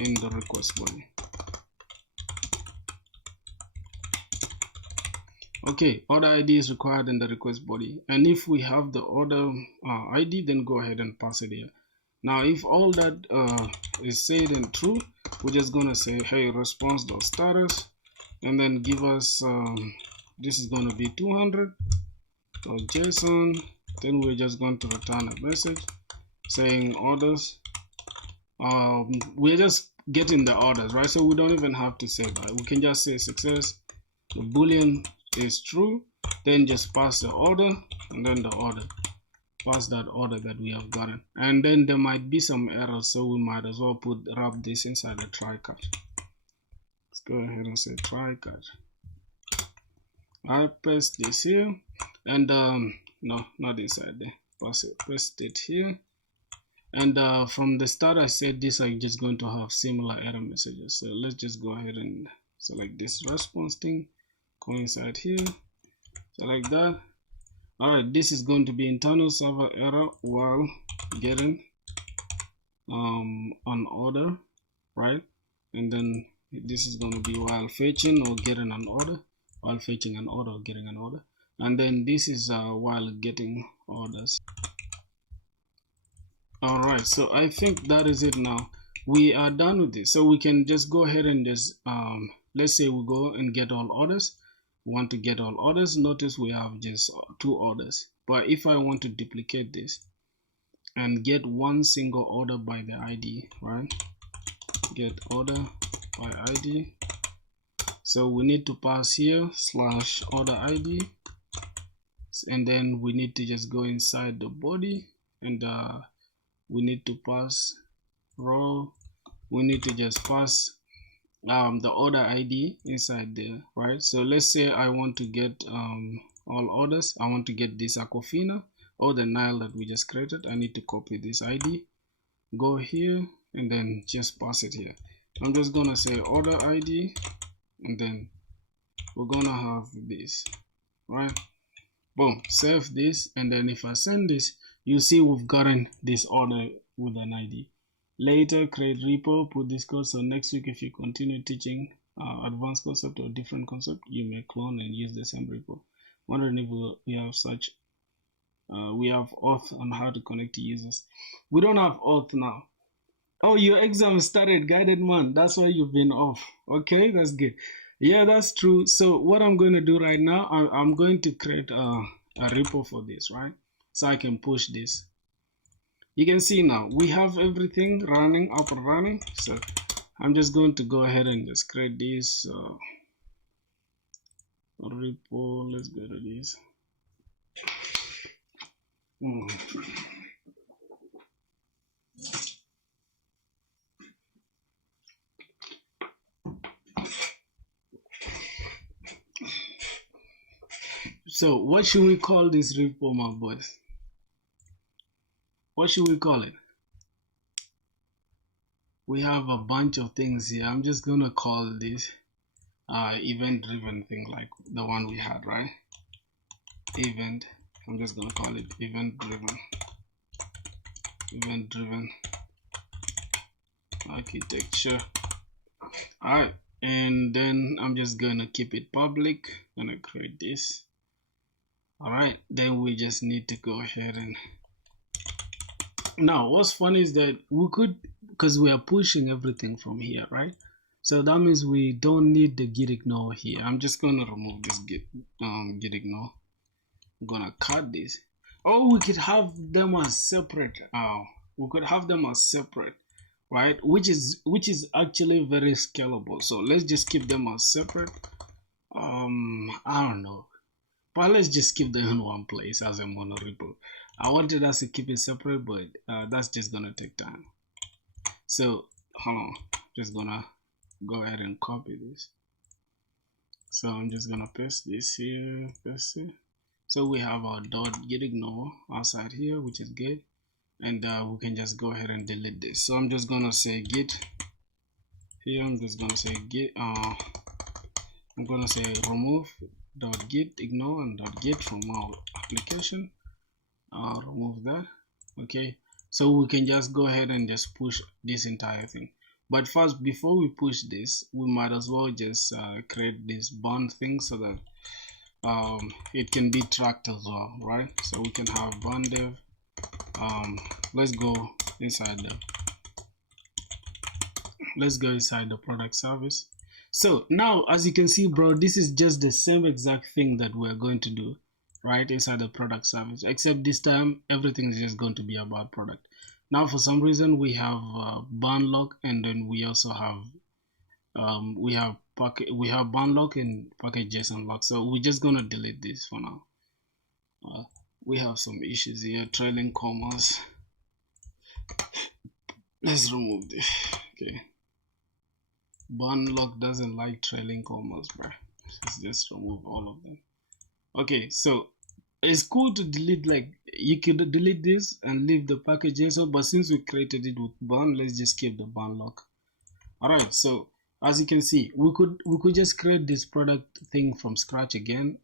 in the request body. Okay, order ID is required in the request body, and if we have the order ID, then go ahead and pass it here. Now if all that is said and true, we're just gonna say, hey, response.status, and then give us this is gonna be 200.json. Then we're just going to return a message saying orders. We're just getting the orders, right? So we don't even have to say that. We can just say success, the boolean is true, then just pass the order, and then the order, pass that order that we have gotten. And then there might be some errors, so we might as well wrap this inside a try catch. Let's go ahead and say try catch. I paste this here, and no, not inside there, paste it here. And from the start I said this are just going to have similar error messages, so let's just go ahead and select this response thing, go inside here, select that. Alright, this is going to be internal server error while getting an order, right? And then this is going to be while fetching or getting an order, while fetching an order or getting an order. And then this is while getting orders. Alright, so I think that is it now. We are done with this, so we can just go ahead and just let's say we go and get all orders. We want to get all orders. Notice we have just 2 orders, but if I want to duplicate this and get one single order by the ID, right? Get order by ID. So we need to pass here /order ID, and then we need to just go inside the body, and we need to pass row. We need to just pass the order ID inside there, right? So let's say I want to get all orders. I want to get this Aquafina or the Nile that we just created. I need to copy this ID, go here, and then just pass it here. I'm just gonna say order ID, and then we're gonna have this, right? Boom, save this, and then if I send this, you see we've gotten this order with an ID. Later, create repo, put this code, so next week if you continue teaching advanced concept or different concept, you may clone and use the same repo. Wondering if we have such, we have auth on how to connect to users. We don't have auth now. Oh, your exam started, guided man, that's why you've been off. Okay, that's good. Yeah, that's true. So what I'm going to do right now, I'm going to create a repo for this, right? So I can push this. You can see now we have everything running, up and running. So I'm just going to go ahead and just create this repo. Let's go to this. So what should we call this repo, my boys? What should we call it? We have a bunch of things here. I'm just gonna call this event driven thing, like the one we had, right? Event. I'm just gonna call it event driven. Event driven architecture. Alright, and then I'm just gonna keep it public. Gonna create this. Alright, then we just need to go ahead and now what's funny is that we could, because we are pushing everything from here, right? So that means we don't need the git ignore here. I'm just gonna remove this git ignore. I'm gonna cut this. Oh, we could have them as separate. We could have them as separate, right? Which is actually very scalable. So let's just keep them as separate. I don't know, but let's just keep them in one place as a mono repo. I wanted us to keep it separate, but that's just gonna take time. So hold on, just gonna go ahead and copy this. So I'm just gonna paste this here, paste it. So we have our .git ignore outside here, which is good, and we can just go ahead and delete this. So I'm just gonna say git here. I'm just gonna say git. I'm gonna say remove .git ignore and .git from our application. Remove that. Okay, So we can just go ahead and just push this entire thing. But first, before we push this, we might as well just create this bond thing so that it can be tracked as well, right? So we can have bond dev. Let's go inside the product service. So now, as you can see, bro, this is just the same exact thing that we're going to do right inside the product service, except this time everything is just going to be about product. Now for some reason we have bond lock, and then we also have we have bond lock and package JSON lock. So we're just gonna delete this for now. We have some issues here, trailing commas. Let's remove this. Okay, bond lock doesn't like trailing commas, bro. Let's just remove all of them. Okay, so it's cool to delete, like you could delete this and leave the package JSON, but since we created it with bond, let's just keep the bond lock. All right, so as you can see, we could just create this product thing from scratch again,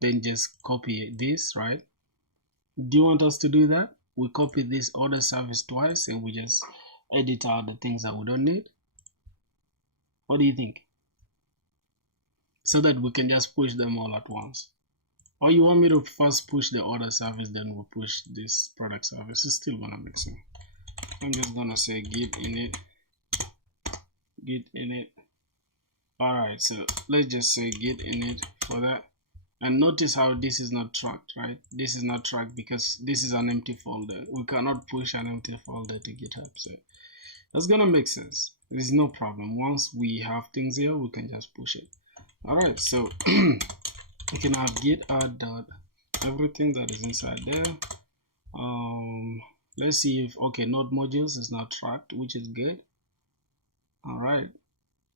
then just copy this, right? Do you want us to do that? We copy this order service twice and we just edit out the things that we don't need. What do you think? So that we can just push them all at once. Or you want me to first push the order service, then we'll push this product service? It's still gonna make sense. I'm just gonna say git init. Alright, so let's just say git init for that. And notice how this is not tracked, right? This is not tracked because this is an empty folder. We cannot push an empty folder to GitHub. So that's gonna make sense. There's no problem. Once we have things here, we can just push it. Alright, so we can have git add dot everything that is inside there. Let's see if node modules is not tracked, which is good. All right,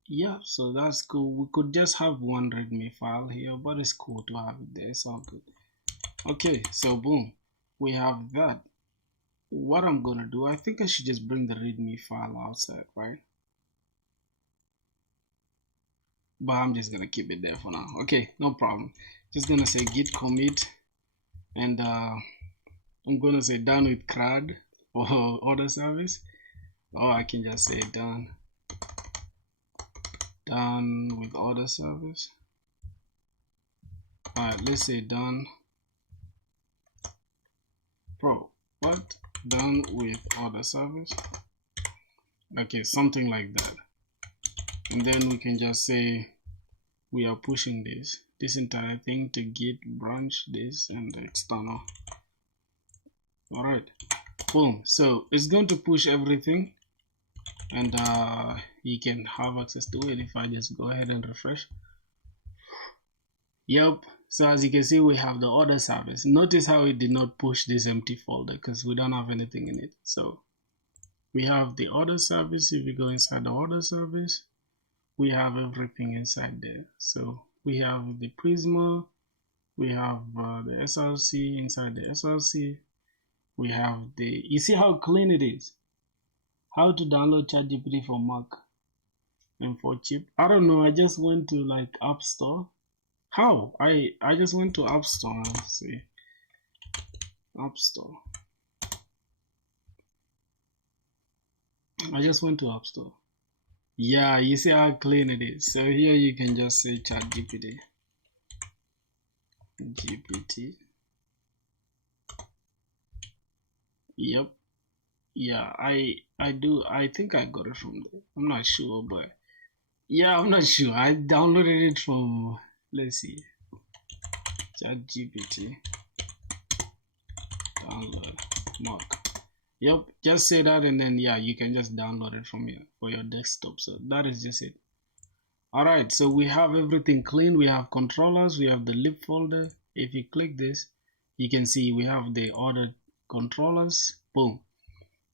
yeah, so that's cool. We could just have one readme file here, but it's cool to have it there. It's all good. Okay, so boom, we have that. What I'm gonna do, I think I should just bring the readme file outside, right? But I'm just gonna keep it there for now. Okay, no problem. Just gonna say git commit, and I'm gonna say done with CRUD or order service, or I can just say done with order service. Alright, let's say done done with order service. Okay, something like that. And then we can just say we are pushing this entire thing to git branch this and the external. All right, boom. So it's going to push everything, and you can have access to it if I just go ahead and refresh. Yep, so as you can see, we have the order service. Notice how it did not push this empty folder because we don't have anything in it. So we have the order service. If we go inside the order service, we have everything inside there. So we have the Prisma, we have the SRC. Inside the SRC, we have you see how clean it is. How to download ChatGPT for Mac and for cheap. I don't know, I just went to like App Store. How? I just went to App Store. Let's see. App Store. I just went to App Store. Yeah, you see how clean it is. So here you can just say ChatGPT. GPT. Yep. Yeah, I think I got it from there. I'm not sure, but yeah, I'm not sure. I downloaded it from, let's see, ChatGPT download Mac. Yep, just say that, and then yeah, you can just download it from here for your desktop. So that is just it. All right, so we have everything clean. We have controllers, we have the lib folder. If you click this, you can see we have the ordered controllers. Boom,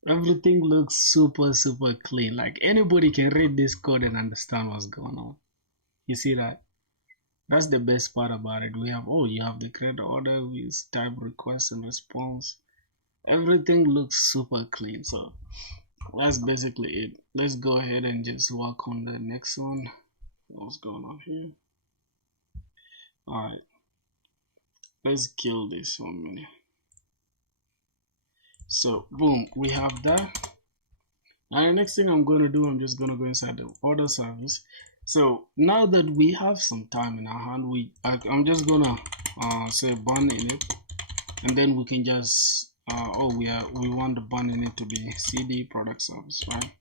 everything looks super clean. Like anybody can read this code and understand what's going on. You see that? That's the best part about it. We have, you have the create order with type request and response. Everything looks super clean. So that's basically it. Let's go ahead and just work on the next one. What's going on here? All right, let's kill this 1 minute. So boom, we have that. And the next thing I'm going to do, I'm just going to go inside the order service. So now that we have some time in our hand, I'm just going to say bun in it, and then we can just we want the bun in it to be cd product service, right?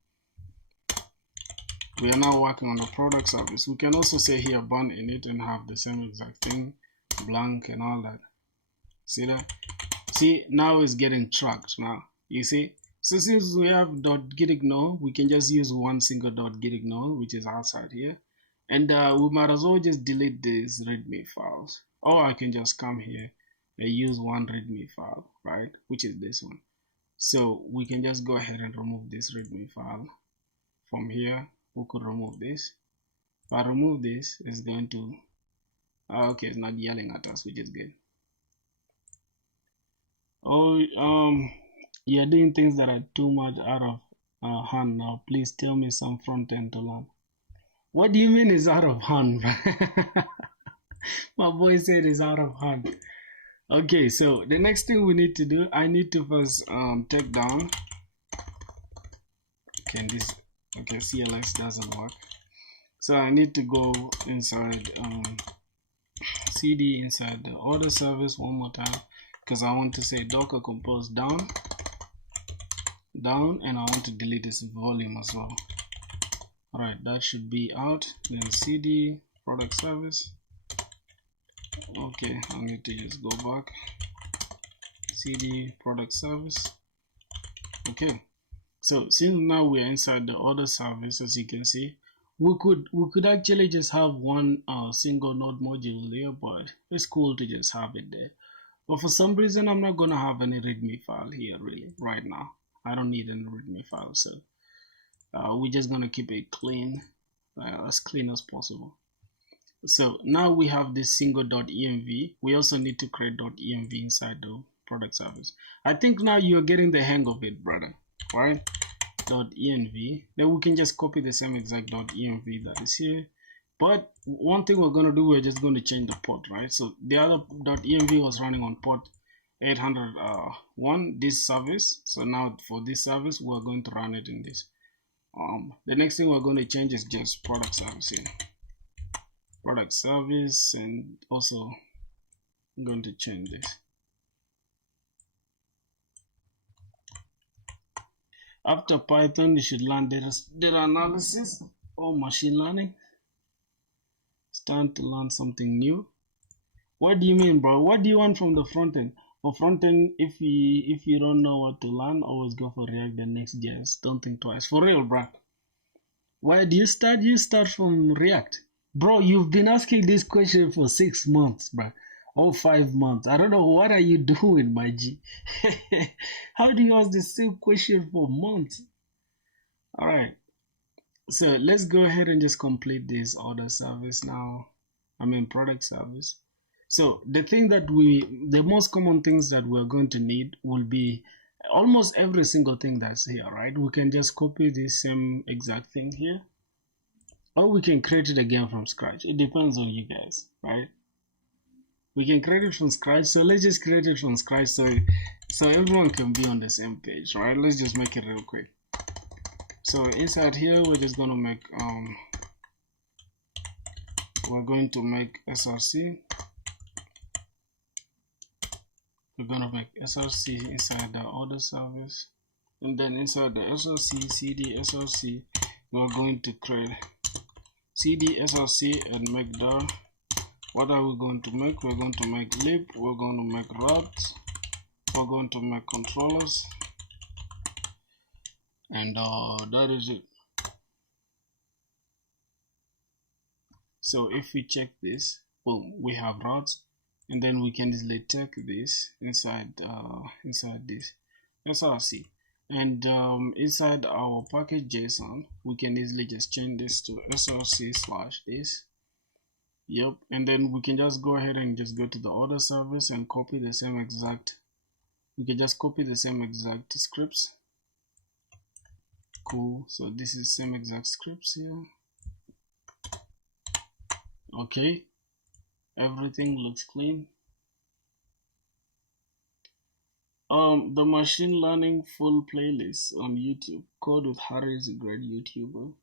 We are now working on the product service. We can also say here bun in it and have the same exact thing, blank and all that. See that? See, now it's getting tracked now. You see? So since we have .gitignore, we can just use one single .gitignore, which is outside here. And we might as well just delete these readme files. Or I can just come here and use one readme file, right? Which is this one. So we can just go ahead and remove this readme file. From here, we could remove this. If I remove this, it's going to... okay, it's not yelling at us, which is good. Oh, you're doing things that are too much out of hand now. Please tell me some front end to learn. What do you mean is out of hand? My boy said it's out of hand. Okay, so the next thing we need to do, I need to first take down. Okay, CLX doesn't work. So I need to go inside cd inside the order service one more time, because I want to say docker compose down, and I want to delete this volume as well. Alright, that should be out. Then cd product service. Okay, I need to just go back. cd product service. Okay, so since now we're inside the order service, as you can see, we could actually just have one single node module there, but it's cool to just have it there. But for some reason, I'm not gonna have any readme file here really right now. I don't need any readme file, so we're just gonna keep it clean, as clean as possible. So now we have this single .env. We also need to create .env inside the product service. I think now you're getting the hang of it, brother. Right? .env. Then we can just copy the same exact .env that is here. But one thing we're going to do, we're just going to change the port, right? So the other .env was running on port 801, this service. So now for this service, we're going to run it in this. The next thing we're going to change is just product service here. Product service, and also I'm going to change this. After Python, you should learn data analysis or machine learning. It's time to learn something new. What do you mean, bro? What do you want from the front end? For front end, if you don't know what to learn, always go for React and Next.js. Don't think twice. For real, bro. Why do you start? You start from React. Bro, you've been asking this question for 6 months, bro. Or 5 months. I don't know, what are you doing, my G? How do you ask the same question for months? Alright. So let's go ahead and just complete this order service now. Product service. So the most common things that we're going to need will be almost every single thing that's here, right? We can just copy this same exact thing here, or we can create it again from scratch. It depends on you guys, right? We can create it from scratch. So let's just create it from scratch so everyone can be on the same page, right? Let's just make it real quick. So inside here, we're just going to make src. We're going to make src inside the order service, and then inside the src cd src, we're going to create cd src and make the... What are we going to make? We're going to make lib, we're going to make routes, we're going to make controllers, and that is it. So if we check this, boom, we have routes, and then we can easily take this inside this src, and inside our package JSON, we can easily just change this to src/this. Yep, and then we can just go ahead and just go to the order service and copy the same exact. We can just copy the same exact scripts. Cool. So this is same exact scripts here. Okay, everything looks clean. The machine learning full playlist on YouTube. Code with Harry is a great YouTuber.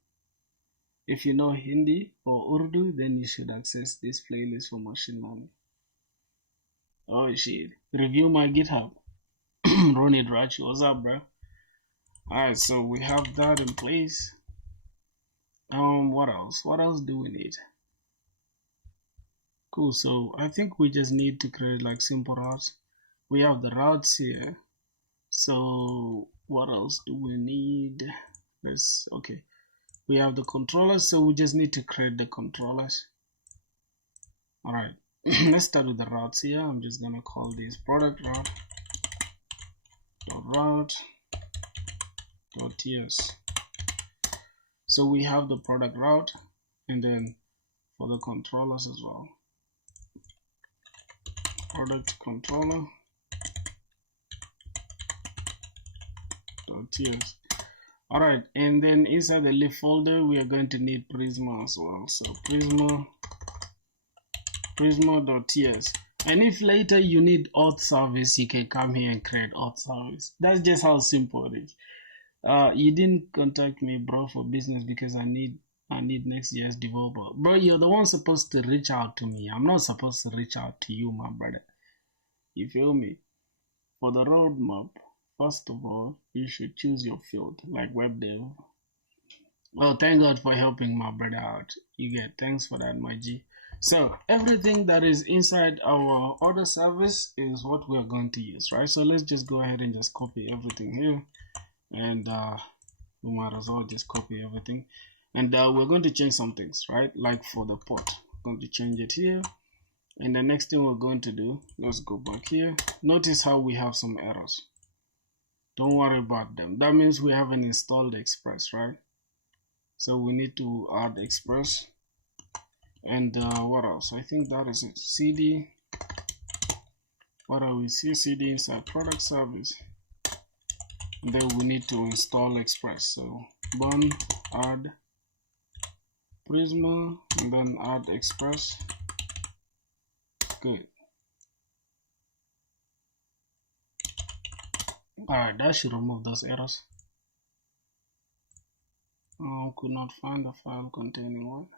If you know Hindi or Urdu, then you should access this playlist for machine learning. Oh shit. Review my GitHub. Ronnie Drach, what's up, bro? Alright, so we have that in place. What else? What else do we need? Cool, so I think we just need to create like simple routes. We have the routes here. So what else do we need? Okay. We have the controllers, so we just need to create the controllers. All right, let's start with the routes here. I'm just gonna call this product route.ts. So we have the product route, and then for the controllers as well, product controller.ts. All right, and then inside the lib folder, we are going to need Prisma as well. So Prisma.ts. And if later you need auth service, you can come here and create auth service. That's just how simple it is. You didn't contact me, bro, for business because I need Next.js developer. Bro, you're the one supposed to reach out to me. I'm not supposed to reach out to you, my brother. You feel me? For the roadmap, first of all, you should choose your field, like web dev. Well, thank God for helping my brother out. You get thanks for that, my G. So everything that is inside our order service is what we are going to use, right? So let's just go ahead and just copy everything here, and we might as well just copy everything. And we're going to change some things, right? Like for the port, we're going to change it here. And the next thing we're going to do, let's go back here. Notice how we have some errors. Don't worry about them. That means we haven't installed Express, right? So we need to add Express. And what else? I think that is it. CD. What are we? CD inside product service. And then we need to install Express. So bun add Prisma and then add Express. Good. Alright, that should remove those errors. Could not find the file containing what?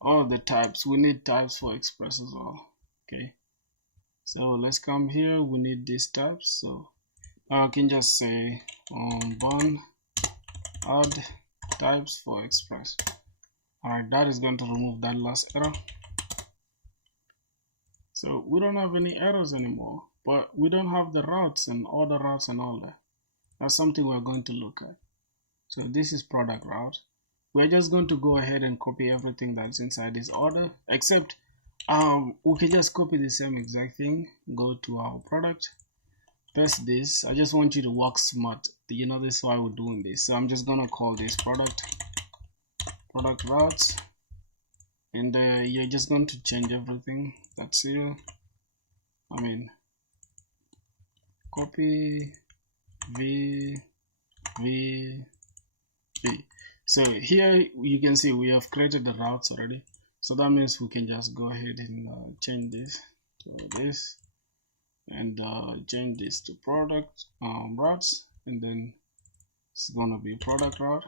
All the types. We need types for Express as well. Okay. So let's come here. We need these types. So I can just say bun add types for Express. Alright, that is going to remove that last error. So we don't have any errors anymore, but we don't have the routes and order routes and all that. That's something we're going to look at. So this is product route. We're just going to go ahead and copy everything that's inside this order, except we can just copy the same exact thing, go to our product, paste this. I just want you to work smart. You know, this is why we're doing this. So I'm just gonna call this product routes, and you're just going to change everything that's here. I mean, copy v. So here you can see we have created the routes already. So that means we can just go ahead and change this to this, and change this to product routes, and then it's gonna be product route.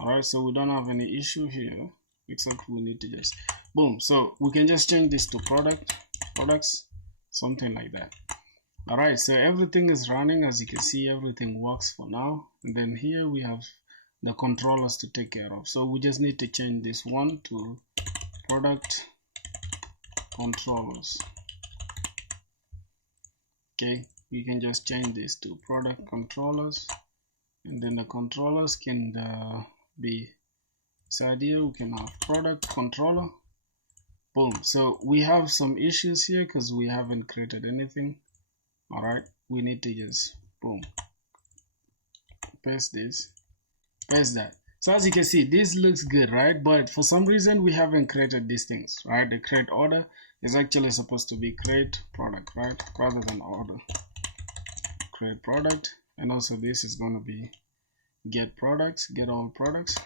Alright, so we don't have any issue here, except we need to just boom. So we can just change this to products, something like that. Alright, so everything is running. As you can see, everything works for now. And then here we have the controllers to take care of. So we just need to change this one to product controllers. Okay, we can just change this to product controllers, and then the controllers can be inside here. We can have product controller. Boom. So we have some issues here because we haven't created anything. All right, we need to just boom, paste this, paste that. So as you can see, this looks good, right? But for some reason we haven't created these things, right? The create order is actually supposed to be create product, right? Rather than order. Create product, and also this is going to be get products, get all products.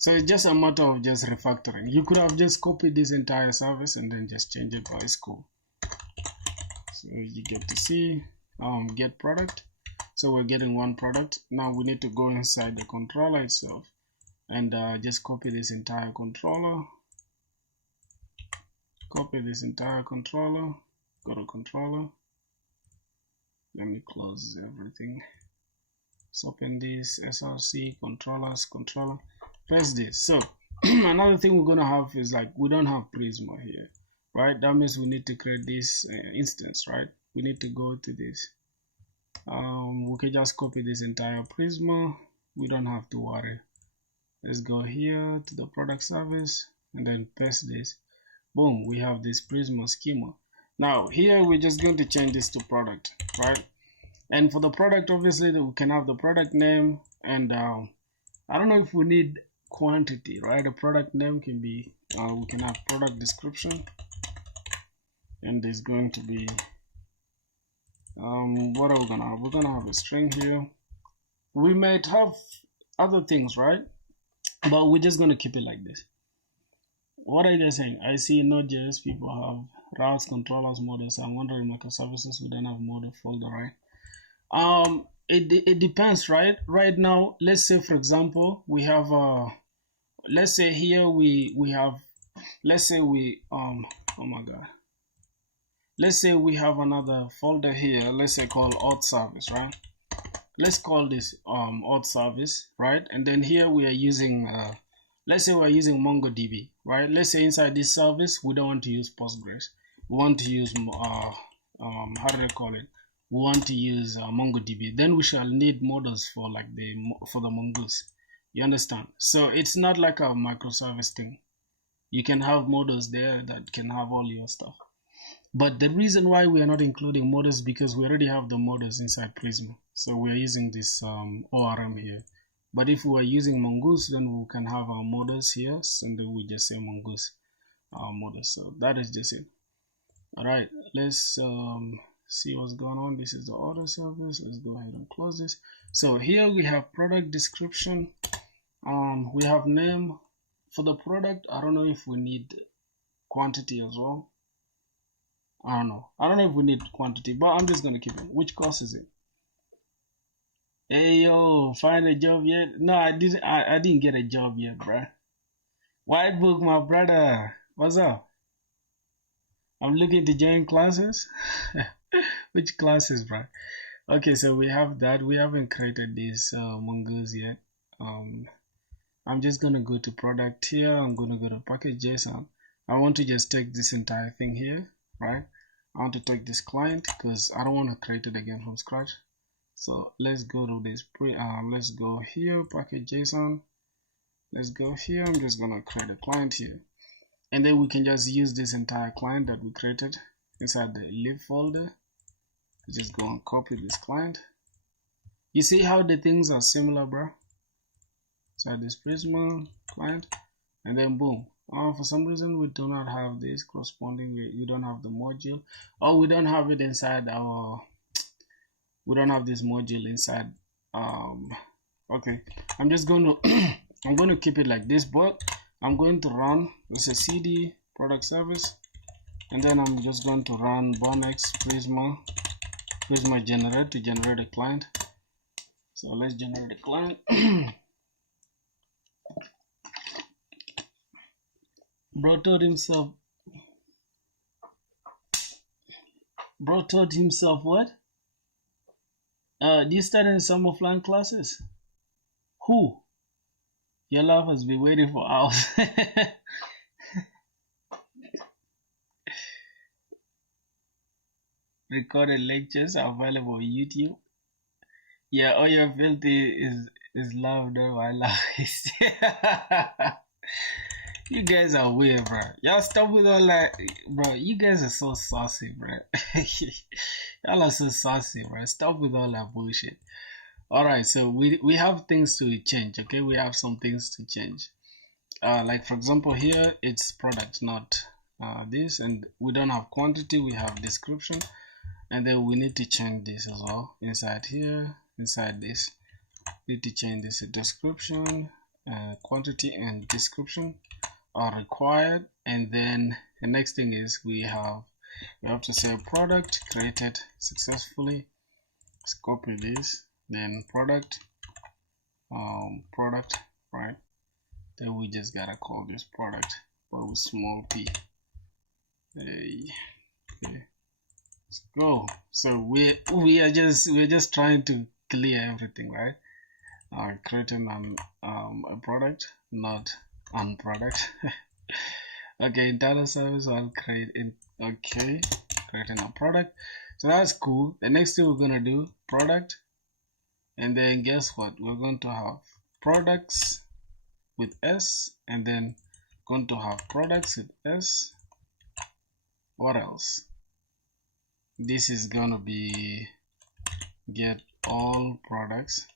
So it's just a matter of just refactoring. You could have just copied this entire service and then just change it, but it's cool. So you get to see get product. So we're getting one product. Now we need to go inside the controller itself and just copy this entire controller. Copy this entire controller. Go to controller. Let me close everything. Let's open this SRC controller. Press this. So another thing we're gonna have is like we don't have Prisma here, right? That means we need to create this instance, right? We need to go to this. We can just copy this entire Prisma. We don't have to worry. Let's go here to the product service and then paste this. Boom, we have this Prisma schema. Now here we're just going to change this to product, right? And for the product, obviously we can have the product name, and I don't know if we need quantity, right? A product name can be we can have product description, and there's going to be what are we gonna have? We're gonna have a string here. We might have other things, right? But we're just gonna keep it like this. What are you guys saying? I see Node.js people have routes, controllers, models. I'm wondering microservices, we don't have model folder, right? It depends, right? Right now, let's say for example we have let's say here we have, let's say we oh my god, let's say we have another folder here, let's say called auth service, right? Let's call this auth service, right? And then here we are using let's say we're using MongoDB, right? Let's say inside this service we don't want to use Postgres, we want to use how do they call it, we want to use MongoDB. Then we shall need models for like the Mongoose. You understand? So it's not like a microservice thing. You can have models there that can have all your stuff. But the reason why we are not including models is because we already have the models inside Prisma. So we are using this ORM here. But if we are using Mongoose, then we can have our models here, and then we just say Mongoose models. So that is just it. All right, let's see what's going on. This is the order service. Let's go ahead and close this. So here we have product description. We have name for the product. I don't know if we need quantity as well. I don't know if we need quantity, but I'm just gonna keep it. Which course is it? Hey yo, find a job yet? No, I didn't get a job yet, bruh. White book, my brother. What's up? I'm looking to join classes. Which classes, bro? Okay, so we have that. We haven't created this Mongoose yet. I'm just gonna go to product here. I'm gonna go to package.json. I want to just take this entire thing here, right? I want to take this client because I don't want to create it again from scratch. So let's go to this let's go here, package.json. Let's go here. I'm just gonna create a client here, and then we can just use this entire client that we created inside the lib folder. Just go and copy this client. You see how the things are similar, bro? Inside this Prisma client, and then boom. For some reason we do not have this corresponding. We don't have the module, or we don't have it inside our. We don't have this module inside. Okay, I'm just going to I'm going to keep it like this, but I'm going to run. Let's say cd product service, and then I'm just going to run bonex Prisma generate to generate a client. So let's generate a client. Bro told himself what? Do you study in some offline classes? Who? Your love has been waiting for hours. Recorded lectures are available on YouTube. Yeah, all your filthy is love, though. I love it. You guys are weird, bro. Y'all stop with all that, bro. You guys are so saucy, bro. Y'all are so saucy, bro. Stop with all that bullshit. All right, so we have things to change. Okay, we have some things to change. Like for example, here it's product, not this, and we don't have quantity. We have description, and then we need to change this as well inside here. Inside this, need to change this description. quantity and description are required, and then the next thing is we have to say product created successfully. Let's copy this, then product, product, right? Then we just gotta call this product but with small p. Okay, let's go. So we're just trying to clear everything, right? Creating a product, not unproduct. Okay, data service, I'll create in. Okay, creating a product. So that's cool. The next thing we're gonna do product, and then guess what? We're going to have products with S, and then going to have products with S. What else? This is gonna be get all products.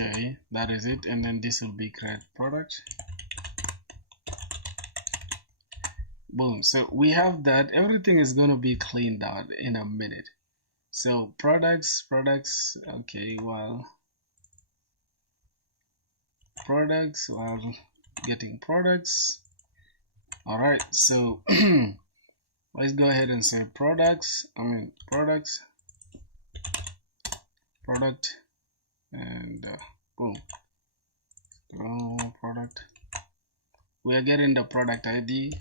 Okay, that is it, and then this will be create product. Boom. So we have that. Everything is going to be cleaned out in a minute. So products, okay, well, products, well, getting products. All right, so let's go ahead and say products, product, and boom, product. We are getting the product ID,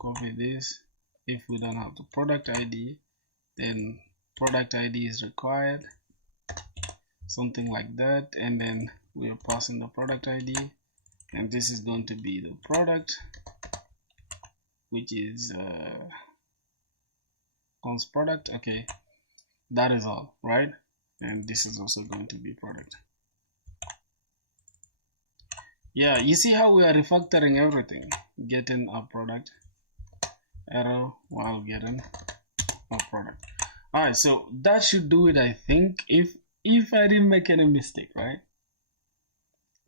copy this. If we don't have the product ID, then product ID is required, something like that, and then we are passing the product ID, and this is going to be the product, which is const product. Okay, that is all, right? And this is also going to be product. Yeah, you see how we are refactoring everything, getting a product, error while getting a product. All right, so that should do it, I think, if I didn't make any mistake, right?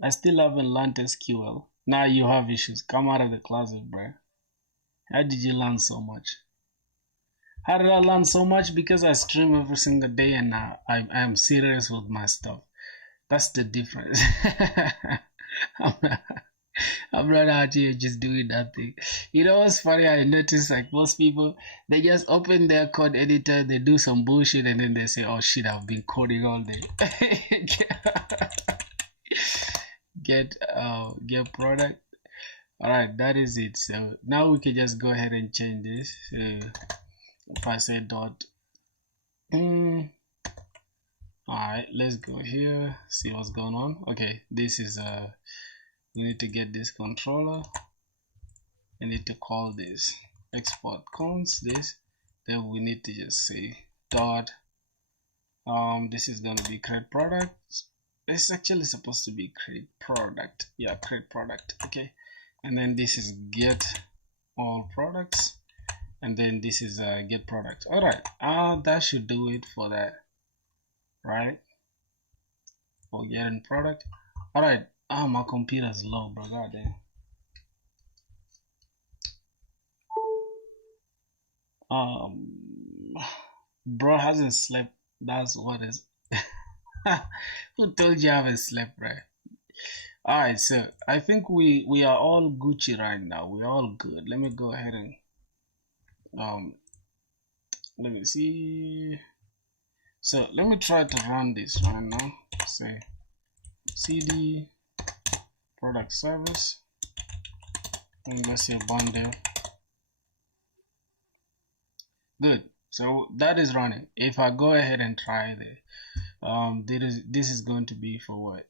I still haven't learned SQL. Now you have issues. Come out of the closet, bro. How did you learn so much? How did I learn so much? Because I stream every single day, and I am serious with my stuff. That's the difference. I'm not out here just doing nothing. You know what's funny? I noticed like most people, they just open their code editor, they do some bullshit, and then they say, "Oh shit, I've been coding all day." get product. All right, that is it. So now we can just go ahead and change this. So if I say dot, all right, let's go here, see what's going on. Okay, this is we need to get this controller. I need to call this export const this. Then we need to just say dot. This is going to be create product. It's actually supposed to be create product. Yeah, create product. Okay, and then this is get all products, and then this is get product. All right, that should do it for that, right? For getting product. All right. My computer's low, bro. Goddamn. Bro hasn't slept. That's what is. Who told you I haven't slept, bro? All right, so I think we are all Gucci right now. We're all good. Let me go ahead and let me see. So let me try to run this right now. Say cd product service, and let's say bundle. Good. So that is running. If I go ahead and try this is going to be for what?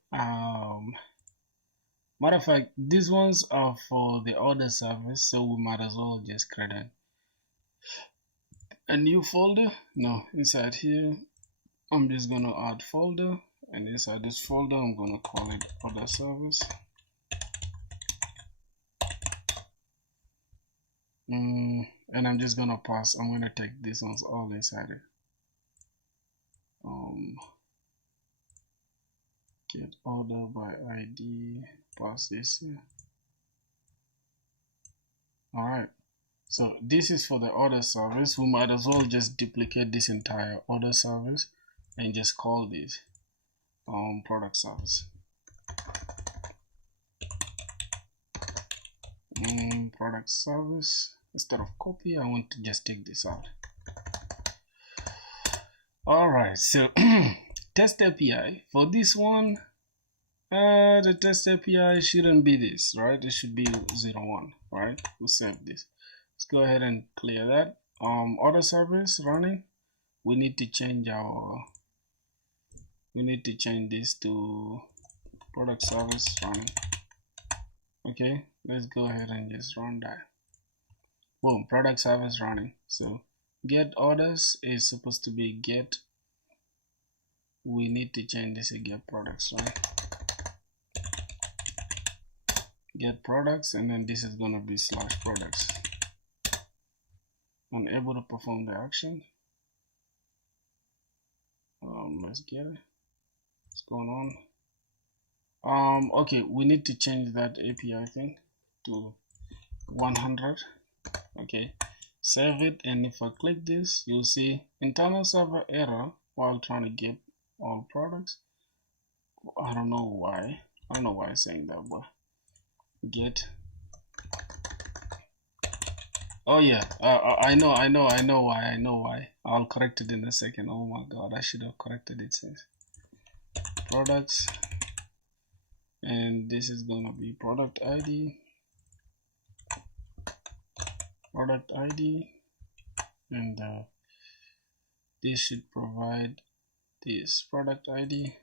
Matter of fact, these ones are for the order service, so we might as well just create a new folder. No, inside here, I'm just gonna add folder, and inside this folder, I'm gonna call it order service. And I'm just gonna pass. I'm gonna take these ones all inside it. Get order by ID, pass this here. All right, So this is for the order service. We might as well just duplicate this entire order service and just call this product service. Product service. Instead of copy, I want to just take this out. Alright, so test API. For this one, the test API shouldn't be this, right? It should be 01, right? We'll save this. Let's go ahead and clear that. Order service running. We need to change this to product service running. Okay, let's go ahead and just run that. Boom, product service running. So get orders is supposed to be get. We need to change this to get products, right? Get products, and then this is gonna be slash products. Unable to perform the action. Let's get it. What's going on? Okay, we need to change that API thing to 100. Okay, save it, and if I click this, you'll see internal server error while trying to get all products. I don't know why it's saying that, but get. Oh yeah, I know why. I'll correct it in a second. Oh my god, I should have corrected it since. Products, and this is gonna be product ID, and this should provide this product ID.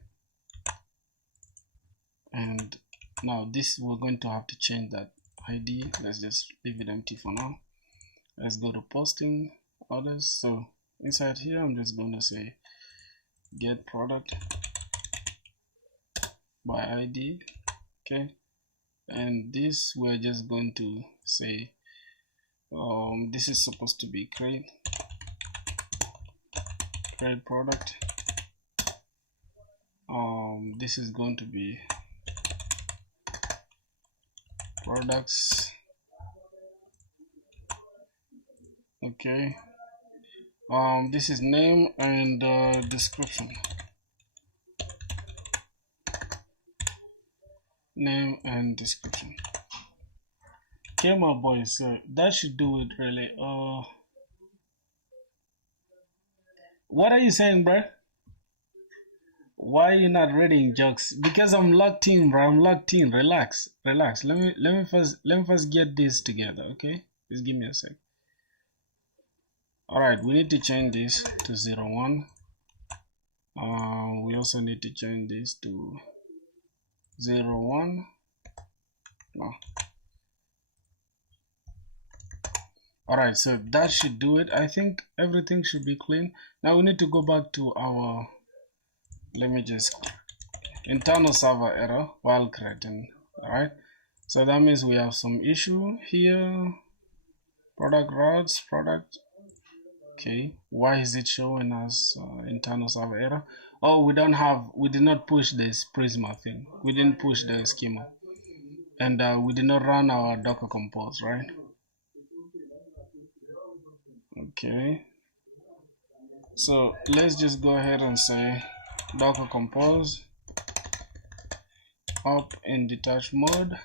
And now this, we're going to have to change that ID. Let's just leave it empty for now. Let's go to posting orders. So inside here, I'm just going to say get product by ID. Okay, and this we're just going to say this is supposed to be create product. This is going to be products. Okay, this is name and description. Name and description. Okay, my boys, so that should do it really. What are you saying, bro? Why are you not reading jokes? Because I'm locked in, bro. I'm locked in. Relax. Let me first get this together, okay? Just give me a sec. Alright, we need to change this to 01. We also need to change this to 01. No. Alright, so that should do it. I think everything should be clean. Now we need to go back to our, let me just, internal server error while creating. Alright, so that means we have some issue here. Product routes, product. Okay, why is it showing us internal server error? Oh, we did not push this Prisma thing. We didn't push the schema, and we did not run our Docker Compose, right? Okay, so let's just go ahead and say Docker Compose up in detached mode.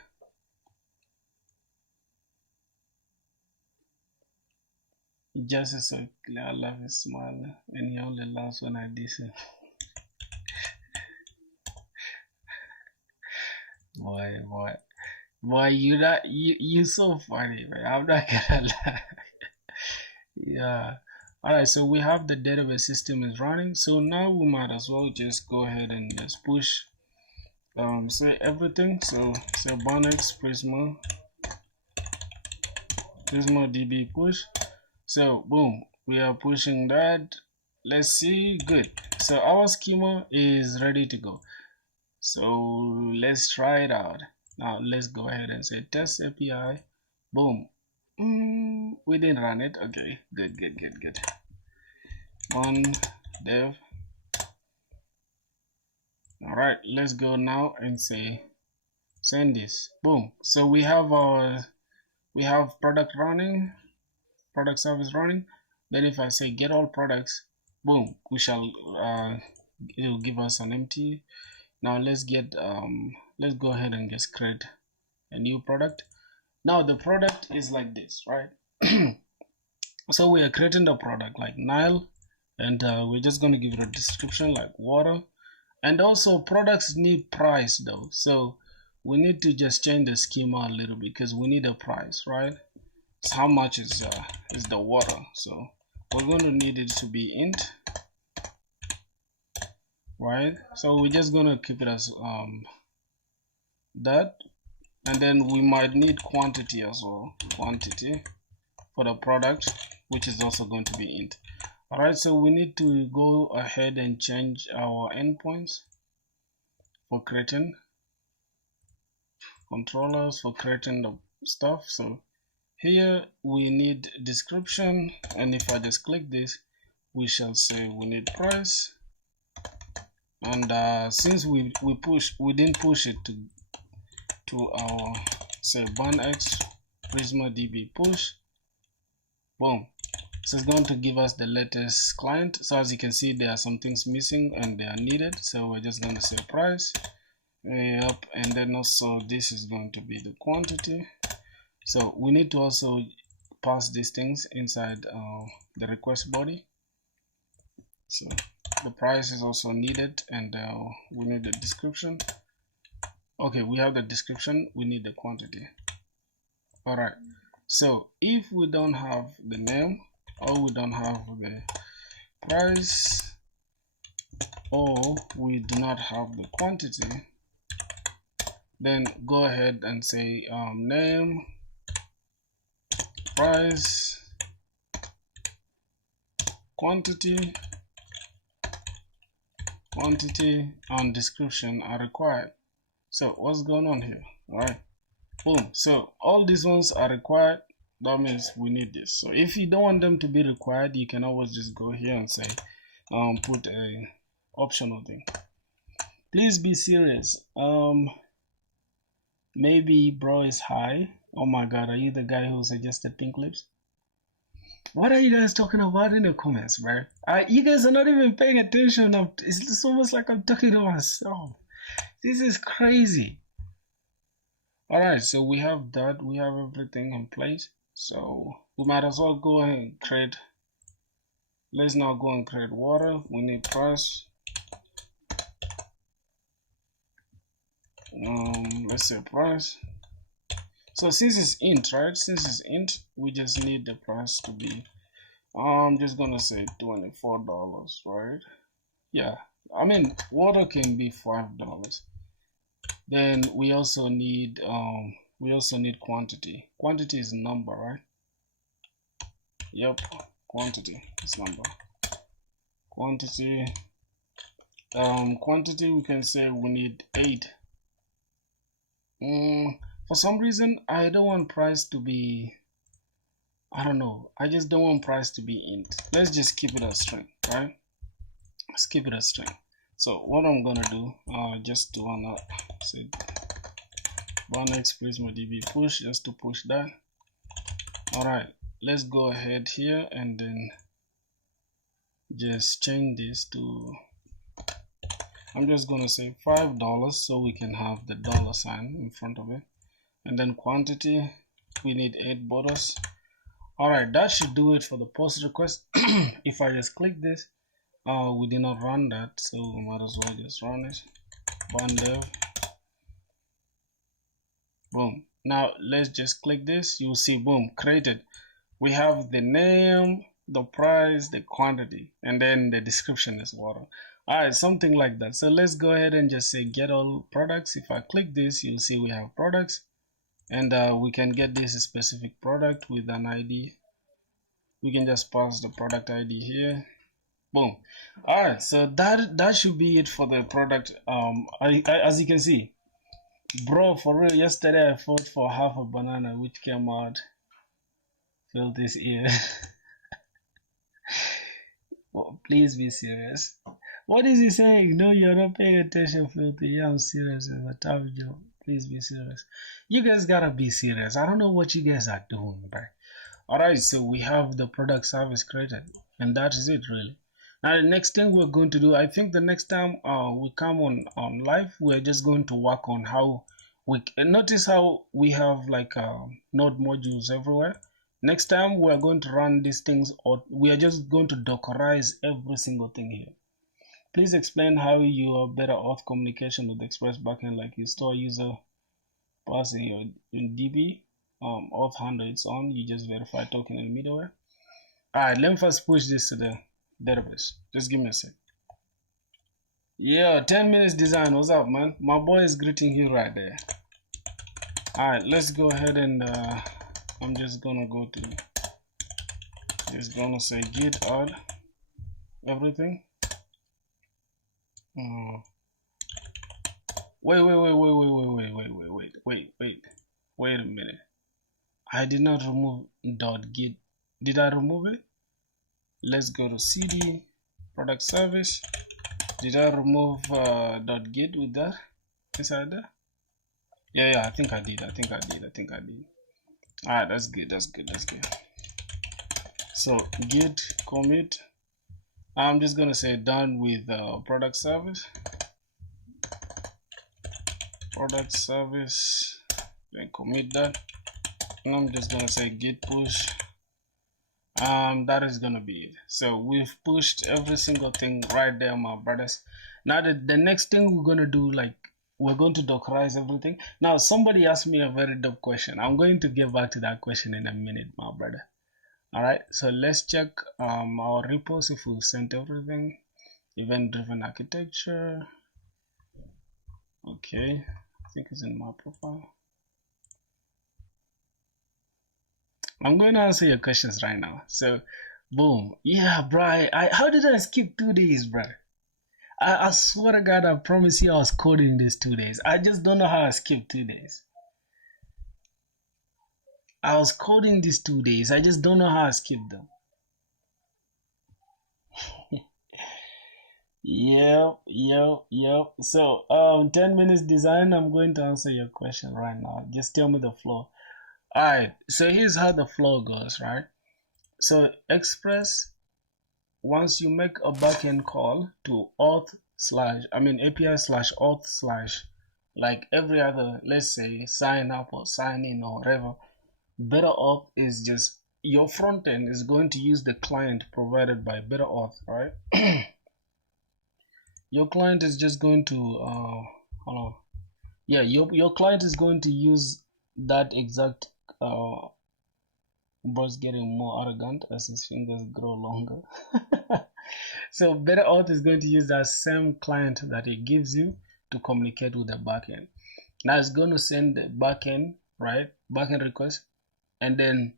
Just is so clear. I love his smile, and he only laughs when I diss him. boy, you so funny, man. I'm not gonna lie. Yeah. Alright, so we have the database system is running. So now we might as well just go ahead and just push say everything. So say Bonex Prisma DB push. So boom, we are pushing that. Let's see. Good. So our schema is ready to go. So let's try it out. Now let's go ahead and say test API. Boom. We didn't run it. Okay, good. On dev. All right, let's go now and say send this. Boom. So we have product running. product service running. Then if I say get all products, boom, we shall it will give us an empty. Now let's let's go ahead and just create a new product. Now the product is like this, right? So we are creating the product like Nile, and we're just going to give it a description like water. And also products need price though, so we need to just change the schema a little bit because we need a price, right? So how much is the water? So we're going to need it to be int, right? So we're just going to keep it as that, and then we might need quantity as well, quantity for the product, which is also going to be int. All right, so we need to go ahead and change our endpoints for creating controllers for creating the stuff. So here we need description, and if I just click this, we shall say we need price. And since we didn't push it to our say BunX Prisma DB push, boom. So it's going to give us the latest client. So as you can see, there are some things missing and they are needed. So we're just going to say price. Yep, and then also this is going to be the quantity. So we need to also pass these things inside the request body. So the price is also needed, and we need the description. Okay, we have the description, we need the quantity. All right, so if we don't have the name, or we don't have the price, or we do not have the quantity, then go ahead and say name, price, quantity, and description are required. So what's going on here? All right, boom. So all these ones are required. That means we need this. So if you don't want them to be required, you can always just go here and say put a optional thing. Please be serious. Maybe bro is high. Oh my god, are you the guy who suggested pink lips? What are you guys talking about in the comments, bro? You guys are not even paying attention. It's almost like I'm talking to myself. This is crazy. Alright, so we have that. We have everything in place. So we might as well go ahead and create. Let's now go and create water. We need price. Let's say price. So since it's int, right? Since it's int, we just need the price to be I'm just gonna say $24, right? Yeah, I mean water can be $5. Then we also need quantity. Quantity is number, right? Yep, quantity is number. Quantity we can say we need 8. For some reason I don't want price to be, I don't know, I just don't want price to be int. Let's just keep it a string, right? Let's keep it a string. So what I'm gonna do, just to wanna say BunX Prisma DB push, just to push that. All right, let's go ahead here and then just change this to, I'm just gonna say $5 so we can have the $sign in front of it. And then quantity, we need 8 borders. All right, that should do it for the post request. If I just click this, we did not run that, so we might as well just run it. Bundev. Boom. Now let's just click this. You'll see, boom, created. We have the name, the price, the quantity, and then the description is water. All right, something like that. So let's go ahead and just say get all products. If I click this, you'll see we have products, and we can get this specific product with an ID. We can just pass the product ID here. Boom. All right, so that should be it for the product. As you can see, bro, for real, yesterday I fought for half a banana which came out filled this ear. Oh, please be serious. What is he saying? No, you're not paying attention, filthy. Yeah, I'm serious. It's a tough job. Please be serious. You guys gotta be serious. I don't know what you guys are doing, bro. Alright, so we have the product service created, and that is it really. Now the next thing we're going to do, I think the next time we come on live, we're just going to work on how we notice how we have like node modules everywhere. Next time we're going to run these things, or we are just going to dockerize every single thing here. Please explain how you are better auth communication with Express backend, like you store user pass in your DB. Auth handle it's on, you just verify token in the middleware. Alright, let me first push this to the database. Just give me a sec. Yeah, 10 minutes design. What's up, man? My boy is greeting you right there. Alright, let's go ahead and I'm just gonna go to just gonna say git add everything. Wait a minute. I did not remove .git. Did I remove it? Let's go to cd product service. Did I remove .git with that inside there? Yeah, I think I did. Alright, that's good. So git commit. I'm just gonna say done with product service. Then commit that. And I'm just gonna say git push. That is gonna be it. So we've pushed every single thing right there, my brothers. Now the next thing we're gonna do, like we're going to dockerize everything. Now somebody asked me a very dope question. I'm going to get back to that question in a minute, my brother. All right, so let's check our repos if we sent everything. Event-driven architecture. Okay, I think it's in my profile. I'm going to answer your questions right now. So, boom. Yeah, bro. How did I skip 2 days, bro? I swear to God, I promise you I was coding these 2 days. I just don't know how I skipped 2 days. I was coding these 2 days. I just don't know how I skipped them. Yep. So, 10 minutes design. I'm going to answer your question right now. Just tell me the flow. Alright, so here's how the flow goes, right? So Express, once you make a backend call to API slash auth slash, like every other, let's say sign up or sign in or whatever, better auth is just your front end is going to use the client provided by better auth, right? Your client is just going to hold on. Yeah, your client is going to use that exact Bro's getting more arrogant as his fingers grow longer. So better auth is going to use that same client that it gives you to communicate with the backend. Now it's going to send the backend, right? Backend request, and then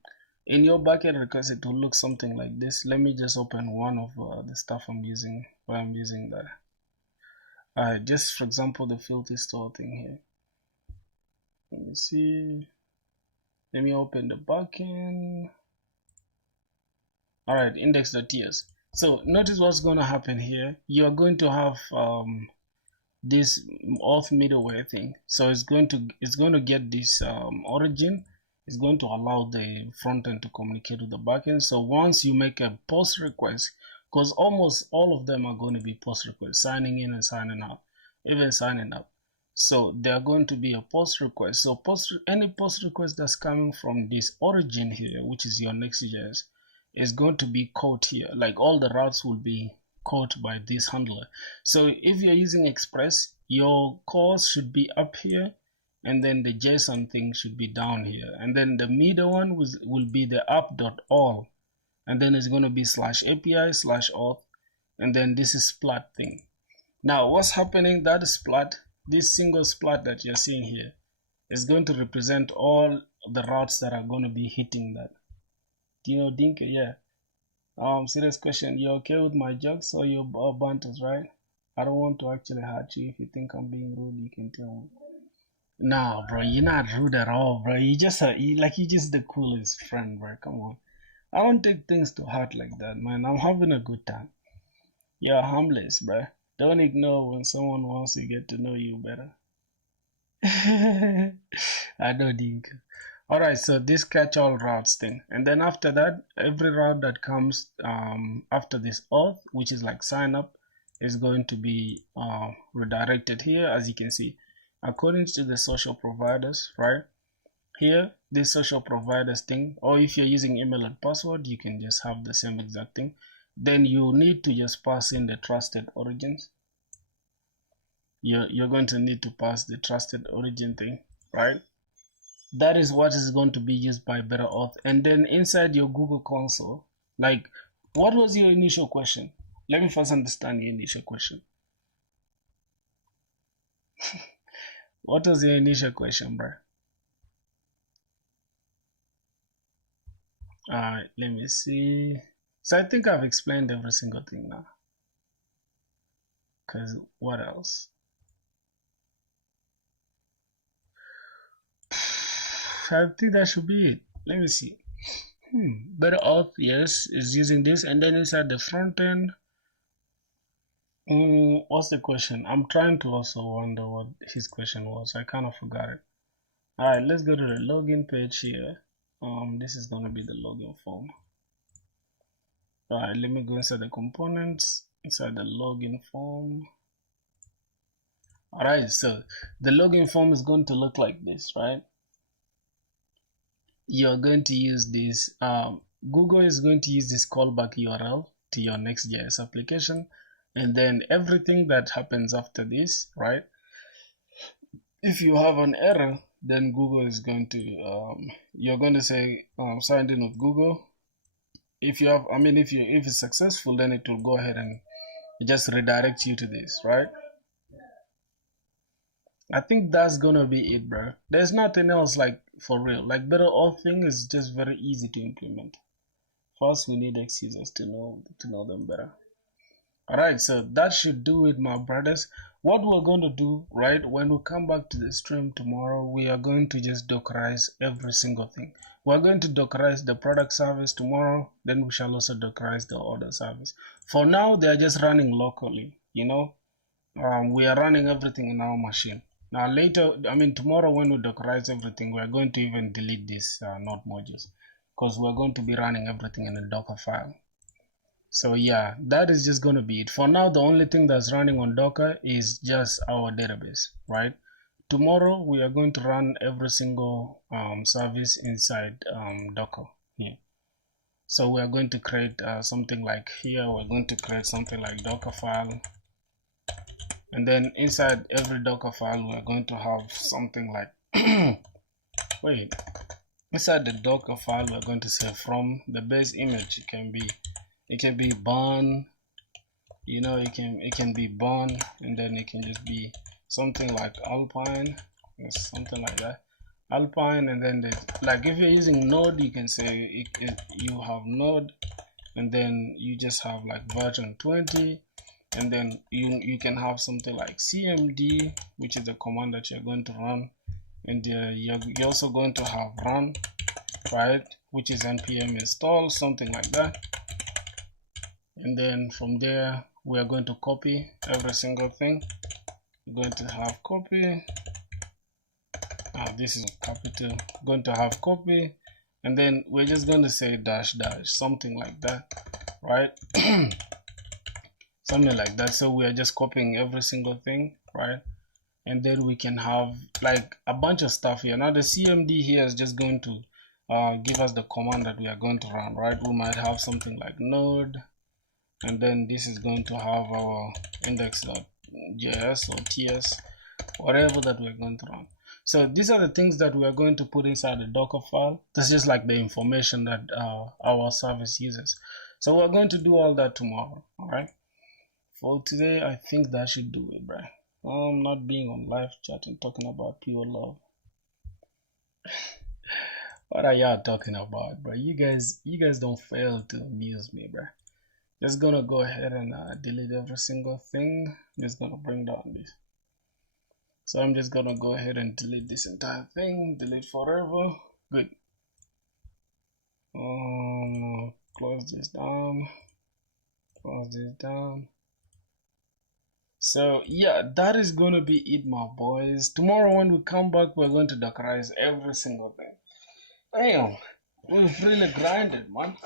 in your backend request it will look something like this. Let me just open one of the stuff I'm using where I'm using that. Just for example, the filthy store thing here. Let me see. Let me open the backend. All right, index.ts. So notice what's going to happen here. You are going to have this auth middleware thing. So it's going to get this origin. It's going to allow the front end to communicate with the backend. So once you make a post request, because almost all of them are going to be post requests, signing in and signing out, even signing up. So they are going to be a post request. So any post request that's coming from this origin here, which is your Next.js, is going to be caught here. Like all the routes will be caught by this handler. So if you're using Express, your calls should be up here, and then the JSON thing should be down here, and then the middle one will be the app.all, and then it's going to be /API/auth, and then this is splat thing. Now what's happening, that splat, this single splat that you're seeing here, is going to represent all the routes that are going to be hitting that. Do you know Dinka? Yeah. Serious question. You okay with my jokes or your banters, right? I don't want to actually hurt you. If you think I'm being rude, you can tell me. Nah, bro, you're not rude at all, bro. You're just the coolest friend, bro. Come on. I don't take things to heart like that, man. I'm having a good time. You're harmless, bro. Don't ignore when someone wants to get to know you better. I know, Dinka. All right, so this catch all routes thing, and then after that, every route that comes after this auth, which is like sign up, is going to be redirected here, as you can see, according to the social providers, right? Here, this social providers thing, or if you're using email and password, you can just have the same exact thing. Then you need to just pass in the trusted origins. You're going to need to pass the trusted origin thing, right? That is what is going to be used by BetterAuth. And then inside your Google console, like, what was your initial question? Let me first understand your initial question. What was your initial question, bro? Alright, let me see. So I think I've explained every single thing now. Because what else? I think that should be it. Let me see. BetterAuth, yes, is using this. And then inside the front end, what's the question? I'm trying to also wonder what his question was. I kind of forgot it. All right, let's go to the login page here. This is going to be the login form. All right, let me go inside the components, inside the login form. All right, so the login form is going to look like this, right? You're going to use this. Google is going to use this callback URL to your Next.js application, and then everything that happens after this, right? If you have an error, then Google is going to you're going to say signed in with Google. If you have, if it's successful, then it will go ahead and just redirect you to this, right? I think that's gonna be it, bro. There's nothing else, like, for real. Like, BetterAuth thing is just very easy to implement. First, we need X users to know them better. Alright, so that should do it, my brothers. What we're going to do, right, when we come back to the stream tomorrow, we are going to just Dockerize every single thing. We're going to Dockerize the product service tomorrow, then we shall also Dockerize the order service. For now, they are just running locally, you know. We are running everything in our machine. Now later, tomorrow when we Dockerize everything, we are going to even delete these node modules, because we're going to be running everything in a Docker file. So yeah, that is just going to be it. For now, the only thing that's running on Docker is just our database, right? Tomorrow, we are going to run every single service inside Docker here. So we are going to create something like here, we're going to create something like Docker file. And then inside every Docker file, we're going to have something like, wait, inside the Docker file, we're going to say from the base image, it can be born, you know, it can be born, and then it can just be something like Alpine, something like that, Alpine. And then like if you're using Node, you can say you have Node, and then you just have like version 20, and then you can have something like cmd, which is the command that you're going to run, and you're also going to have run, right, which is npm install, something like that. And then from there, we are going to copy every single thing. We're going to have copy. This is capital. Going to have copy, and then we're just going to say dash dash, something like that, right? Something like that. So we are just copying every single thing, right? And then we can have like a bunch of stuff here. Now the cmd here is just going to give us the command that we are going to run, right? We might have something like node, and then this is going to have our index.js or ts, whatever that we're going to run. So these are the things that we are going to put inside the Docker file. That's just like the information that our service uses. So we're going to do all that tomorrow. All right. For today, I think that should do it, bro. I'm not being on live chatting talking about pure love. What are y'all talking about, bro? You guys don't fail to amuse me, bro. Just gonna go ahead and delete every single thing. Just gonna bring down this. So I'm just gonna go ahead and delete this entire thing. Delete forever. Good. Close this down. Close this down. So yeah, that is gonna be it, my boys. Tomorrow when we come back, we're going to Dockerize every single thing. Damn, we've really grinded, man.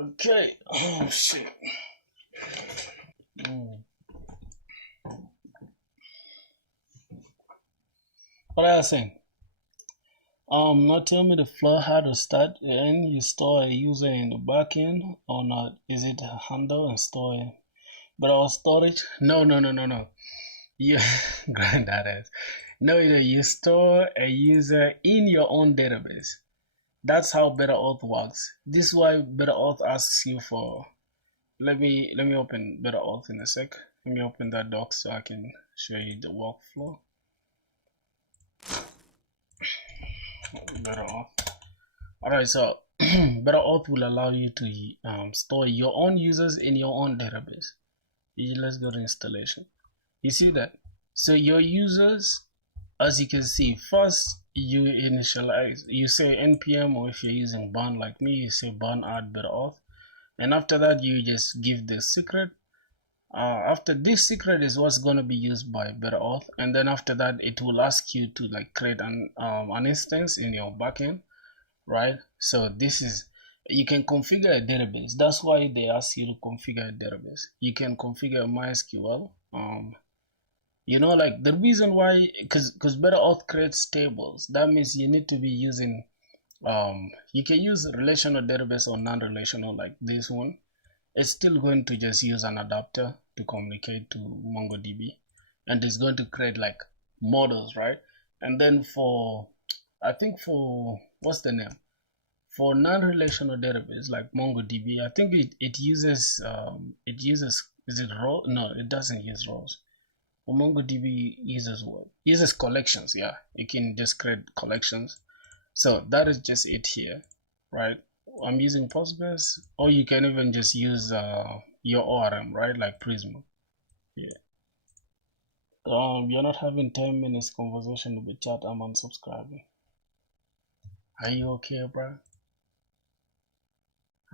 Okay. Oh shit. What are you saying? Not tell me the flow how to start and you store a user in the backend or not. Is it handle and store it? But our storage? No. You grind that ass. No, you store a user in your own database. That's how BetterAuth works. This is why BetterAuth asks you for. Let me open BetterAuth in a sec. Let me open that doc so I can show you the workflow. BetterAuth. Alright, so BetterAuth will allow you to store your own users in your own database. Let's go to installation. You see that? So your users, as you can see, first you initialize, you say npm, or if you're using Burn like me, you say Burn add BetterAuth, and after that you just give the secret. After this secret is what's going to be used by BetterAuth, and then after that it will ask you to like create an instance in your backend, right? So this is, you can configure a database. That's why they ask you to configure a database. You can configure MySQL. You know, like the reason why, because BetterAuth creates tables. That means you need to be using you can use relational database or non-relational like this one. It's still going to just use an adapter to communicate to MongoDB, and it's going to create like models, right? And then for, I think for, what's the name? For non-relational database like MongoDB, I think it uses is it row? No, it doesn't use rows. For MongoDB uses what? Uses collections. Yeah, you can just create collections. So that is just it here, right? I'm using Postgres, or you can even just use your ORM, right? Like Prisma. Yeah. You're not having 10 minutes conversation with chat. I'm unsubscribing. Are you okay, bro?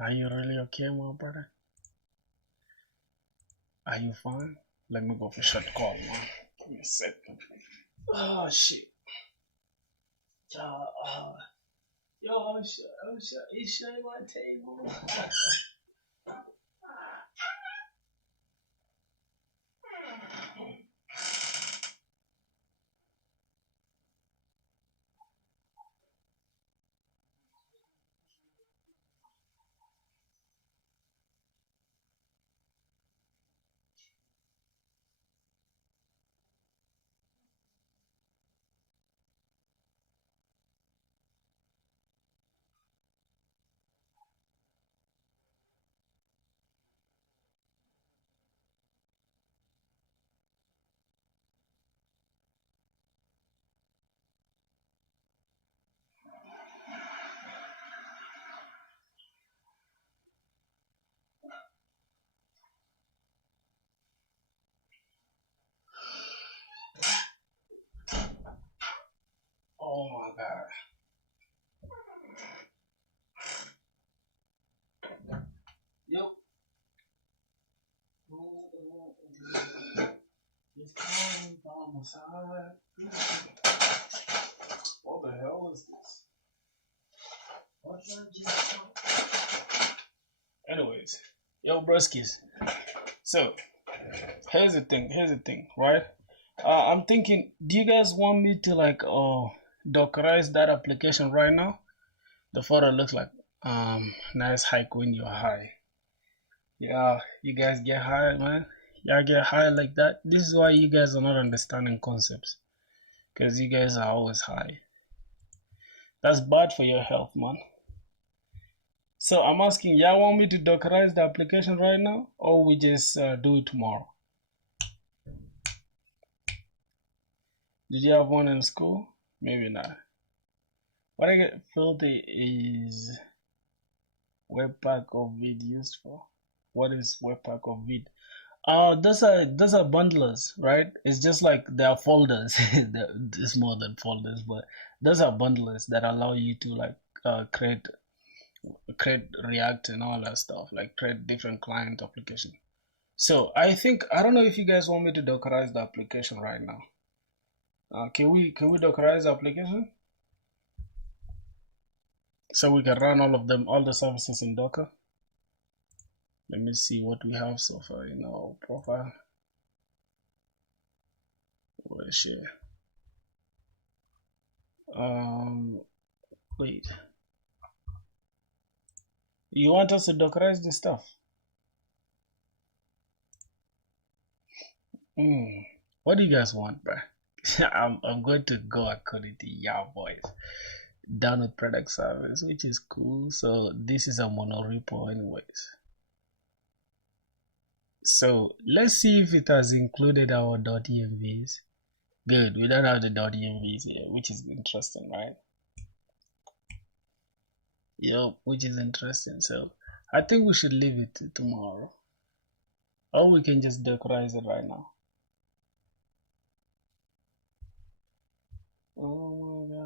Are you really okay, my brother? Are you fine? Let me go for a short call, man. Give me a second. Oh shit. Yo, you showing my table. Oh my god. Yep. He's calling by my side. What the hell is this? What's that just? Anyways, yo, broskies. So here's the thing, right? I'm thinking, do you guys want me to like dockerize that application right now? The photo looks like nice hike when you're high. Yeah, you guys get high, man. Y'all get high like that. This is why you guys are not understanding concepts, because you guys are always high. That's bad for your health, man. So I'm asking, y'all want me to dockerize the application right now, or we just do it tomorrow? Did you have one in school? Maybe not. What I get filthy is Webpack or Vid used for. What is Webpack or Vid? Those are bundlers, right? It's just like they are folders. It's more than folders, but those are bundlers that allow you to like create React and all that stuff, like create different client application. So I think, I don't know if you guys want me to dockerize the application right now. Can we dockerize the application so we can run all the services in Docker? Let me see what we have so far in our profile. We'll share. Wait. You want us to dockerize this stuff? What do you guys want, bro? I'm going to go according to your voice. Download product service, which is cool. So this is a monorepo anyways. So let's see if it has included our .envs. Good, we don't have the .envs here, which is interesting, right? Yep, which is interesting. So I think we should leave it to tomorrow. Or we can just dockerize it right now. Oh my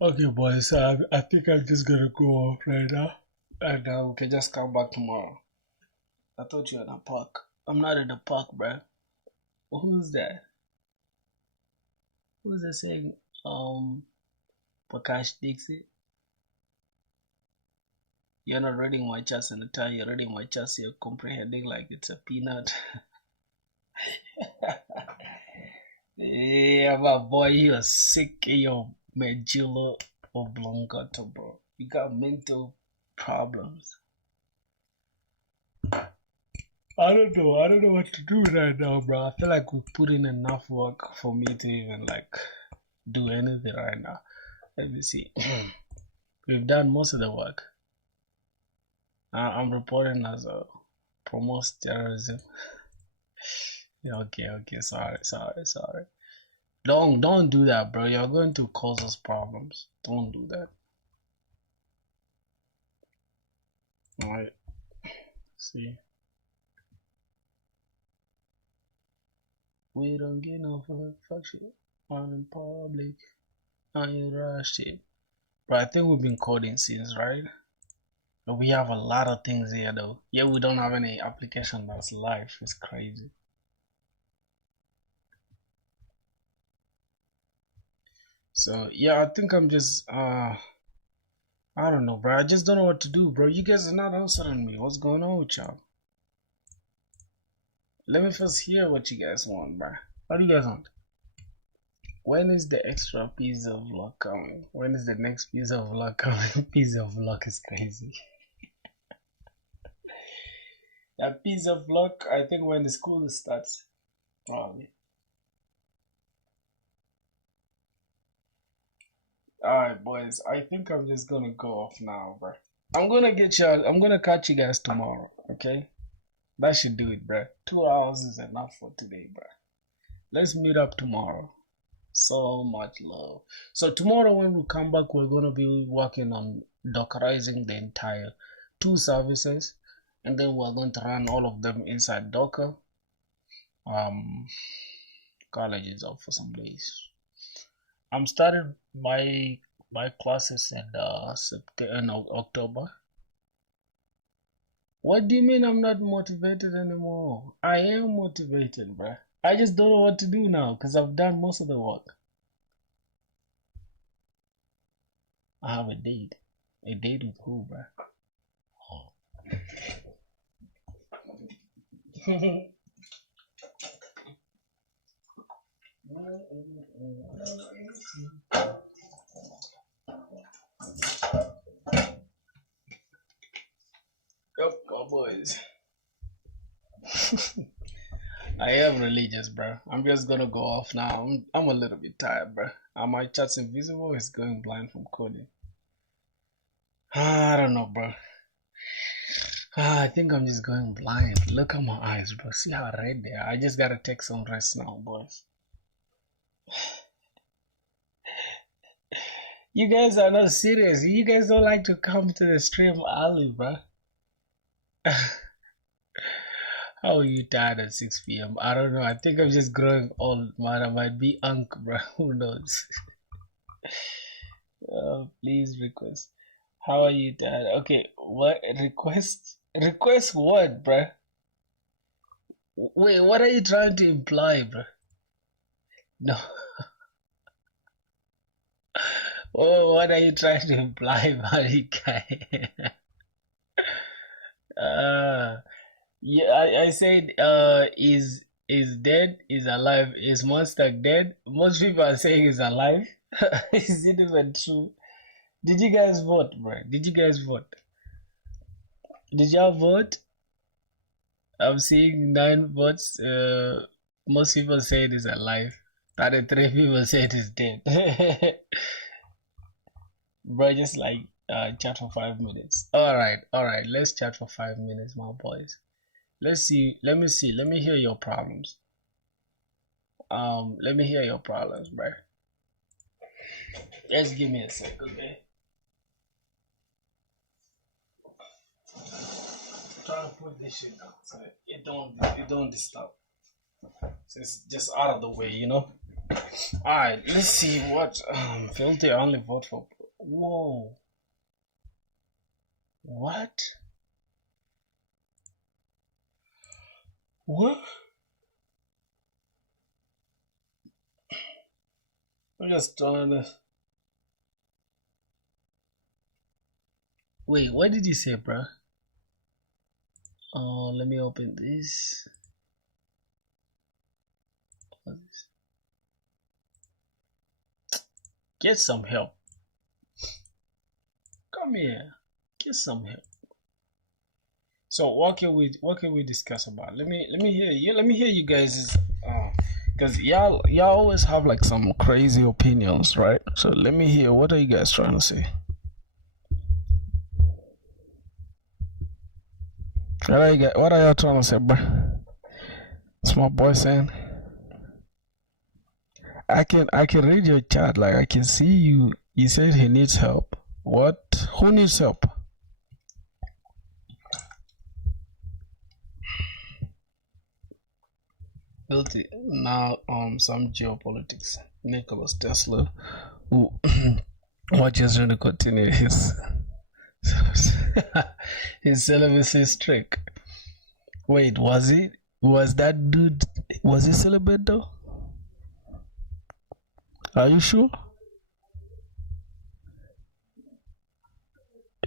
god. Okay, boys, so I think I'm just gonna go off right now. And we can just come back tomorrow. I thought you were in a park. I'm not in the park, bro. Who's that? Who's that saying, Prakash Dixit? You're not reading my chest in the time, you're reading my chest, you're comprehending like it's a peanut. Yeah, my boy, you're sick in your medulla oblongata, bro. You got mental problems. I don't know what to do right now, bro. I feel like we put in enough work for me to even like do anything right now. Let me see. We've done most of the work. I'm reporting as a promotes terrorism. Yeah, okay, sorry. Don't do that, bro. You're going to cause us problems. Don't do that. Alright. See. We don't get no fuck shit on in public. I ain't rushed it. But I think we've been coding since, right? But we have a lot of things here though. Yeah, we don't have any application that's live. It's crazy. So yeah, I think I'm just I don't know, bro. I just don't know what to do, bro. You guys are not answering me. What's going on with y'all? Let me first hear what you guys want, bro. What do you guys want? When is the extra piece of luck coming? When is the next piece of luck coming? Piece of luck is crazy. That piece of luck, I think when the school starts, probably. Alright, boys. I think I'm just gonna go off now, bro. I'm gonna catch you guys tomorrow, okay? That should do it, bro. 2 hours is enough for today, bro. Let's meet up tomorrow. So much love. So tomorrow when we come back, we're gonna be working on dockerizing the entire 2 services, and then we're going to run all of them inside Docker. College is up for some days. I'm starting my classes in October. What do you mean I'm not motivated anymore? I am motivated, bruh. I just don't know what to do now because I've done most of the work. I have a date. A date with who, bruh? Oh. Yep, my boys. I am religious, bro. I'm just gonna go off now. I'm a little bit tired, bro. My chat's invisible is going blind from coding. I don't know, bro. I think I'm just going blind. Look at my eyes, bro. See how red they are. I just gotta take some rest now, boys. You guys are not serious. You guys don't like to come to the stream early, bro. How are you tired at 6 p.m.? I don't know. I think I'm just growing old, man. I might be unk, bro. Who knows? Please request. How are you tired? Okay, what request? Request what, bro? Wait, what are you trying to imply, bro? No. Oh, what are you trying to imply, Marikai? Yeah, I said is dead, is alive. Is Monster dead? Most people are saying is alive. Is it even true? Did you guys vote, bro? Did you guys vote? Did y'all vote? I'm seeing 9 votes. Most people say it is alive. 33 people say it is dead. Bro, just like chat for 5 minutes. All right. Let's chat for 5 minutes, my boys. Let's see. Let me see. Let me hear your problems. Let me hear your problems, bro. Just give me a sec, okay? Try to put this shit down so it don't disturb. So it's just out of the way, you know. All right. Let's see what filter only vote for. Whoa. What? What? I'm just trying to. Wait, what did you say, bro? Let me open this. Get some help. Come here. Get some help. So what can we discuss about? Let me hear you. Let me hear you guys. Because y'all always have like some crazy opinions, right? So let me hear. What are you guys trying to say? What are y'all trying to say, bro? It's my boy saying. I can read your chat. Like I can see you. You said he needs help. What? Who needs help? Guilty. Now some geopolitics. Nicholas Tesla, who watches going to continue his his celibacy streak. Wait, was that dude? Was he celibate though? Are you sure?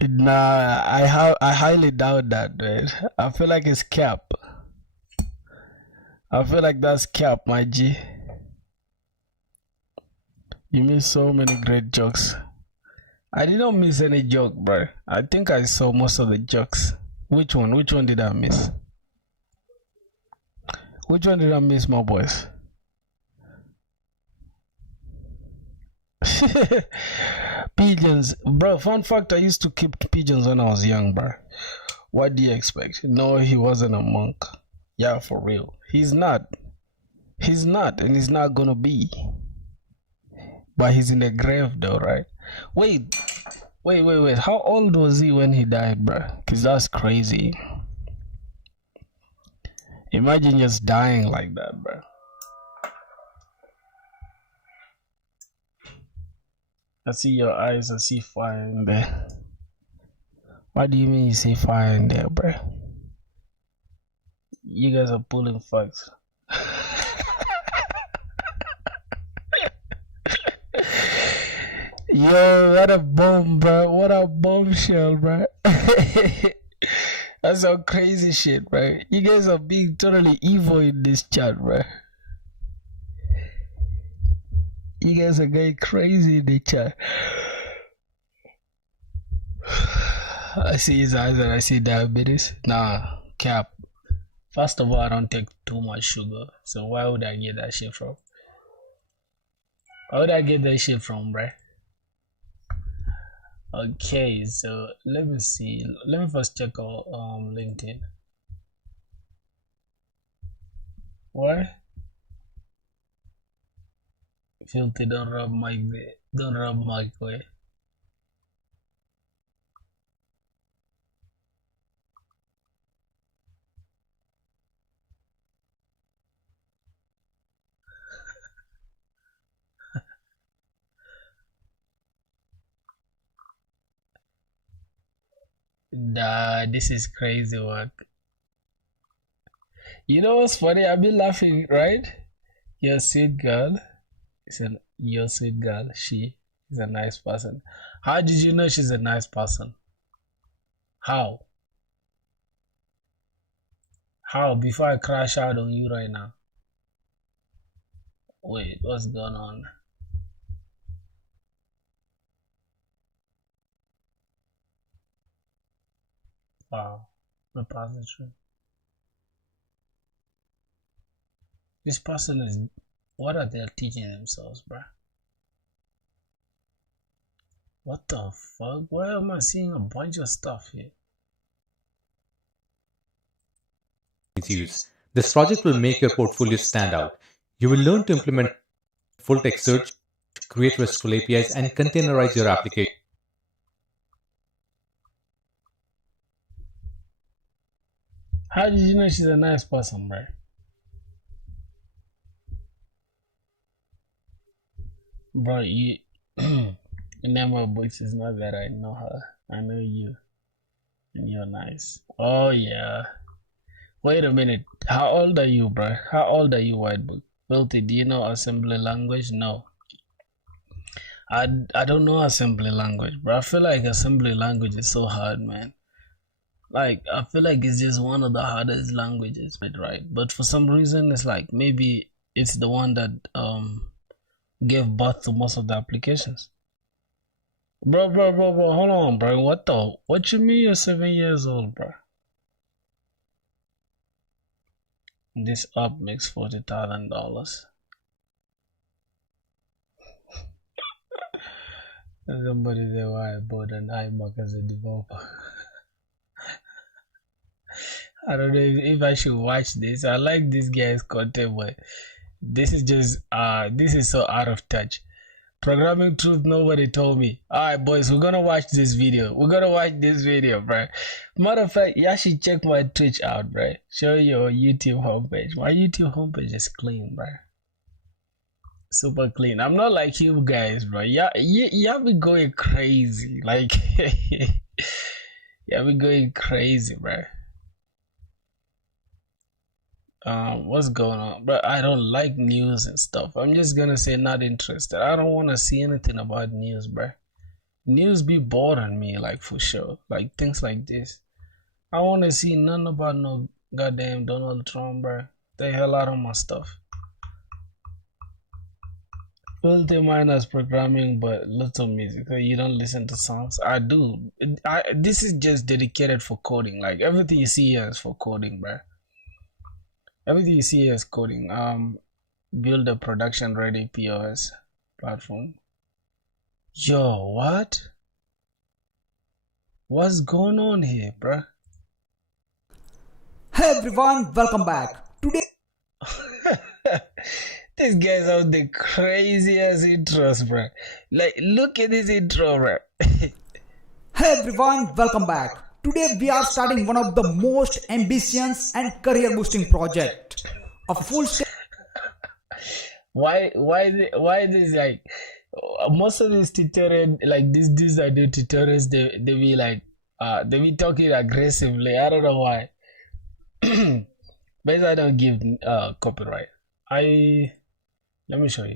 Nah, I highly doubt that, dude. I feel like it's cap. I feel like that's cap, my G. You missed so many great jokes. I didn't miss any joke, bro. I think I saw most of the jokes. Which one? Which one did I miss? Which one did I miss, my boys? Pigeons, bro. Fun fact: I used to keep pigeons when I was young, bro. What do you expect? No, he wasn't a monk. Yeah, for real. He's not. He's not, and he's not gonna be. But he's in the grave, though, right? Wait. How old was he when he died, bro? Cause that's crazy. Imagine just dying like that, bro. I see your eyes. I see fire in there. What do you mean you see fire in there, bro? You guys are pulling facts. Yo, what a bomb, bro. What a bombshell, bro. That's some crazy shit, bro. You guys are being totally evil in this chat, bro. You guys are going crazy in the chat. I see his eyes and I see diabetes. Nah, cap. First of all, I don't take too much sugar. So why would I get that shit from? Why would I get that shit from, bruh? Okay, so let me see. Let me first check out LinkedIn. What? Filthy, don't rub my way. Nah, this is crazy work. You know what's funny? I've been laughing, right? Your sweet girl your sweet girl. She is a nice person. How did you know she's a nice person? How? How? Before I crash out on you right now. Wait, what's going on? Wow, repository. This person is. What are they teaching themselves, bruh? What the fuck? Why am I seeing a bunch of stuff here? Use. This project will make your portfolio stand out. You will learn to implement full text search, create RESTful APIs, and containerize your application. How did you know she's a nice person, bro? Bro, you Nema Books is not that I know her. I know you. And you're nice. Oh yeah. Wait a minute. How old are you, bro? How old are you, White Book? Filthy, do you know assembly language? No. I don't know assembly language, bro. I feel like assembly language is so hard, man. Like I feel like it's just one of the hardest languages, right? But for some reason it's like maybe it's the one that gave birth to most of the applications. Bro, hold on, bro. What you mean you're 7 years old, bro? This app makes $40,000. Somebody say why I bought an iMac as a developer. I don't know if I should watch this. I like this guy's content, but this is just this is so out of touch. Programming truth, nobody told me. Alright, boys, we're gonna watch this video. Bro. Matter of fact, you should check my Twitch out, bro. Show your YouTube homepage. My YouTube homepage is clean, bro. Super clean. I'm not like you guys, bro. Yeah, you be going crazy. Like, you be going crazy, bro. What's going on? But I don't like news and stuff. I'm just gonna say not interested. I don't want to see anything about news, bro. News be boring me, like for sure. Like things like this. I want to see none about no goddamn Donald Trump, bro. The hell out of my stuff. Filthy minus programming, but little music. So you don't listen to songs. I do. This is just dedicated for coding. Like everything you see here is for coding, bro. Everything you see here is coding. Build a production ready POS platform. Yo, what? What's going on here, bruh? Hey everyone, welcome back. Today, These guys have the craziest intros, bruh. Like, look at this intro, bruh. hey everyone, welcome back. Today we are starting one of the most ambitious and career boosting project. A full stack. Why this like most of these tutorial like these are the tutorials they be like they be talking aggressively. I don't know why. But I don't give copyright. Let me show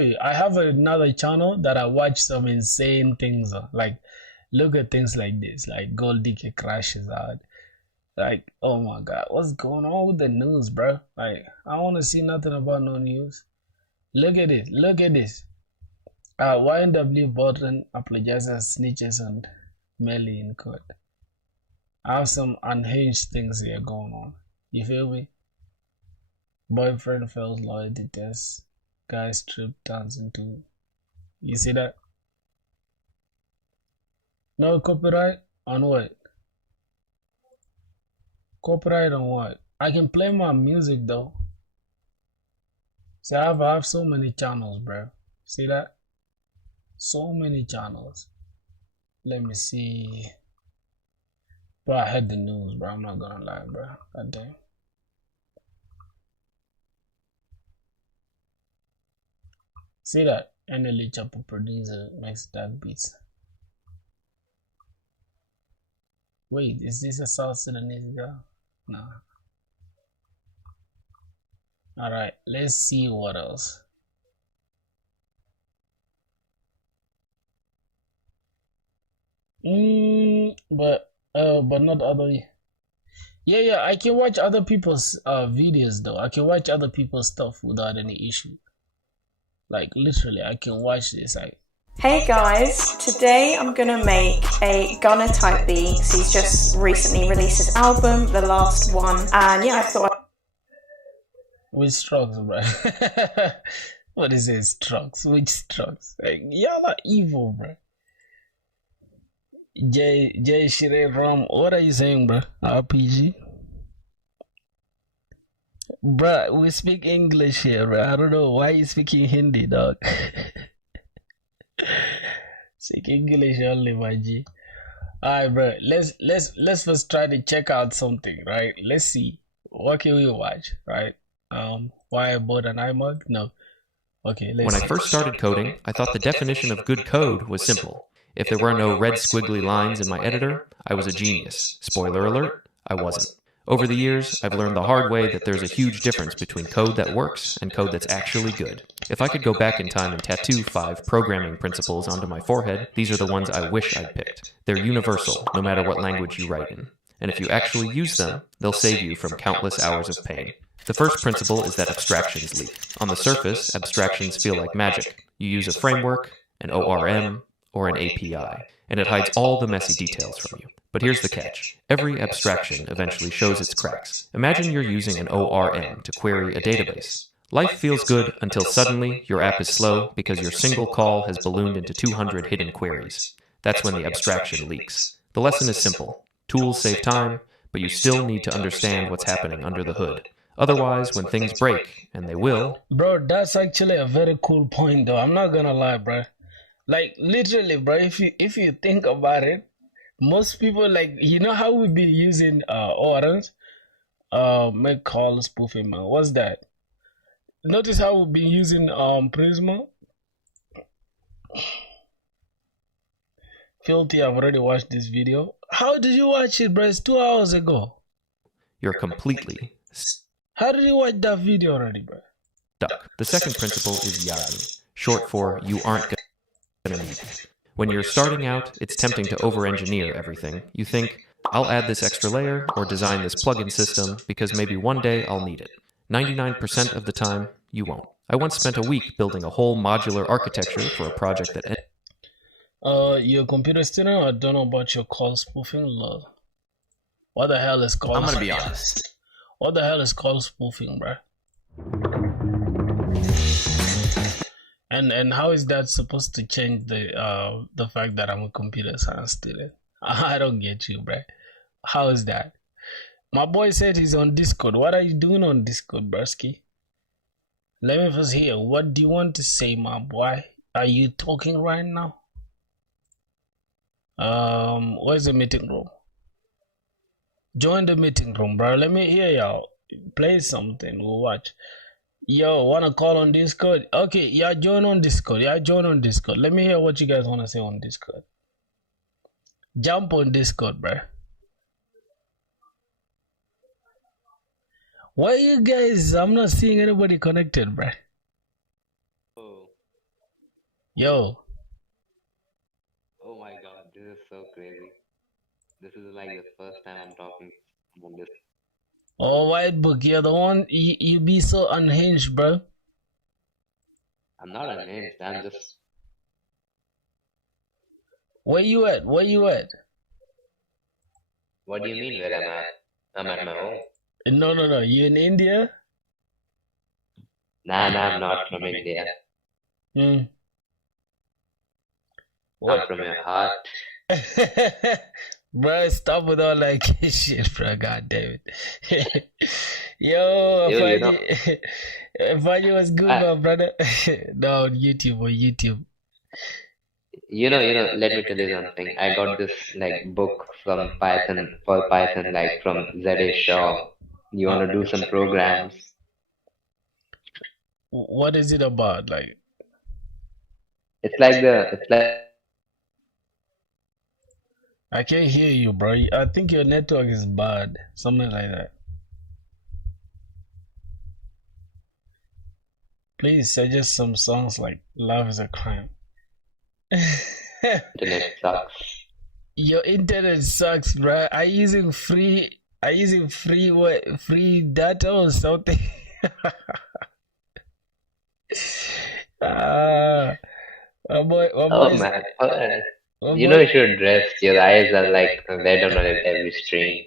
you. I have another channel that I watch some insane things on. Like look at things like this, like Gold DK crashes out. Like, oh my god, what's going on with the news, bro? Like, I want to see nothing about no news. Look at this. YNW Bolton apologizes, snitches, and Melly in court. I have some unhinged things here going on. You feel me? Boyfriend fails loyalty test. Guy strip turns into. You see that? No copyright on what? Copyright on what? I can play my music though. See, I have so many channels, bro. See that? So many channels. Let me see. Bro, I heard the news, bro. I'm not gonna lie, bro. God damn. See that? NLE Chopper producer makes dark beats. Wait, is this a South Sudanese girl? Nah. All right, let's see what else. But not other. Yeah, I can watch other people's videos though. I can watch other people's stuff without any issue. Like literally, I can watch this. Hey guys, today I'm gonna make a Gunner type beat. He's just recently released his album, the last one, and yeah, I thought. Which strokes, bro? What is it? Strokes? Which strokes? Like, y'all are evil, bro. Jay Shire Ram, what are you saying, bro? RPG? Bro, we speak English here, bro. I don't know why you speaking Hindi, dog. Speak English only, my G. Alright, bro. Let's first try to check out something, right? Let's see. What can we watch, right? Why I bought an iMug? No. Okay, When I first started coding, I thought the definition of good code was simple. If there were no red squiggly lines in my editor, I was a genius. Spoiler alert, I wasn't. Over the years, I've learned the hard way that there's a huge difference between code that works and code that's actually good. If I could go back in time and tattoo 5 programming principles onto my forehead, these are the ones I wish I'd picked. They're universal, no matter what language you write in. And if you actually use them, they'll save you from countless hours of pain. The first principle is that abstractions leak. On the surface, abstractions feel like magic. You use a framework, an ORM, or an API, and it hides all the messy details from you. But here's the catch. Every abstraction eventually shows its cracks. Imagine you're using an ORM to query a database. Life feels good until suddenly your app is slow because your single call has ballooned into 200 hidden queries. That's when the abstraction leaks. The lesson is simple. Tools save time, but you still need to understand what's happening under the hood. Otherwise, when things break, and they will... Bro, that's actually a very cool point though. I'm not gonna lie, bro. Like, literally, bro, if you think about it, most people, like, you know how we've been using ORMs? Make call spoofing, man. What's that? Notice how we've been using Prisma? Filthy, I've already watched this video. How did you watch it, bro? It's 2 hours ago. You're completely... How did you watch that video already, bro? stuck. The second principle is YAGI, short for you aren't going to need. When you're starting out, it's tempting to over-engineer everything. You think, I'll add this extra layer or design this plugin system because maybe one day I'll need it. 99% of the time, you won't. I once spent a week building a whole modular architecture for a project that... You're a computer student? I don't know about your call spoofing, love. What the hell is call? I'm gonna be honest. What the hell is call spoofing, bruh? And how is that supposed to change the fact that I'm a computer science student? I don't get you, bruh. How is that? My boy said he's on Discord. What are you doing on Discord, bruski? Let me first hear. What do you want to say, my boy? Are you talking right now? Where's the meeting room? Join the meeting room, bro. Let me hear y'all. Play something. We'll watch. Yo, wanna call on Discord? Okay, yeah, join on Discord. Yeah, join on Discord. Let me hear what you guys wanna say on Discord. Jump on Discord, bro. Why you guys? I'm not seeing anybody connected, bro. Oh. Yo. Oh my god, this is so crazy. This is like the first time I'm talking about this. Oh, White Book, you're the one. You be so unhinged, bro. I'm not unhinged, I'm just... Where you at? Where you at? What do you mean where I'm at? I'm at my home. No. You in India? Nah, I'm not from India. Hmm. I'm from your heart. Bro, stop with all that shit, bro. God damn it. Yo, Fanny was good, my brother. No, on YouTube. You know, let me tell you something. I got this like book from Python, for Python, like from Z.A. Shaw. You want to do some programs? What is it about? Like, it's like I can't hear you, bro. I think your network is bad. Something like that. Please suggest some songs like "Love Is a Crime." Internet sucks. Your internet sucks, bro. Are you using free? Are you using free what? Free data or something? Ah, my Oh boy's, man, my you know boy. you should rest. Your eyes are like red on every string.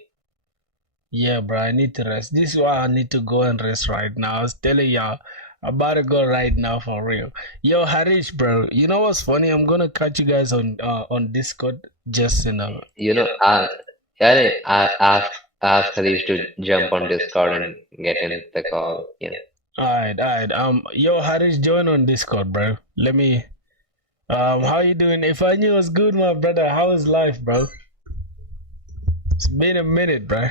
Yeah, bro, I need to rest. This is why I need to go and rest right now. I was telling y'all, I'm about to go right now for real. Yo, Harish, bro, you know what's funny? I'm gonna catch you guys on Discord just in a. You know, yeah, ask Harish to jump on Discord and get in the call. Yeah. Alright, alright. Yo, Harish, join on Discord, bro. Let me. How you doing? If I knew it was good, my brother. How is life, bro? It's been a minute, bro.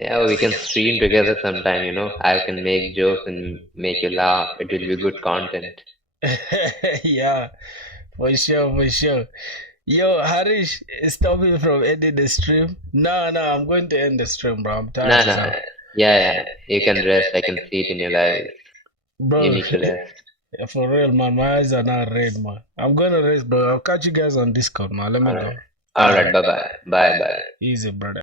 Yeah, we can stream together sometime, you know. I can make jokes and make you laugh. It will be good content. Yeah, for sure, for sure. Yo, Harish, stop me from ending the stream. No, no, I'm going to end the stream, bro. I'm tired Nah, as nah. hell. Yeah. You can rest. I can see it in your eyes. You Bro, need to rest. for real, man. My eyes are not red, man. I'm gonna rest, bro. I'll catch you guys on Discord, man. Let me All go. right. All right. Bye bye. Bye bye. Easy, brother.